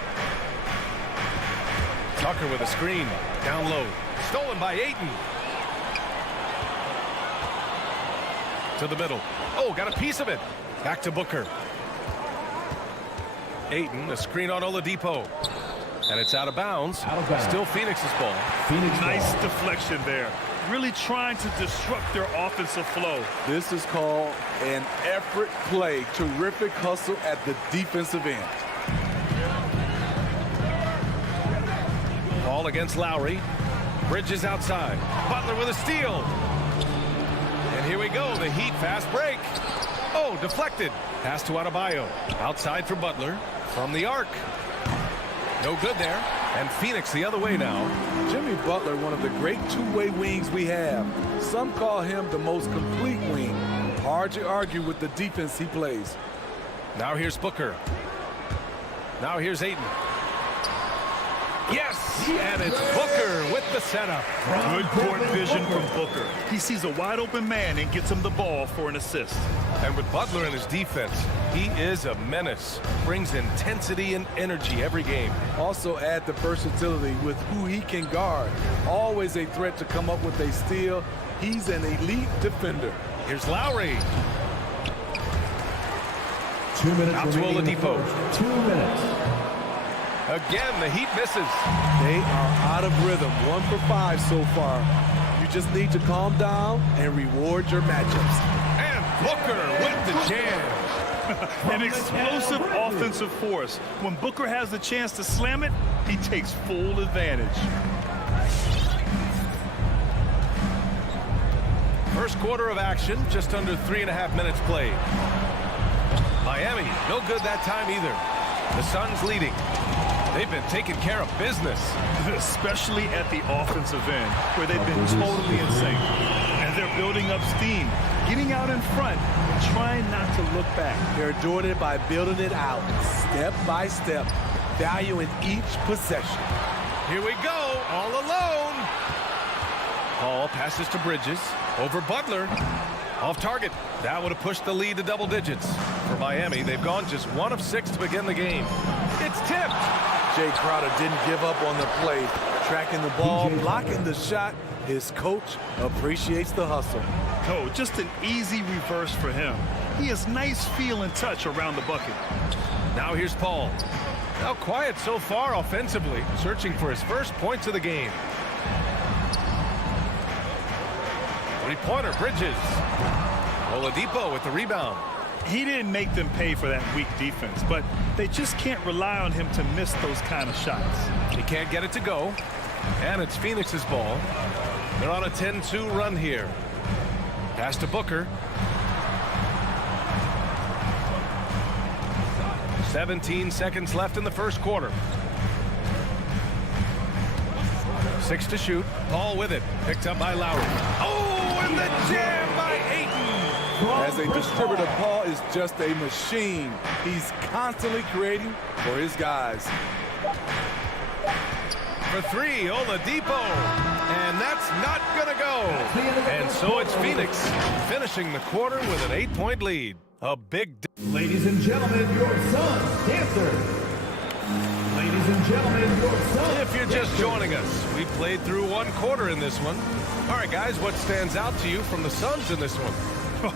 Tucker with a screen. Down low. Stolen by Ayton. To the middle. Oh, got a piece of it. Back to Booker. Ayton, a screen on Oladipo. And it's out of bounds. Still Phoenix's ball. Nice deflection there. Really trying to disrupt their offensive flow. This is called an effort play. Terrific hustle at the defensive end. Ball against Lowry. Bridges outside. Butler with a steal. And here we go. The Heat fast break. Oh, deflected. Pass to Adebayo. Outside for Butler. From the arc. No good there. And Phoenix the other way now. Jimmy Butler, one of the great two-way wings we have. Some call him the most complete wing. Hard to argue with the defense he plays. Now here's Booker. Now here's Ayton. Yes! And it's Booker with the setup. Good court vision from Booker. He sees a wide open man and gets him the ball for an assist. And with Butler in his defense, he is a menace. Brings intensity and energy every game. Also add the versatility with who he can guard. Always a threat to come up with a steal. He's an elite defender. Here's Lowry. 2 minutes. Out to Oladipo. 2 minutes. Again, the Heat misses. They are out of rhythm. 1 for 5 so far. You just need to calm down and reward your matchups. And Booker with the jam. An explosive offensive force. When Booker has the chance to slam it, he takes full advantage. First quarter of action, just under 3.5 minutes played. Miami, no good that time either. The Suns leading. They've been taking care of business. Especially at the offensive end, where they've been totally in sync. And they're building up steam, getting out in front, and trying not to look back. They're doing it by building it out, step by step, valuing each possession. Here we go, all alone. Paul passes to Bridges, over Butler. Off target. That would have pushed the lead to double digits. For Miami, they've gone just 1 of 6 to begin the game. It's tipped. Jay Crowder didn't give up on the play. Tracking the ball, blocking the shot. His coach appreciates the hustle. Oh, just an easy reverse for him. He has nice feel and touch around the bucket. Now here's Paul. Now quiet so far offensively, searching for his first points of the game. Three-pointer, Bridges. Oladipo with the rebound. He didn't make them pay for that weak defense, but they just can't rely on him to miss those kind of shots. He can't get it to go, and it's Phoenix's ball. They're on a 10-2 run here. Pass to Booker. 17 seconds left in the first quarter. 6 to shoot. Paul with it. Picked up by Lowry. Oh, and the jam by Ayton. As a distributor, Paul is just a machine. He's constantly creating for his guys. For for three, Oladipo. And that's not going to go. And so it's Phoenix finishing the quarter with an 8-point lead. A big... Ladies and gentlemen, your Suns dancers. Ladies and gentlemen, your Suns. If you're just joining us, we played through one quarter in this one. All right, guys, what stands out to you from the Suns in this one?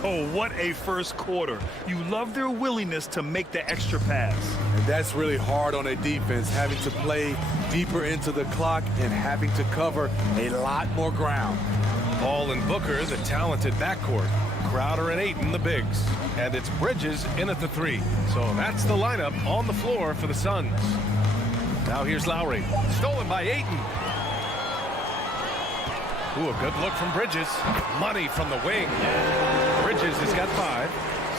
Oh, what a first quarter. You love their willingness to make the extra pass. And that's really hard on a defense, having to play deeper into the clock and having to cover a lot more ground. Paul and Booker, the talented backcourt. Crowder and Ayton, the bigs. And it's Bridges in at the three. So that's the lineup on the floor for the Suns. Now here's Lowry. Stolen by Ayton. Ooh, a good look from Bridges. Money from the wing. Bridges has got 5.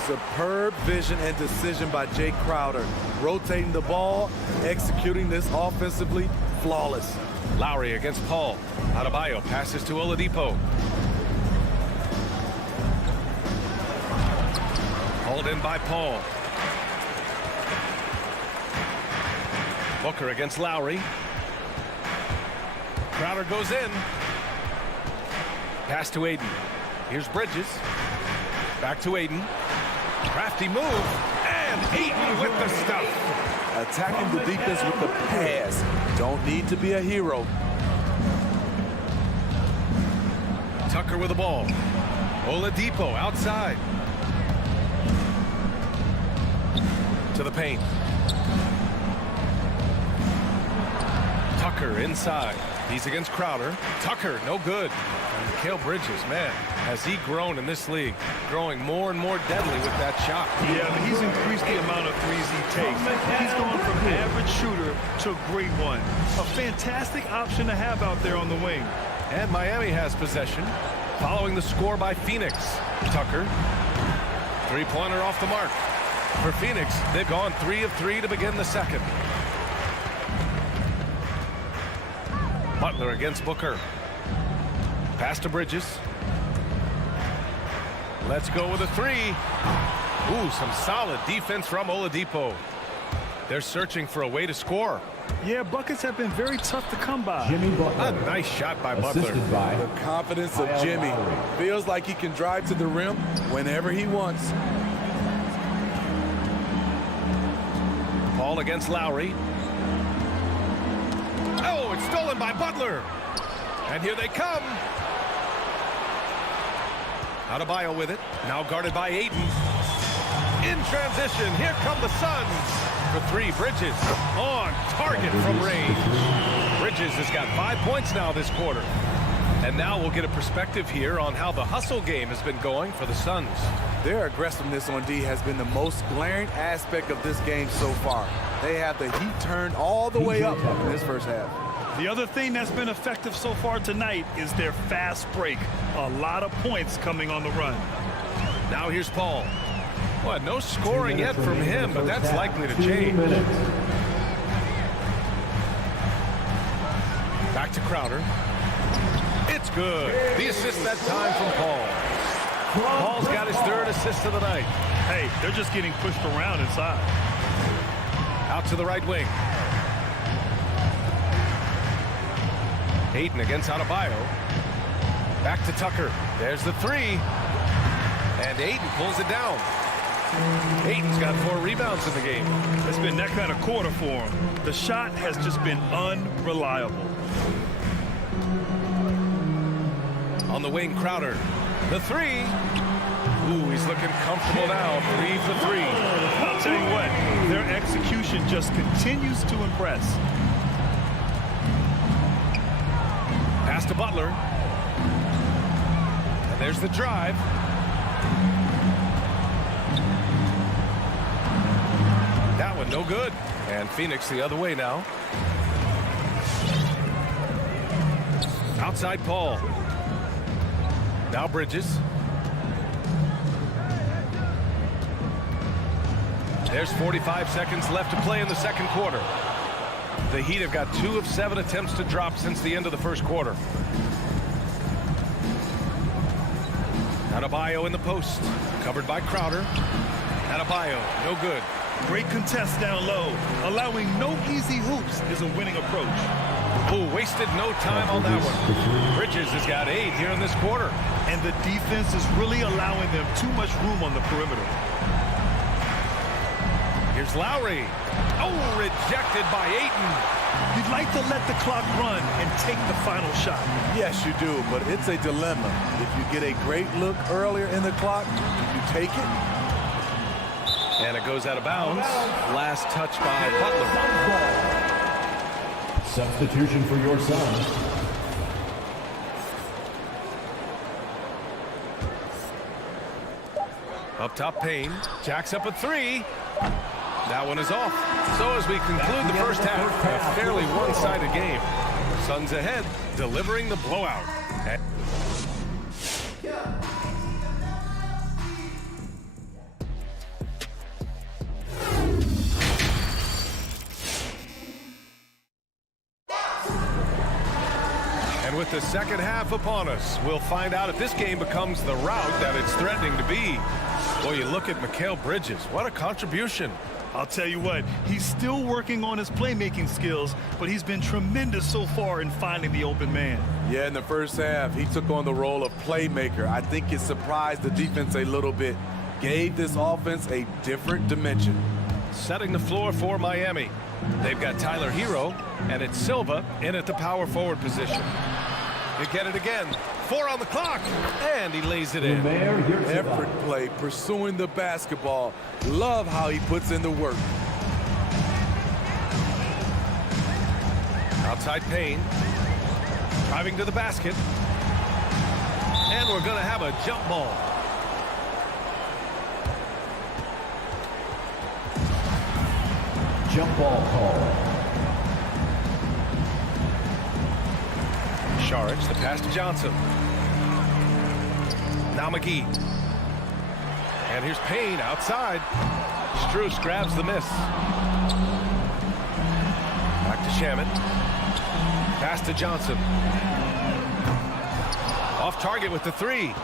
Superb vision and decision by Jay Crowder. Rotating the ball, executing this offensively, flawless. Lowry against Paul. Adebayo passes to Oladipo. Hauled in by Paul. Booker against Lowry. Crowder goes in. Pass to Ayton. Here's Bridges. Back to Ayton. Crafty move. And Ayton with the stuff. Attacking the defense with the pass. Don't need to be a hero. Tucker with the ball. Oladipo outside. To the paint. Tucker inside. He's against Crowder. Tucker, no good. And Mikal Bridges, man, has he grown in this league? Growing more and more deadly with that shot. Yeah, but he's increased the amount of threes he takes. He's gone from average shooter to a great one. A fantastic option to have out there on the wing. And Miami has possession, following the score by Phoenix. Tucker, three-pointer off the mark. For Phoenix, they've gone 3 of 3 to begin the second. Butler against Booker. Pass to Bridges. Let's go with a 3. Ooh, some solid defense from Oladipo. They're searching for a way to score. Yeah, buckets have been very tough to come by. Jimmy Butler. A nice shot by Butler. By the confidence of Jimmy. Feels like he can drive to the rim whenever he wants. Paul against Lowry. Oh, it's stolen by Butler. And here they come. Adebayo with it. Now guarded by Ayton. In transition, here come the Suns. For 3, Bridges on target from range. Bridges has got 5 points now this quarter. And now we'll get a perspective here on how the hustle game has been going for the Suns. Their aggressiveness on D has been the most glaring aspect of this game so far. They have the heat turned all the way up in this first half. The other thing that's been effective so far tonight is their fast break. A lot of points coming on the run. Now here's Paul. Well, no scoring yet from him, but that's likely to change. Back to Crowder. It's good. The assist that time from Paul. Paul's got his 3rd assist of the night. Hey, they're just getting pushed around inside. Out to the right wing. Ayton against Adebayo. Back to Tucker. There's the 3. And Ayton pulls it down. Ayton's got 4 rebounds in the game. It's been that kind of quarter for him. The shot has just been unreliable. On the wing, Crowder. The 3. Ooh, he's looking comfortable now. Leaves the 3. I'll tell you what, their execution just continues to impress. Pass to Butler. And there's the drive. That one no good. And Phoenix the other way now. Outside Paul. Now Bridges. There's 45 seconds left to play in the second quarter. The Heat have got 2 of 7 attempts to drop since the end of the first quarter. Adebayo in the post. Covered by Crowder. Adebayo, no good. Great contest down low. Allowing no easy hoops is a winning approach. Oh, wasted no time on that one. Bridges has got 8 here in this quarter. And the defense is really allowing them too much room on the perimeter. Here's Lowry. Oh, rejected by Ayton. You'd like to let the clock run and take the final shot. Yes, you do, but it's a dilemma. If you get a great look earlier in the clock, you take it. And it goes out of bounds. Last touch by Butler. Substitution for your Suns. Up top, Payne. Jacks up a 3. That one is off. So as we conclude the first half, a fairly one-sided game. Suns ahead, delivering the blowout. And with the second half upon us, we'll find out if this game becomes the rout that it's threatening to be. Well, you look at Mikal Bridges. What a contribution. I'll tell you what, he's still working on his playmaking skills, but he's been tremendous so far in finding the open man. Yeah, in the first half, he took on the role of playmaker. I think it surprised the defense a little bit. Gave this offense a different dimension. Setting the floor for Miami. They've got Tyler Hero, and it's Silva in at the power forward position. You get it again. 4 on the clock, and he lays it in. Effort play, pursuing the basketball. Love how he puts in the work. Outside Payne. Driving to the basket. And we're going to have a jump ball. Jump ball call. Saric, the pass to Johnson. Now McGee. And here's Payne outside. Strus grabs the miss. Back to Shaman. Pass to Johnson. Off target with the 3.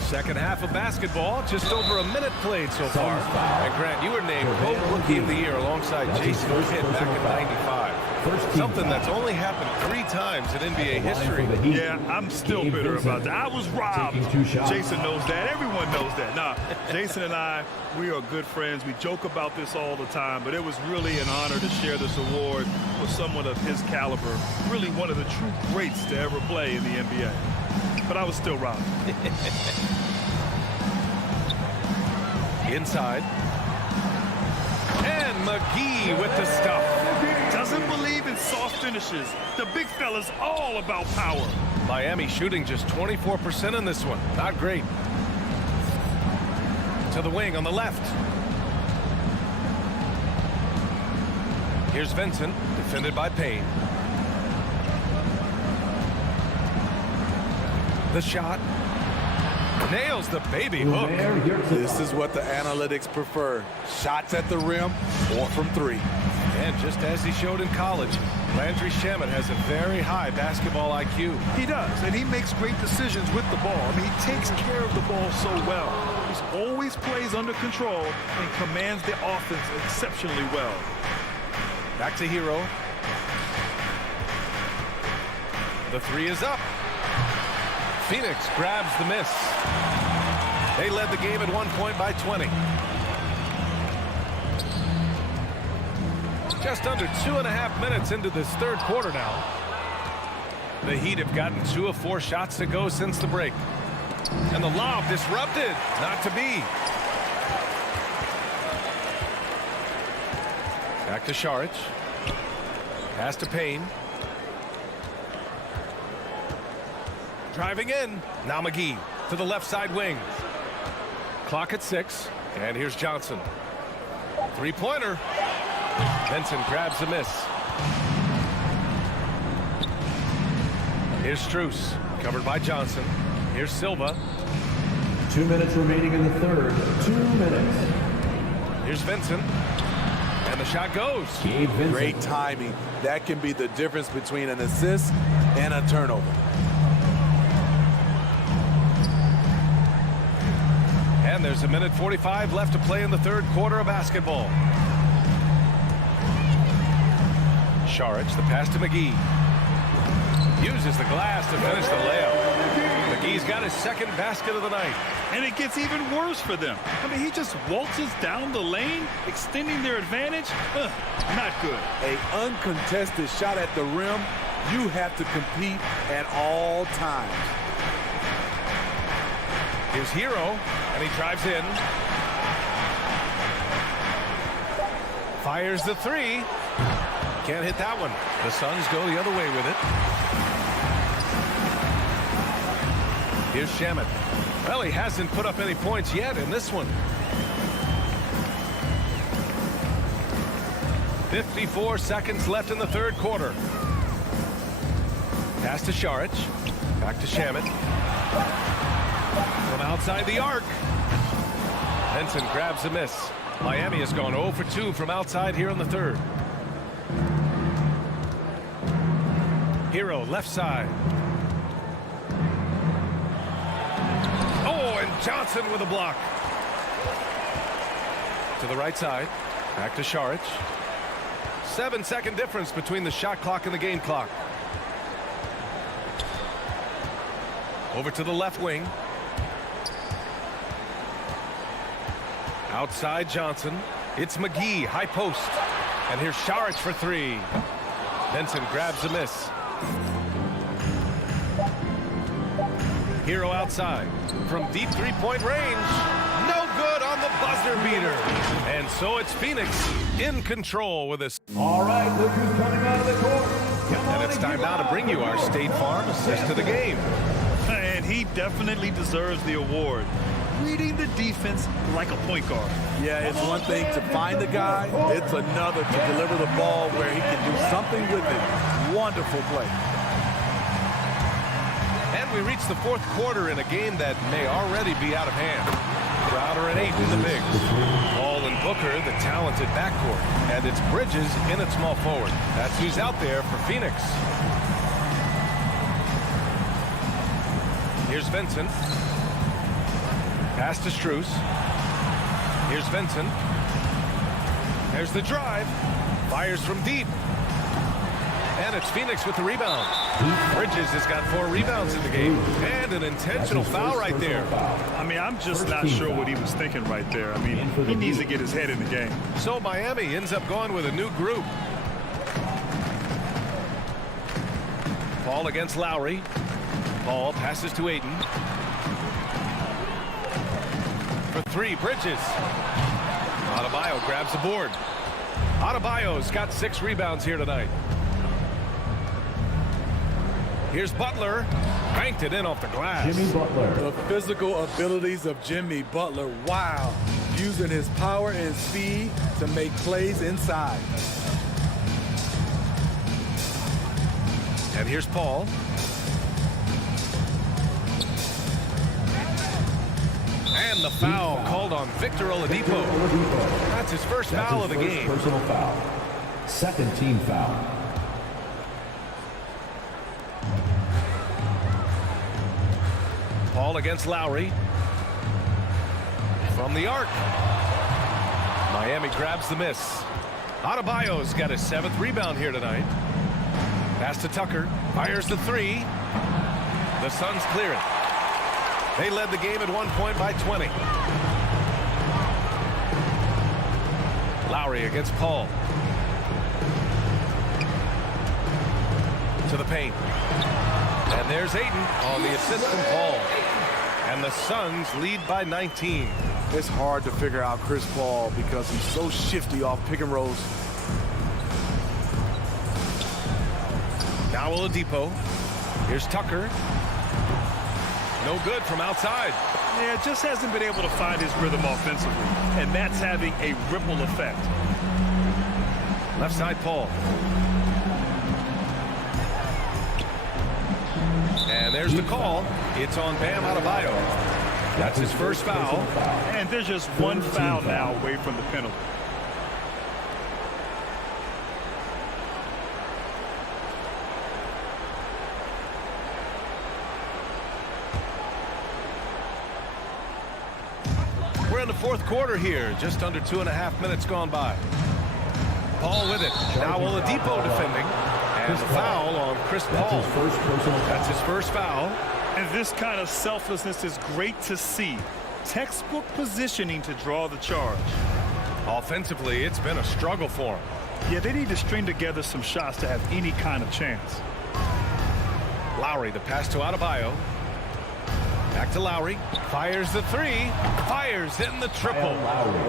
Second half of basketball, just over a minute played so far. And Grant, you were named Rookie of the Year alongside Jason Kidd back in '95. Something that's only happened 3 times in NBA history. Yeah, I'm still bitter about that. I was robbed. Jason knows that. Everyone knows that. Nah, Jason and I, we are good friends. We joke about this all the time, but it was really an honor to share this award with someone of his caliber. Really one of the true greats to ever play in the NBA. But I was still robbed. Inside. And McGee with the stuff. Doesn't believe in soft finishes. The big fella's all about power. Miami shooting just 24% in this one. Not great. To the wing on the left. Here's Vincent, defended by Payne. The shot. Nails the baby hook. This is what the analytics prefer. Shots at the rim or from 3. And just as he showed in college, Landry Shamet has a very high basketball IQ. He does, and he makes great decisions with the ball. I mean, he takes care of the ball so well. He always plays under control and commands the offense exceptionally well. Back to Hero. The 3 is up. Phoenix grabs the miss. They led the game at one point by 20. Just under 2.5 minutes into this third quarter now. The Heat have gotten 2 of 4 shots to go since the break. And the lob disrupted. Not to be. Back to Saric. Pass to Payne. Driving in. Now McGee to the left side wing. Clock at 6. And here's Johnson. 3-pointer. Benson grabs the miss. Here's Strus. Covered by Johnson. Here's Silva. 2 minutes remaining in the third. 2 minutes. Here's Vincent. And the shot goes. Great timing. That can be the difference between an assist and a turnover. And there's 1:45 left to play in the third quarter of basketball. Saric, the pass to McGee. Uses the glass to finish the layup. McGee's got his second basket of the night. And it gets even worse for them. I mean, he just waltzes down the lane, extending their advantage. Not good. An uncontested shot at the rim, you have to compete at all times. Here's Hero, and he drives in. Fires the three. Can't hit that one. The Suns go the other way with it. Here's Shamet. Well, he hasn't put up any points yet in this one. 54 seconds left in the third quarter. Pass to Saric. Back to Shamet. From outside the arc. Benson grabs a miss. Miami has gone 0 for 2 from outside here in the third. Hero left side. Oh, and Johnson with a block. To the right side. Back to Saric. 7-second difference between the shot clock and the game clock. Over to the left wing. Outside Johnson. It's McGee, high post. And here's Saric for three. Benson grabs a miss. Hero outside. From deep three-point range. No good on the buzzer beater. And so it's Phoenix in control with this. All right, look who's coming out of the court. And it's time now to bring you our State Farm assist to the game. And he definitely deserves the award. Reading the defense like a point guard. Yeah, it's one thing to find the guy. It's another to deliver the ball where he can do something with it. Wonderful play. And we reach the fourth quarter in a game that may already be out of hand. Crowder and Ayton, the bigs. Ball and Booker, the talented backcourt. And it's Bridges in at small forward. That's who's out there for Phoenix. Here's Vincent. Pass to Strus. Here's Vincent. There's the drive. Fires from deep. And it's Phoenix with the rebound. Bridges has got 4 rebounds in the game. And an intentional foul right there. I mean, I'm just not sure what he was thinking right there. I mean, he needs to get his head in the game. So Miami ends up going with a new group. Paul against Lowry. Paul passes to Ayton. For three, Bridges. Adebayo grabs the board. Adebayo's got 6 rebounds here tonight. Here's Butler. Banked it in off the glass. Jimmy Butler. The physical abilities of Jimmy Butler. Wow. Using his power and speed to make plays inside. And here's Paul. And the foul called on Victor Oladipo. That's his first foul of the game. Personal foul. Second team foul. Paul against Lowry. From the arc. Miami grabs the miss. Adebayo's got his 7th rebound here tonight. Pass to Tucker. Fires the three. The Suns clear it. They led the game at one point by 20. Lowry against Paul. To the paint. And there's Ayton on the assist from Paul. And the Suns lead by 19. It's hard to figure out Chris Paul because he's so shifty off pick and rolls. Now Oladipo. Here's Tucker. No good from outside. Yeah, just hasn't been able to find his rhythm offensively. And that's having a ripple effect. Left side, Paul. And there's the call. It's on Bam Adebayo. That's his first foul. And there's just one foul now away from the penalty. We're in the fourth quarter here. Just under 2.5 minutes gone by. Paul with it. Now Oladipo defending. And the foul on Chris Paul. That's his first foul. And this kind of selflessness is great to see. Textbook positioning to draw the charge. Offensively, it's been a struggle for him. Yeah, they need to string together some shots to have any kind of chance. Lowry, the pass to Adebayo. Back to Lowry. Fires the three. Fires in the triple.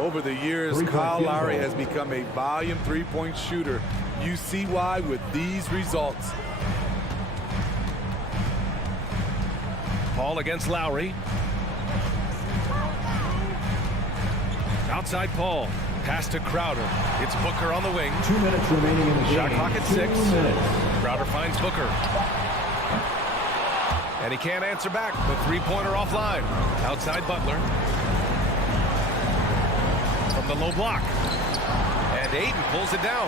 Over the years, Kyle Lowry has become a volume three-point shooter. You see why with these results. Paul against Lowry. Outside Paul. Pass to Crowder. It's Booker on the wing. 2 minutes remaining in the game. Shot clock at 6. Crowder finds Booker. And he can't answer back. The three-pointer offline. Outside Butler. From the low block. And Ayton pulls it down.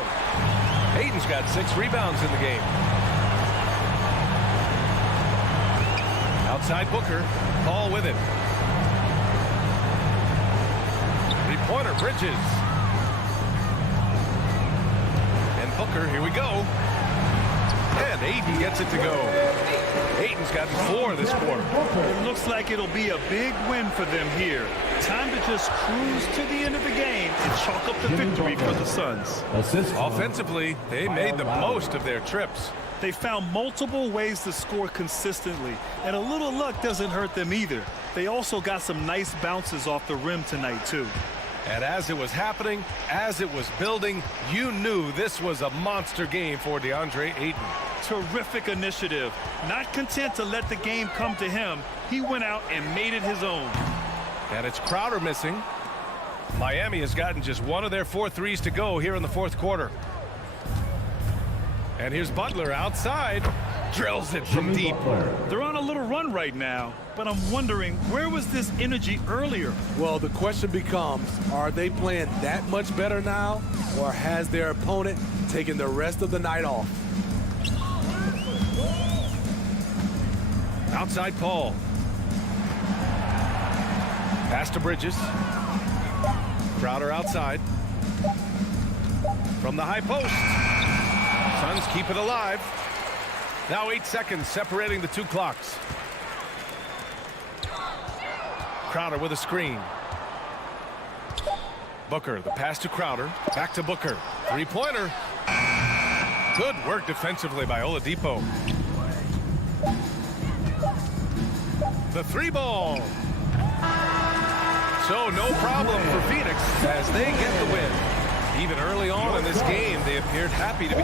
Ayton's got 6 rebounds in the game. Outside Booker. Paul with it. Three-pointer, Bridges. And Booker, here we go. And Ayton gets it to go. Ayton's got 4 this quarter. It looks like it'll be a big win for them here. Time to just cruise to the end of the game and chalk up the victory for the Suns. Offensively, they made the most of their trips. They found multiple ways to score consistently, and a little luck doesn't hurt them either. They also got some nice bounces off the rim tonight, too. And as it was happening, as it was building, you knew this was a monster game for Deandre Ayton. Terrific initiative. Not content to let the game come to him, he went out and made it his own. And it's Crowder missing. Miami has gotten just 1 of their 4 threes to go here in the 4th quarter. And here's Butler outside. Drills it from deep. They're on a little run right now, but I'm wondering, where was this energy earlier? Well, the question becomes, are they playing that much better now, or has their opponent taken the rest of the night off? Outside Paul. Pass to Bridges. Crowder outside. From the high post. Suns keep it alive. Now 8 seconds separating the 2 clocks. Crowder with a screen. Booker, the pass to Crowder. Back to Booker. Three-pointer. Good work defensively by Oladipo. The 3-ball. So no problem for Phoenix as they get the win. Even early on in this game, they appeared happy to be...